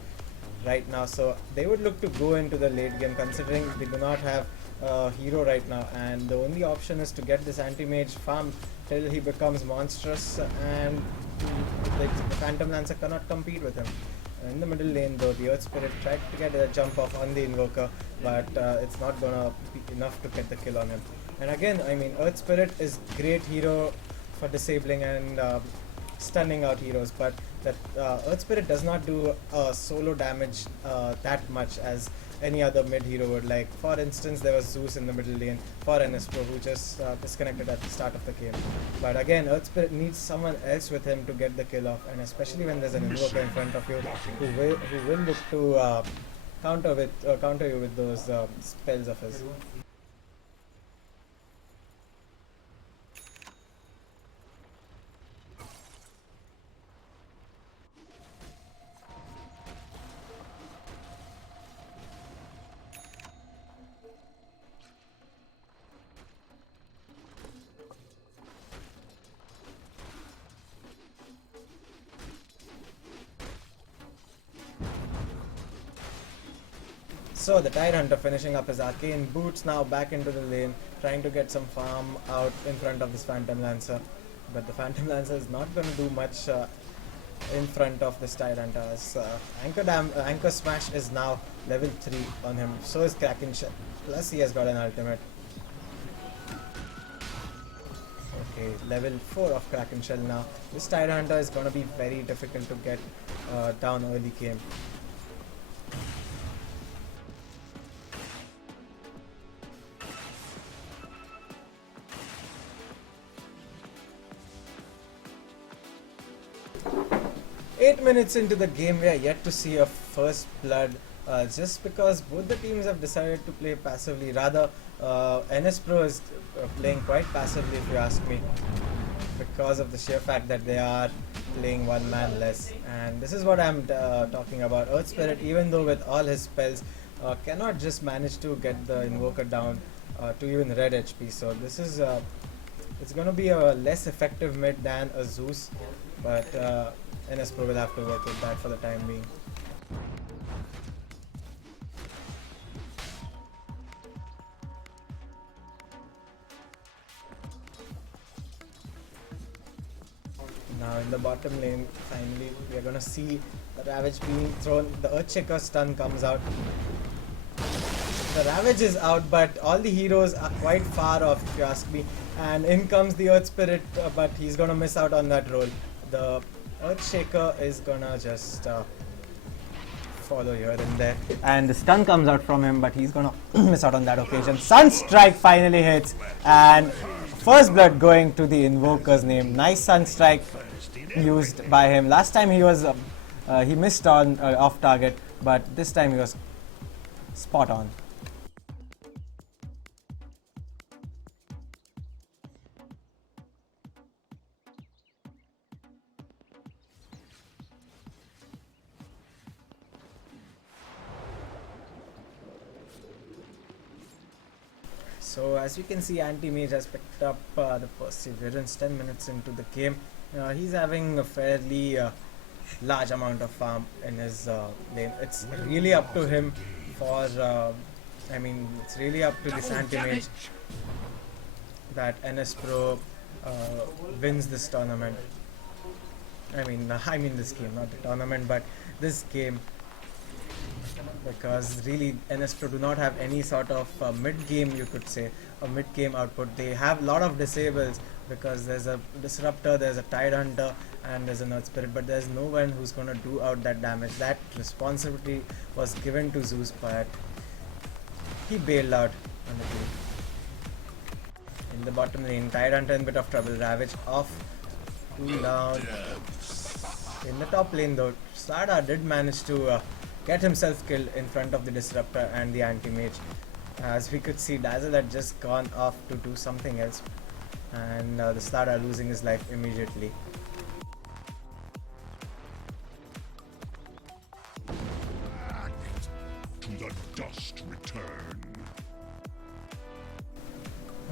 right now. So they would look to go into the late game, considering they do not have hero right now, and the only option is to get this anti-mage farm till he becomes monstrous, and the Phantom Lancer cannot compete with him. In the middle lane though, the Earth Spirit tried to get a jump off on the Invoker, but it's not gonna be enough to get the kill on him. And again, I mean, Earth Spirit is great hero for disabling and stunning out heroes, but that Earth Spirit does not do solo damage that much as any other mid hero would. Like for instance, there was Zeus in the middle lane for NS Pro, who just disconnected at the start of the game. But again, Earth Spirit needs someone else with him to get the kill off, and especially when there's an Invoker in front of you who will look to counter you with those spells of his. So the Tide Hunter finishing up his Arcane Boots, now back into the lane, trying to get some farm out in front of this Phantom Lancer. But the Phantom Lancer is not going to do much in front of this Tide Hunter, as Anchor Smash is now level 3 on him, so is Kraken Shell, plus he has got an ultimate. Okay, level 4 of Kraken Shell now. This Tide Hunter is going to be very difficult to get down early game. Eight minutes into the game, we are yet to see a first blood, just because both the teams have decided to play passively. Rather, NS Pro is playing quite passively, if you ask me, because of the sheer fact that they are playing one man less. And this is what I'm talking about. Earth Spirit, even though with all his spells, cannot just manage to get the Invoker down to even red HP. So this is it's gonna be a less effective mid than a Zeus, but NS Pro will have to work with that for the time being. Now in the bottom lane, finally we are gonna see the Ravage being thrown. The Earthshaker stun comes out. The Ravage is out, but all the heroes are quite far off, if you ask me. And in comes the Earth Spirit, but he's gonna miss out on that roll. The Earthshaker is gonna just follow here and there. And the stun comes out from him, but he's gonna miss out on that occasion. Sunstrike finally hits, and first blood going to the Invoker's name. Nice Sunstrike used by him. Last time he was he missed on off target, but this time he was spot on. So as you can see, Anti-Mage has picked up the Perseverance 10 minutes into the game. He's having a fairly large amount of farm in his lane. It's really up to him for, it's really up to this Anti-Mage that NS Pro wins this tournament. I mean this game, not the tournament, but this game. Because really NS Pro do not have any sort of mid-game, you could say, a mid-game output. They have a lot of disables because there's a Disruptor, there's a Tidehunter, and there's an Earth Spirit, but there's no one who's going to do out that damage. That responsibility was given to Zeus, but he bailed out on the team. In the bottom lane, Tidehunter in a bit of trouble. Ravage off, cooldown. In the top lane though, Sada did manage to get himself killed in front of the Disruptor and the Anti-Mage. As we could see, Dazzle had just gone off to do something else, and the Sada losing his life immediately. To the dust return.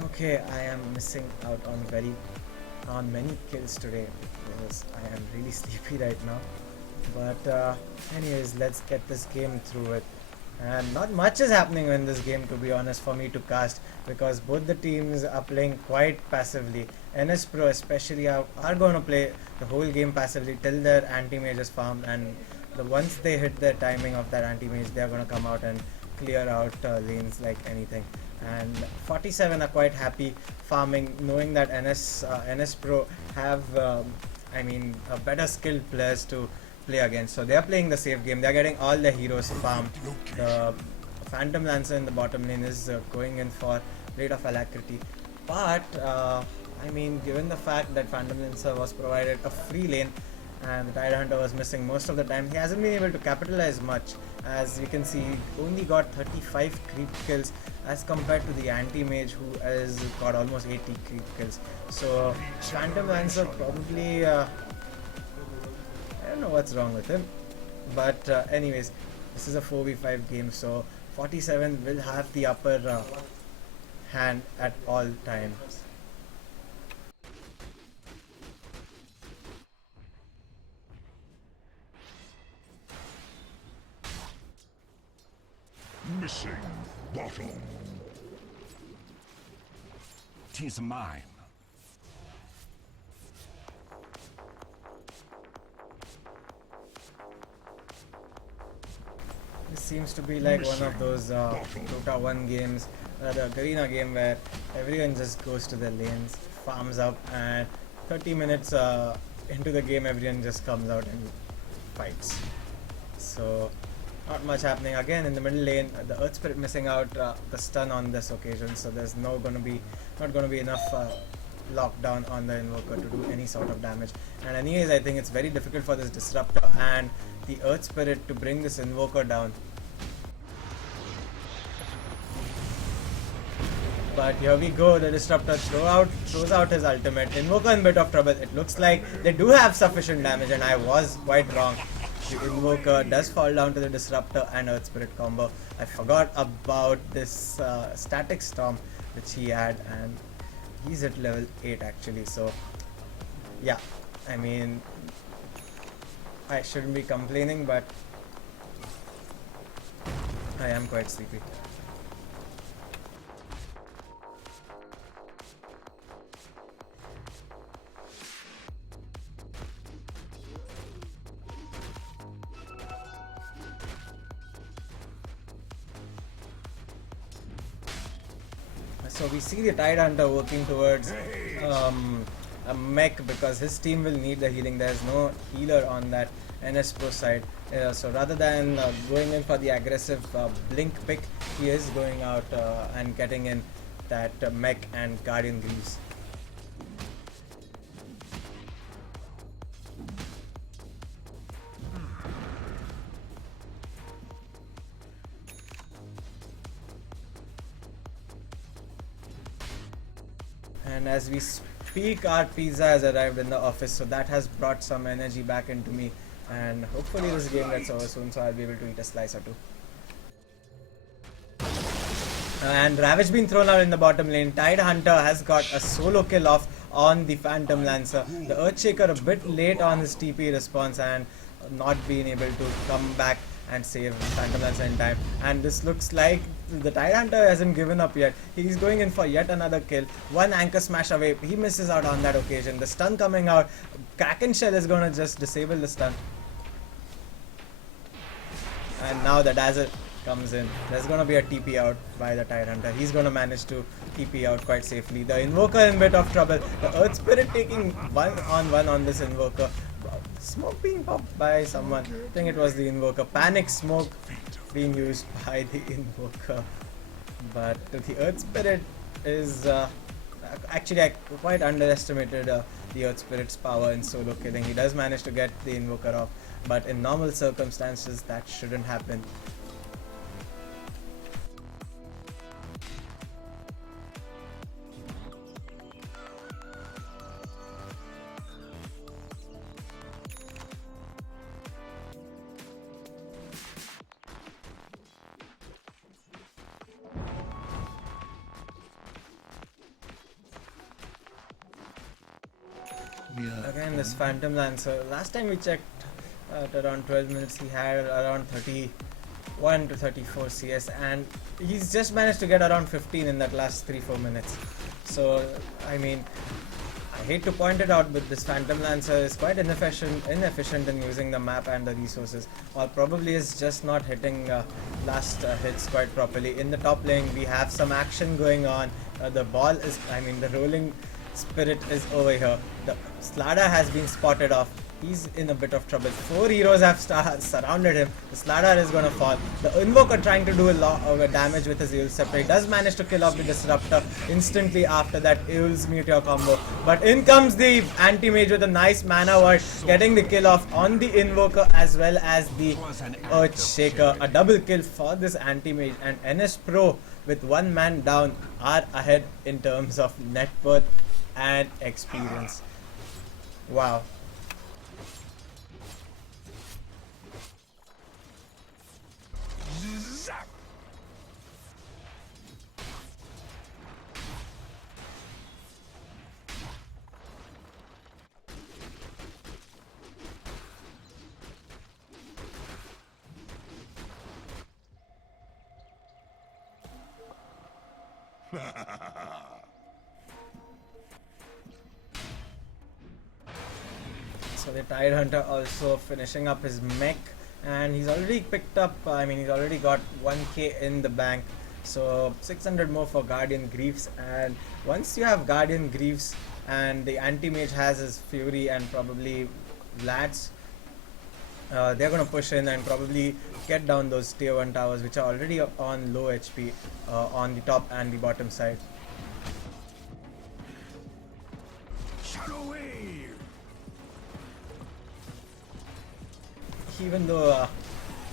Okay, I am missing out on many kills today because I am really sleepy right now. But anyways, let's get this game through with. And not much is happening in this game, to be honest, for me to cast, because both the teams are playing quite passively. NS Pro especially are going to play the whole game passively till their Anti-Mage is farmed, and once they hit the timing of that Anti-Mage, they are going to come out and clear out lanes like anything. And 47 are quite happy farming, knowing that NS Pro have better skilled players to play against. So they are playing the safe game. They are getting all the heroes farmed. The Phantom Lancer in the bottom lane is going in for Blade of Alacrity. But given the fact that Phantom Lancer was provided a free lane and the Tidehunter was missing most of the time, he hasn't been able to capitalize much. As you can see, he only got 35 creep kills as compared to the Anti-Mage, who has got almost 80 creep kills. So Phantom Lancer probably I don't know what's wrong with him, but anyways, this is a 4v5 game, so 47 will have the upper hand at all times. Missing bottom. 'Tis mine. This seems to be like one of those Dota 1 games, the Garena game, where everyone just goes to their lanes, farms up, and 30 minutes into the game, everyone just comes out and fights. So not much happening. Again, in the middle lane, the Earth Spirit missing out the stun on this occasion, so there's not going to be enough lockdown on the Invoker to do any sort of damage. And anyways, I think it's very difficult for this Disruptor and the Earth Spirit to bring this Invoker down. But here we go, the Disruptor throws out his ultimate. Invoker in a bit of trouble. It looks like they do have sufficient damage, and I was quite wrong. The Invoker does fall down to the Disruptor and Earth Spirit combo. I forgot about this Static Storm which he had, and he's at level 8 actually, so yeah, I mean, I shouldn't be complaining, but I am quite sleepy. So we see the Tide Hunter working towards a mech because his team will need the healing. There's no healer on that NS Pro side. So rather than going in for the aggressive blink pick, he is going out and getting in that mech and Guardian Greaves. And as we speak, our pizza has arrived in the office, so that has brought some energy back into me, and hopefully this game gets over soon, so I'll be able to eat a slice or two. And Ravage being thrown out in the bottom lane. Tide Hunter has got a solo kill off on the Phantom Lancer. The Earthshaker a bit late on his TP response and not being able to come back and save Phantom Lancer in time. And this looks like the Tide Hunter hasn't given up yet. He's going in for yet another kill. One anchor smash away. He misses out on that occasion. The stun coming out. Kraken Shell is going to just disable the stun. And now the Dazzle comes in. There's going to be a TP out by the Tide Hunter. He's going to manage to TP out quite safely. The Invoker in bit of trouble. The Earth Spirit taking one-on-one on this Invoker. Smoke being popped by someone. I think it was the Invoker. Panic smoke being used by the Invoker. But the Earth Spirit is... actually, I quite underestimated the Earth Spirit's power in solo killing. He does manage to get the Invoker off. But in normal circumstances, that shouldn't happen. Again, this Phantom Lancer. Last time we checked at around 12 minutes, he had around 31 to 34 CS, and he's just managed to get around 15 in that last 3-4 minutes. So, I mean, I hate to point it out, but this Phantom Lancer is quite inefficient in using the map and the resources, or probably is just not hitting last hits quite properly. In the top lane, we have some action going on. The ball is, the rolling Spirit is over here. The Slardar has been spotted off. He's in a bit of trouble. 4 heroes have surrounded him. The Slardar is gonna fall. The Invoker trying to do a lot of damage with his Eul Scepter. He does manage to kill off the Disruptor instantly after that Eul's Meteor combo. But in comes the Anti-Mage with a nice mana ward, getting the kill off on the Invoker as well as the Earthshaker. A double kill for this Anti-Mage, and NS Pro with one man down are ahead in terms of net worth and experience. Wow. So the Tide Hunter also finishing up his mech, and he's already picked up, he's already got 1k in the bank, so 600 more for Guardian Greaves. And once you have Guardian Greaves and the Anti-Mage has his Fury and probably Vlads, they're gonna push in and probably get down those tier 1 towers which are already on low HP on the top and the bottom side. Even though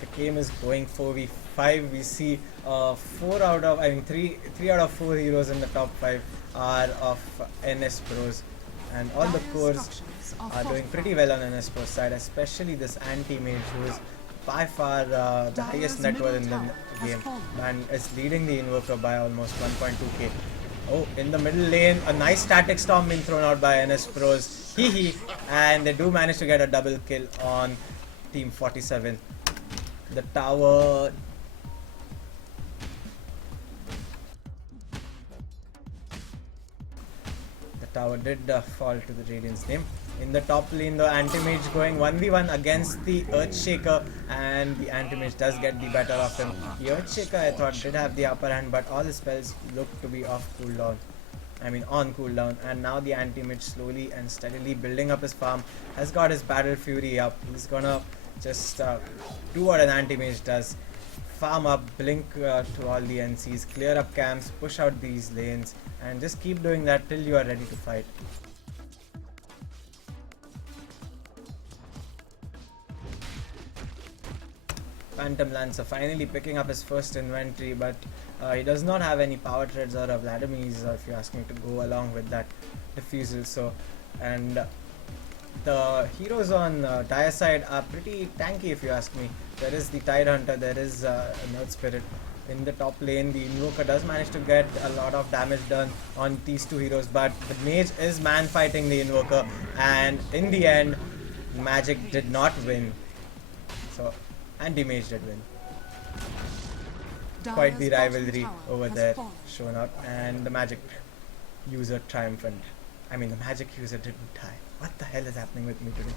the game is going 4v5, we see 3 out of 4 heroes in the top 5 are of NS Pros, and all the cores are doing pretty well on NS Pro side, especially this Anti-Mage, who is by far the highest net worth in the game and is leading the Invoker by almost 1.2k. Oh, in the middle lane, a nice static storm being thrown out by NS Pros. Hee hee. And they do manage to get a double kill on Team 47. The tower. The tower did fall to the Radiant's team. In the top lane, the Anti-Mage going 1v1 against the Earthshaker, and the Anti-Mage does get the better of him. The Earthshaker, I thought, did have the upper hand, but all his spells looked to be off cooldown. I mean on cooldown, and now the Anti-Mage slowly and steadily building up his farm, has got his Battle Fury up. He's gonna just do what an Anti-Mage does. Farm up, blink to all the NCs, clear up camps, push out these lanes, and just keep doing that till you are ready to fight. Phantom Lancer finally picking up his first inventory, but he does not have any power treads or a Vladimir's, if you ask me, to go along with that diffusal. So, and the heroes on Dire side are pretty tanky, if you ask me. There is the Tide Hunter, there is Earth Spirit. In the top lane, the Invoker does manage to get a lot of damage done on these two heroes, but the Mage is man fighting the Invoker, and in the end, Magic did not win. So, Anti-Mage did win. Quite the rivalry over there shown up, and the Magic user triumphant. I mean, the Magic user didn't die. What the hell is happening with me today?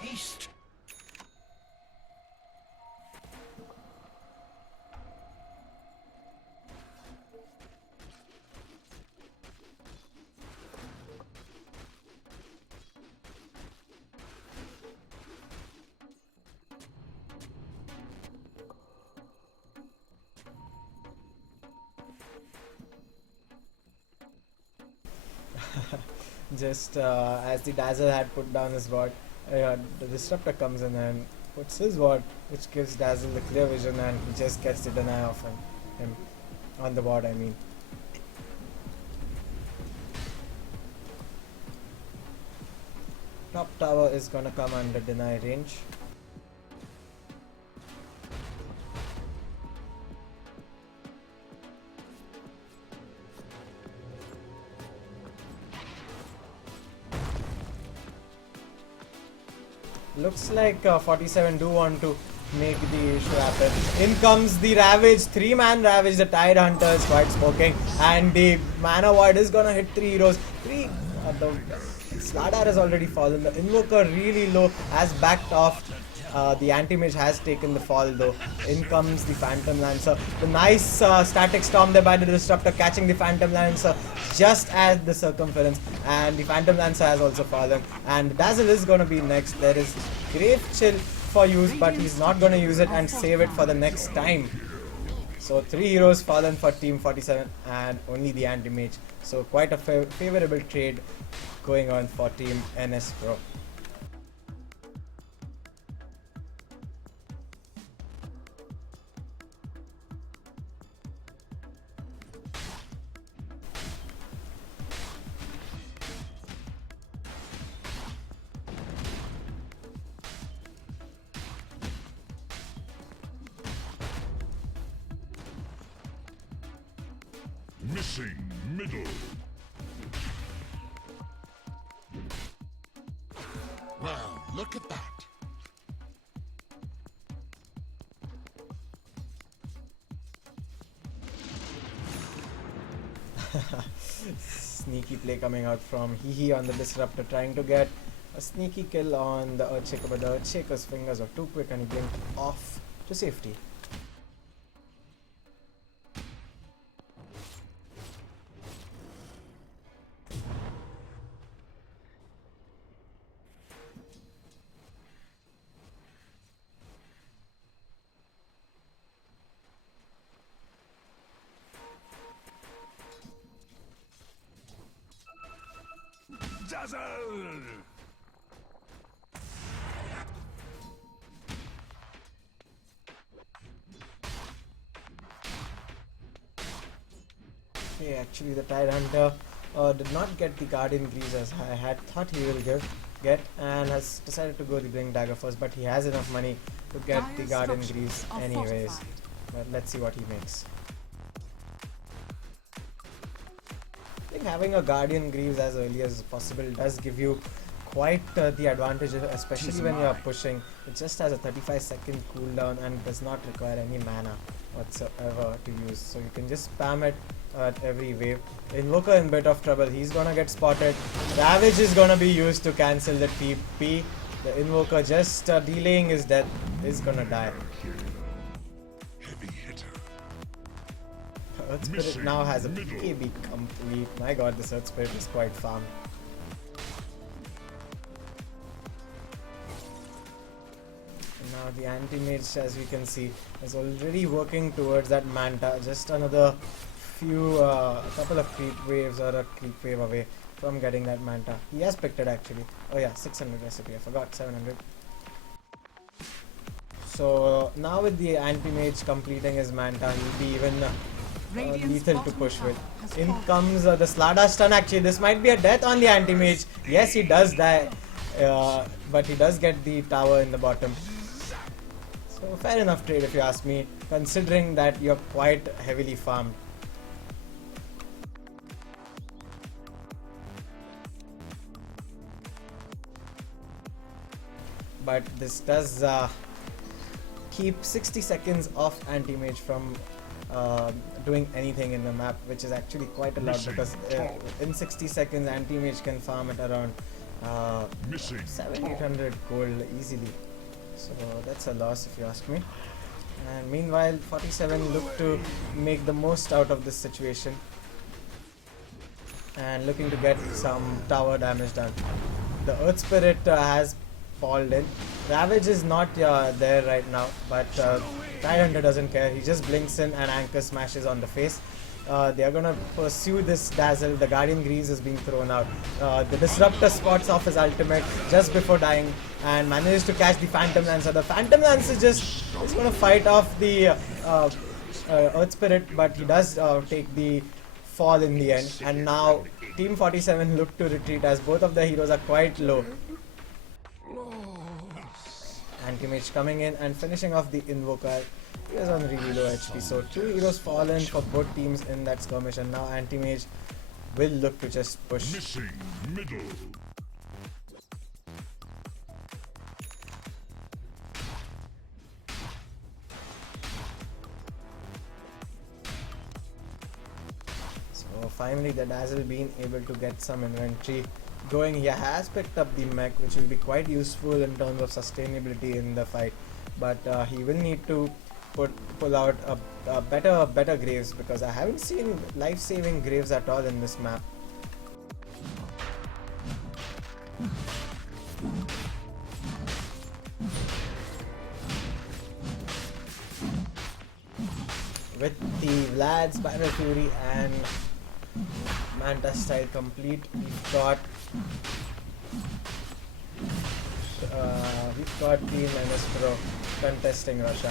Haste. Just as the Dazzle had put down his ward, the Disruptor comes in and puts his ward, which gives Dazzle the clear vision, and he just gets the deny off him on the ward, I mean. Top tower is gonna come under deny range. Looks like 47 do want to make the issue happen. In comes the Ravage, 3-man Ravage, the Tide Hunter is quite smoking, and the Mana Void is gonna hit 3 heroes. The Slardar has already fallen, the Invoker really low, has backed off. The Anti-Mage has taken the fall though. In comes the Phantom Lancer. The nice static storm there by the Disruptor, catching the Phantom Lancer just at the circumference, and the Phantom Lancer has also fallen, and Dazzle is gonna be next. There is Grave Chill for use, but he's not gonna use it and save it for the next time. So 3 heroes fallen for Team 47 and only the Anti-Mage. So quite a favorable trade going on for Team NS Pro. Missing middle. Well, look at that. Sneaky play coming out from Hehe on the Disruptor, trying to get a sneaky kill on the Earthshaker, but the Earthshaker's fingers are too quick and he blinked off to safety. Dazzle! Okay, actually the Tide Hunter did not get the Guardian Greaves as I had thought he will get, and has decided to go the Blink Dagger first, but he has enough money to get the Dire Guardian structures Greaves are anyways. fortified. But let's see what he makes. I think having a Guardian Greaves as early as possible does give you quite the advantage, especially when you are pushing. It just has a 35-second cooldown and does not require any mana whatsoever to use, so you can just spam it at every wave. Invoker in bit of trouble, he's gonna get spotted. Ravage is gonna be used to cancel the TP. The Invoker just delaying his death is gonna die. Earth Spirit now has a BKB complete. My god, this Earth Spirit is quite farmed. And now the anti-mage, as we can see, is already working towards that Manta. Just another few, a couple of creep waves or a creep wave away from getting that Manta. He has picked it actually. Oh yeah, 600 recipe. I forgot 700. So now with the anti-mage completing his Manta, he'll be even lethal to push with. In comes the Slada stun. Actually, this might be a death on the anti-mage. Yes, he does die, but he does get the tower in the bottom. So fair enough trade if you ask me, considering that you're quite heavily farmed. But this does keep 60 seconds off anti-mage from doing anything in the map, which is actually quite a lot, because in 60 seconds anti-mage can farm at around 700-800 gold easily. So that's a loss if you ask me. And meanwhile 47 look to make the most out of this situation and looking to get some tower damage done. The Earth Spirit has fallen in. Ravage is not there right now, but Tidehunter doesn't care. He just blinks in and anchor smashes on the face. They are gonna pursue this Dazzle. The Guardian Greaves is being thrown out. The Disruptor spots off his ultimate just before dying and manages to catch the Phantom Lancer. The Phantom Lancer is gonna fight off the Earth Spirit, but he does take the fall in the end. And now Team 47 look to retreat as both of the heroes are quite low. Anti-mage coming in and finishing off the Invoker. He was on really low HP, so 2 heroes fallen for both teams in that skirmish, and now anti-mage will look to just push. Missing middle. So finally the Dazzle being able to get some inventory going. He has picked up the mech, which will be quite useful in terms of sustainability in the fight, but he will need to pull out a better graves, because I haven't seen life-saving graves at all in this map. With the Vlad's Spiral Fury and Manta style complete, we've got Team MS Pro contesting Roshan.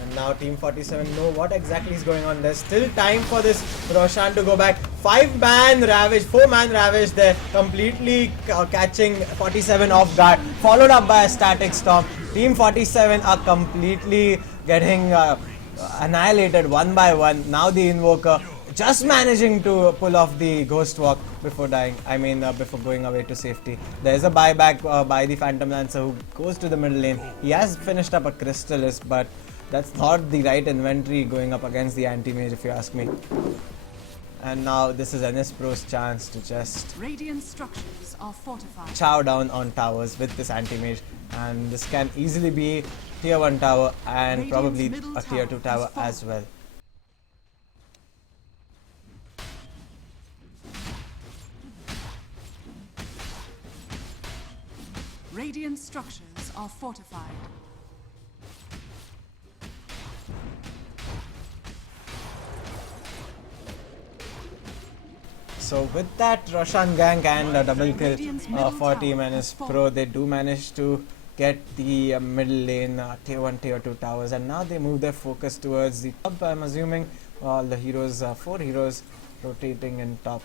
And now Team 47 know what exactly is going on. There's still time for this Roshan to go back. 5-man Ravage, 4-man Ravage there, completely catching 47 off guard, followed up by a Static Storm. Team 47 are completely getting annihilated one by one. Now the Invoker just managing to pull off the Ghost Walk before dying. Before going away to safety. There's a buyback by the Phantom Lancer, who goes to the middle lane. He has finished up a Crystallis, but that's not the right inventory going up against the anti-mage, if you ask me. And now this is NS Pro's chance to just Radiant structures are fortified. chow down on towers with this anti-mage, and this can easily be tier 1 tower and Radiant's probably middle a tier 2 tower has fallen. as well. Radiant structures are fortified. So with that Roshan gank and a double kill for Team NS Pro, they do manage to get the middle lane tier 1 tier 2 towers, and now they move their focus towards the top. I'm assuming all the heroes, 4 heroes rotating in top,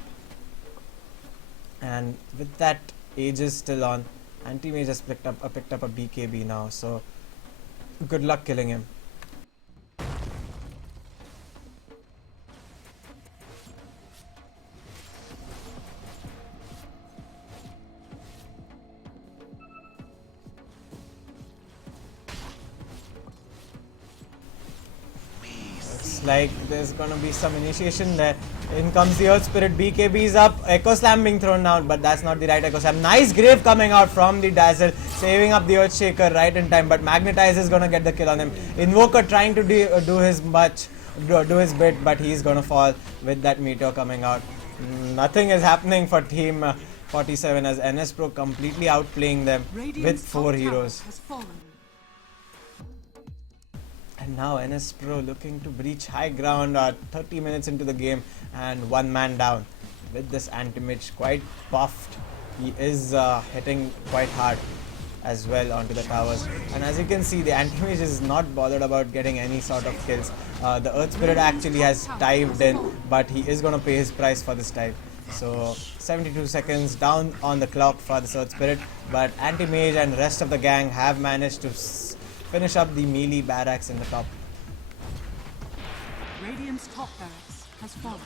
and with that Aegis still on, Anti-Mage has picked up a BKB now, so good luck killing him. Like there's gonna be some initiation there. In comes the Earth Spirit, BKB is up, Echo Slam being thrown down, but that's not the right Echo Slam. Nice Grave coming out from the Dazzle, saving up the Earth Shaker right in time, but Magnetize is gonna get the kill on him. Invoker trying to do his bit, but he's gonna fall with that Meteor coming out. Nothing is happening for Team 47 as NS Pro completely outplaying them with 4 heroes. And now NS Pro looking to breach high ground 30 minutes into the game and 1 man down. With this Anti-Mage quite buffed, he is hitting quite hard as well onto the towers. And as you can see, the Anti-Mage is not bothered about getting any sort of kills. The Earth Spirit actually has dived in, but he is going to pay his price for this dive. So 72 seconds down on the clock for the Earth Spirit, but Anti-Mage and rest of the gang have managed to finish up the melee barracks in the top. Radiant's top barracks has fallen.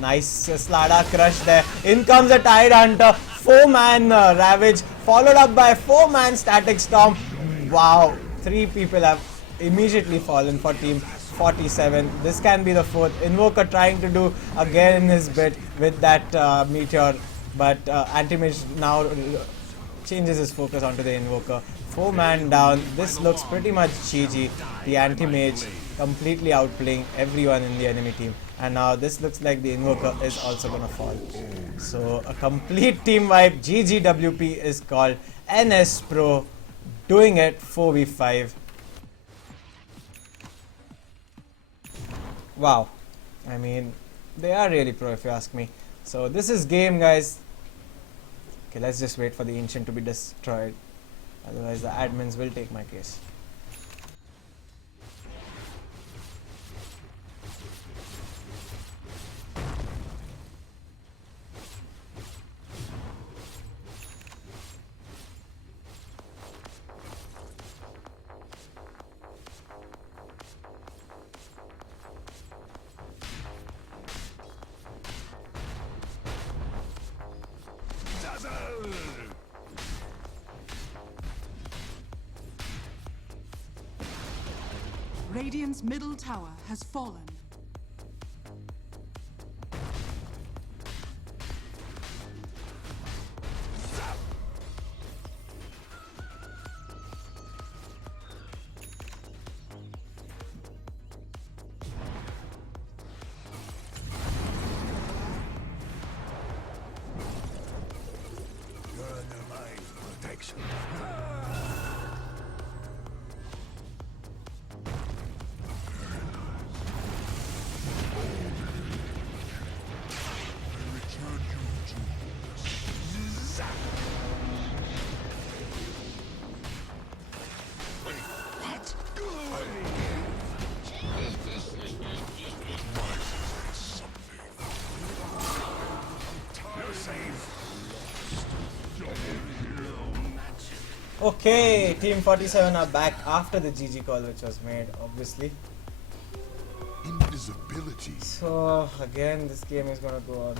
Nice Slada crush there. In comes a Tide Hunter, 4-man Ravage, followed up by 4-man Static Storm. Wow, 3 people have immediately fallen for Team 47. This can be the 4th. Invoker trying to do again his bit with that Meteor, but Anti-Mage now changes his focus onto the Invoker. 4-man down. This looks pretty much GG. The Anti-Mage completely outplaying everyone in the enemy team. And now this looks like the Invoker is also gonna fall. So a complete team wipe. GGWP is called. NS Pro doing it 4v5. Wow. I mean, they are really pro if you ask me. So this is game, guys. Okay, let's just wait for the Ancient to be destroyed. Otherwise the admins will take my case. Radiant's middle tower has fallen. Okay, Team 47 are back after the GG call which was made, obviously. Invisibility. So again, this game is gonna go on.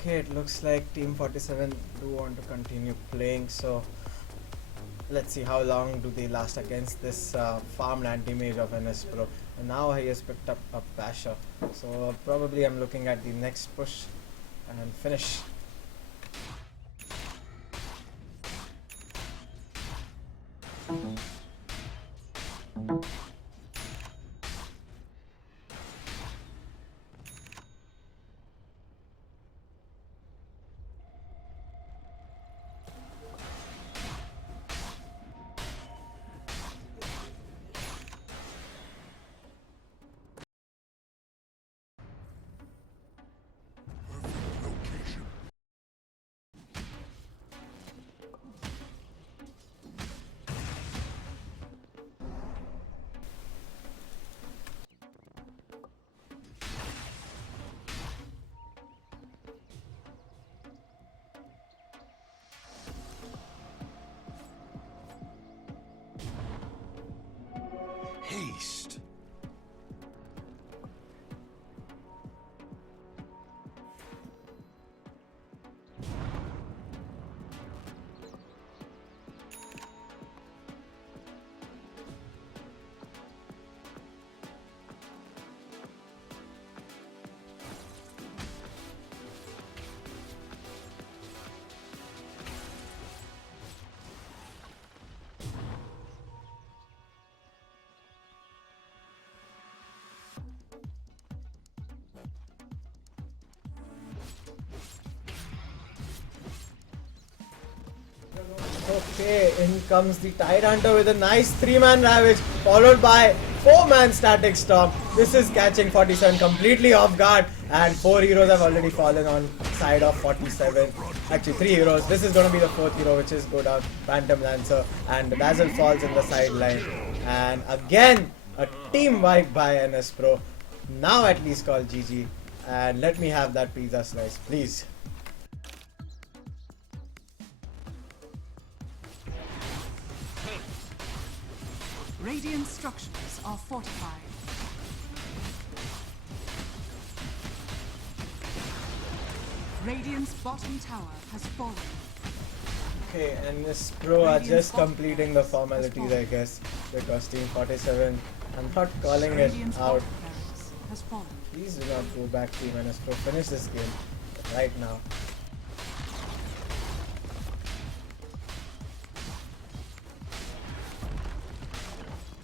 Okay, it looks like Team 47 do want to continue playing, so let's see how long do they last against this farmed Anti-Mage of NS Pro. And now he has picked up a Basher, so probably I'm looking at the next push and finish. Haste. Okay, in comes the Tide Hunter with a nice 3-man Ravage, followed by 4-man Static Storm. This is catching 47 completely off guard, and 4 heroes have already fallen on side of 47. Actually, 3 heroes. This is going to be the 4th hero, which is go down, Phantom Lancer, and Dazzle falls in the sideline. And again, a team wipe by NS Pro. Now at least called GG. And let me have that pizza slice, please. Radiant structures are fortified. Radiant's bottom tower has fallen. Okay, and this Pro are just completing the formalities, I guess, because Team 47, I'm not calling it out. Has fallen. Please do not go back, Team NS Pro. Finish this game right now.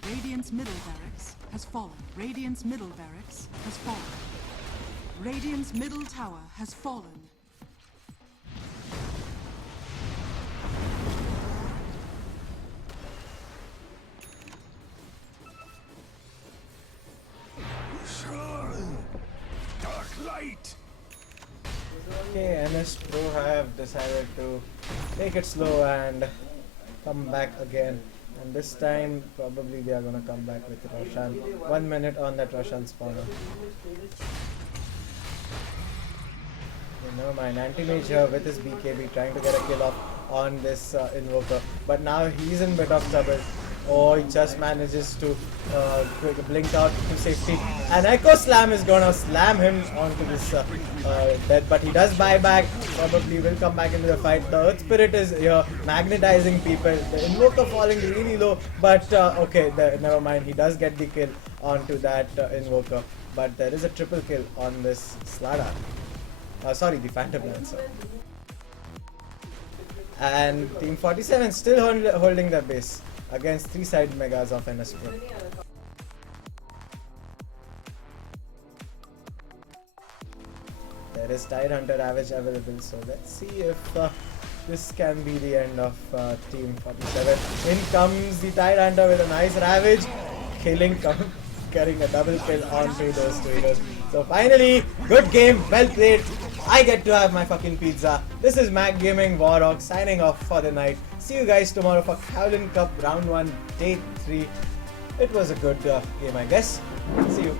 Radiant's middle barracks has fallen. Radiant's middle barracks has fallen. Radiant's middle tower has fallen. Dark light. Okay, NS Pro have decided to take it slow and come back again. And this time, probably they are gonna come back with Roshan. 1 minute on that Roshan spawner. Okay, never mind. Anti-mage here with his BKB trying to get a kill off on this invoker. But now he's in bit of trouble. Oh, he just manages to blink out to safety. And Echo Slam is gonna slam him onto this death. But he does buy back. Probably will come back into the fight. The Earth Spirit is here magnetizing people. The Invoker falling really low. But okay, never mind. He does get the kill onto that Invoker. But there is a triple kill on this Slardar. Sorry, the Phantom Lancer. And Team 47 still holding their base against 3 side megas of NS Pro. There is Tide Hunter Ravage available, so let's see if this can be the end of Team 47. In comes the Tide Hunter with a nice Ravage, killing, getting a double kill onto those 2 heroes. So finally, good game, well played. I get to have my fucking pizza. This is Mac Gaming Warhawk signing off for the night. See you guys tomorrow for Kaolin Cup Round 1 Day 3. It was a good game, I guess. See you.